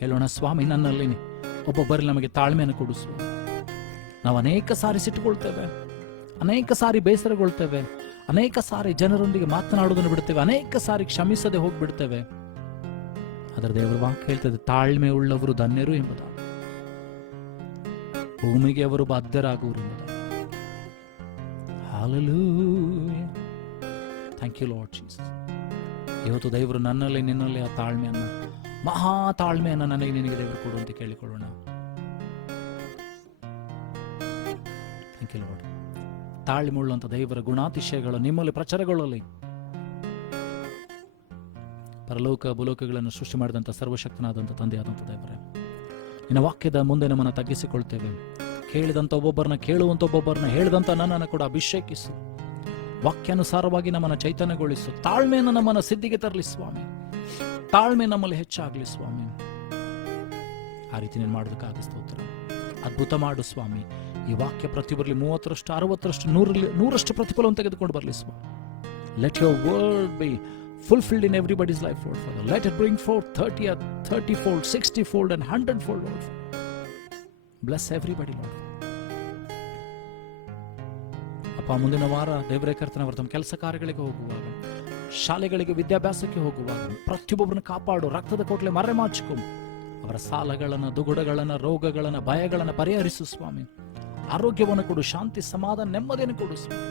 ಹೇಳೋಣ, ಸ್ವಾಮಿ ನನ್ನಲ್ಲಿ ಒಬ್ಬೊಬ್ಬರಲ್ಲಿ ನಮಗೆ ತಾಳ್ಮೆಯನ್ನು ಕೊಡಿಸು. ನಾವು ಅನೇಕ ಸಾರಿ ಸಿಟ್ಟುಕೊಳ್ತೇವೆ, ಅನೇಕ ಸಾರಿ ಬೇಸರಗೊಳ್ತೇವೆ, ಅನೇಕ ಸಾರಿ ಜನರೊಂದಿಗೆ ಮಾತನಾಡುವುದನ್ನು ಬಿಡ್ತೇವೆ, ಅನೇಕ ಸಾರಿ ಕ್ಷಮಿಸದೆ ಹೋಗ್ಬಿಡ್ತೇವೆ. ಅದರ ದೇವರ ವಾಕ್ಯ ಹೇಳ್ತದೆ, ತಾಳ್ಮೆ ಉಳ್ಳವರು ಧನ್ಯರು ಎಂಬುದಾಗಿ, ಭೂಮಿಗೆ ಅವರು ಬಾಧ್ಯರಾಗುವರು ಎಂಬುದಾಗಿ. Hallelujah. Thank you Lord Jesus. ಇವತ್ತು ದೇವರು ನನ್ನಲ್ಲಿ ನಿನ್ನಲ್ಲಿ ಆ ತಾಳ್ಮೆಯನ್ನು, ಮಹಾ ತಾಳ್ಮೆಯನ್ನು ನನಗೆ ನಿನಗೆ ದೇವರು ಕೊಡುವಂತೆ ಕೇಳಿಕೊಳ್ಳೋಣ. Thank you lord. ತಾಳ್ಮೆ ಉಳ್ಳಂತ ದೇವರ ಗುಣಾತಿಶಯಗಳು ನಿಮ್ಮಲ್ಲಿ ಪ್ರಚಾರಗೊಳ್ಳಲಿ. ಪರಲೋಕ ಭೂಲೋಕಗಳನ್ನು ಸೃಷ್ಟಿ ಮಾಡಿದಂಥ ಸರ್ವಶಕ್ತನಾದಂಥ ತಂದೆಯಾದಂಥ ದೇವರೇ, ನಿನ್ನ ವಾಕ್ಯದ ಮುಂದೆ ನಮ್ಮನ್ನು ತಗ್ಗಿಸಿಕೊಳ್ತೇವೆ. ಕೇಳಿದಂಥ ಒಬ್ಬೊಬ್ಬರನ್ನ, ಕೇಳುವಂಥ ಒಬ್ಬೊಬ್ಬರನ್ನ, ಹೇಳಿದಂಥ ನನ್ನನ್ನು ಕೂಡ ಅಭಿಷೇಕಿಸು. ವಾಕ್ಯಾನುಸಾರವಾಗಿ ನಮ್ಮನ್ನು ಚೈತನ್ಯಗೊಳಿಸು. ತಾಳ್ಮೆಯನ್ನು ನಮ್ಮನ್ನು ಸಿದ್ಧಿಗೆ ತರಲಿ ಸ್ವಾಮಿ. ತಾಳ್ಮೆ ನಮ್ಮಲ್ಲಿ ಹೆಚ್ಚಾಗಲಿ ಸ್ವಾಮಿ. ಆ ರೀತಿ ನೀನು ಮಾಡೋದಕ್ಕಾಗಿ ಸ್ತೋತ್ರ. ಅದ್ಭುತ ಮಾಡು ಸ್ವಾಮಿ. ಈ ವಾಕ್ಯ ಪ್ರತಿಯೊಬ್ಬರಲ್ಲಿ 30ರಷ್ಟು 60ರಷ್ಟು 100ರಷ್ಟು ಪ್ರತಿಫಲವನ್ನು ತೆಗೆದುಕೊಂಡು ಬರಲಿ ಸ್ವಾಮಿ. Let your word be fulfilled in everybody's life, Lord Father. Let it bring forth 30-fold, 60-fold and 100-fold, Lord Father. Bless everybody, Lord. ಅಪ್ಪ, ಮುಂದಿನ ವಾರ ದೇವರೇ ಕರ್ತನವರು ತಮ್ಮ ಕೆಲಸ ಕಾರ್ಯಗಳಿಗೆ ಹೋಗುವಾಗ, ಶಾಲೆಗಳಿಗೆ ವಿದ್ಯಾಭ್ಯಾಸಕ್ಕೆ ಹೋಗುವಾಗ ಪ್ರತಿಯೊಬ್ಬರನ್ನು ಕಾಪಾಡು. ರಕ್ತದ ಕೋಟ್ಲೆ ಮರೆಮಾಚಿಕೊ. ಅವರ ಸಾಲಗಳನ್ನು, ದುಗುಡಗಳನ್ನು, ರೋಗಗಳನ್ನು, ಭಯಗಳನ್ನು ಪರಿಹರಿಸು ಸ್ವಾಮಿ. ಆರೋಗ್ಯವನ್ನು ಕೊಡು, ಶಾಂತಿ, ಸಮಾಧಾನ, ನೆಮ್ಮದಿಯನ್ನು ಕೊಡು ಸ್ವಾಮಿ.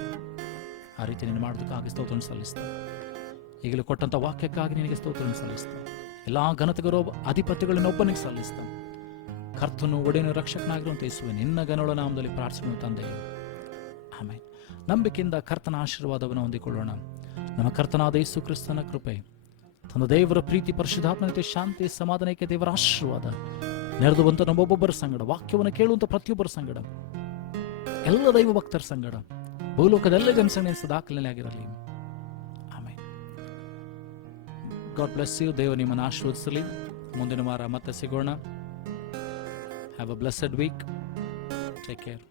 ಆ ರೀತಿ ನೀನು ಮಾಡೋದಕ್ಕಾಗಿ ಸ್ತೋತ್ರ ಸಲ್ಲಿಸ್ತೇವೆ. ಈಗಲೂ ಕೊಟ್ಟಂತ ವಾಕ್ಯಕ್ಕಾಗಿ ನಿನಗೆ ಸ್ತೋತ್ರ ಸಲ್ಲಿಸ್ತೇವೆ. ಎಲ್ಲಾ ಘನತೆಗರು ಅಧಿಪತಿಗಳನ್ನೊಬ್ಬನಿಗೆ ಸಲ್ಲಿಸ್ತೇವೆ. ಕರ್ತನು ಒಡೆಯನು ರಕ್ಷಕನಾಗಿರುವಂತೆ ಯೇಸುವೆ ನಿನ್ನ ಗನೋಳ ನಾಮದಲ್ಲಿ ಪ್ರಾರ್ಥನೆ ತಂದೆಯೇ, ಆಮೆನ್. ನಂಬಿಕೆಯಿಂದ ಕರ್ತನ ಆಶೀರ್ವಾದವನ್ನು ಹೊಂದಿಕೊಳ್ಳೋಣ. ನಮ್ಮ ಕರ್ತನಾದ ಯೇಸು ಕ್ರಿಸ್ತನ ಕೃಪೆ, ತನ್ನ ದೇವರ ಪ್ರೀತಿ, ಪರಿಶುದ್ಧಾತ್ಮತೆ, ಶಾಂತಿ, ಸಮಾಧಾನಕ್ಕೆ ದೇವರ ಆಶೀರ್ವಾದ ನೆರೆದು ಬಂತ ನಮ್ಮೊಬ್ಬೊಬ್ಬರ ಸಂಗಡ, ವಾಕ್ಯವನ್ನು ಕೇಳುವಂತ ಪ್ರತಿಯೊಬ್ಬರ ಸಂಗಡ, ಎಲ್ಲ ದೈವ ಭಕ್ತರ ಸಂಗಡ, ಭೂಲೋಕದೆಲ್ಲ ಜನಸಂಖ್ಯೆ ಸದಾಕಾಲದಲ್ಲಿ ಆಗಿರಲಿ. ಆಮೆನ್. God bless you. ದೇವರು ನಿಮ್ಮನ್ನು ಆಶೀರ್ವದಿಸಲಿ. ಮುಂದಿನ ವಾರ ಮತ್ತೆ ಸಿಗೋಣ. Have a blessed week. Take care.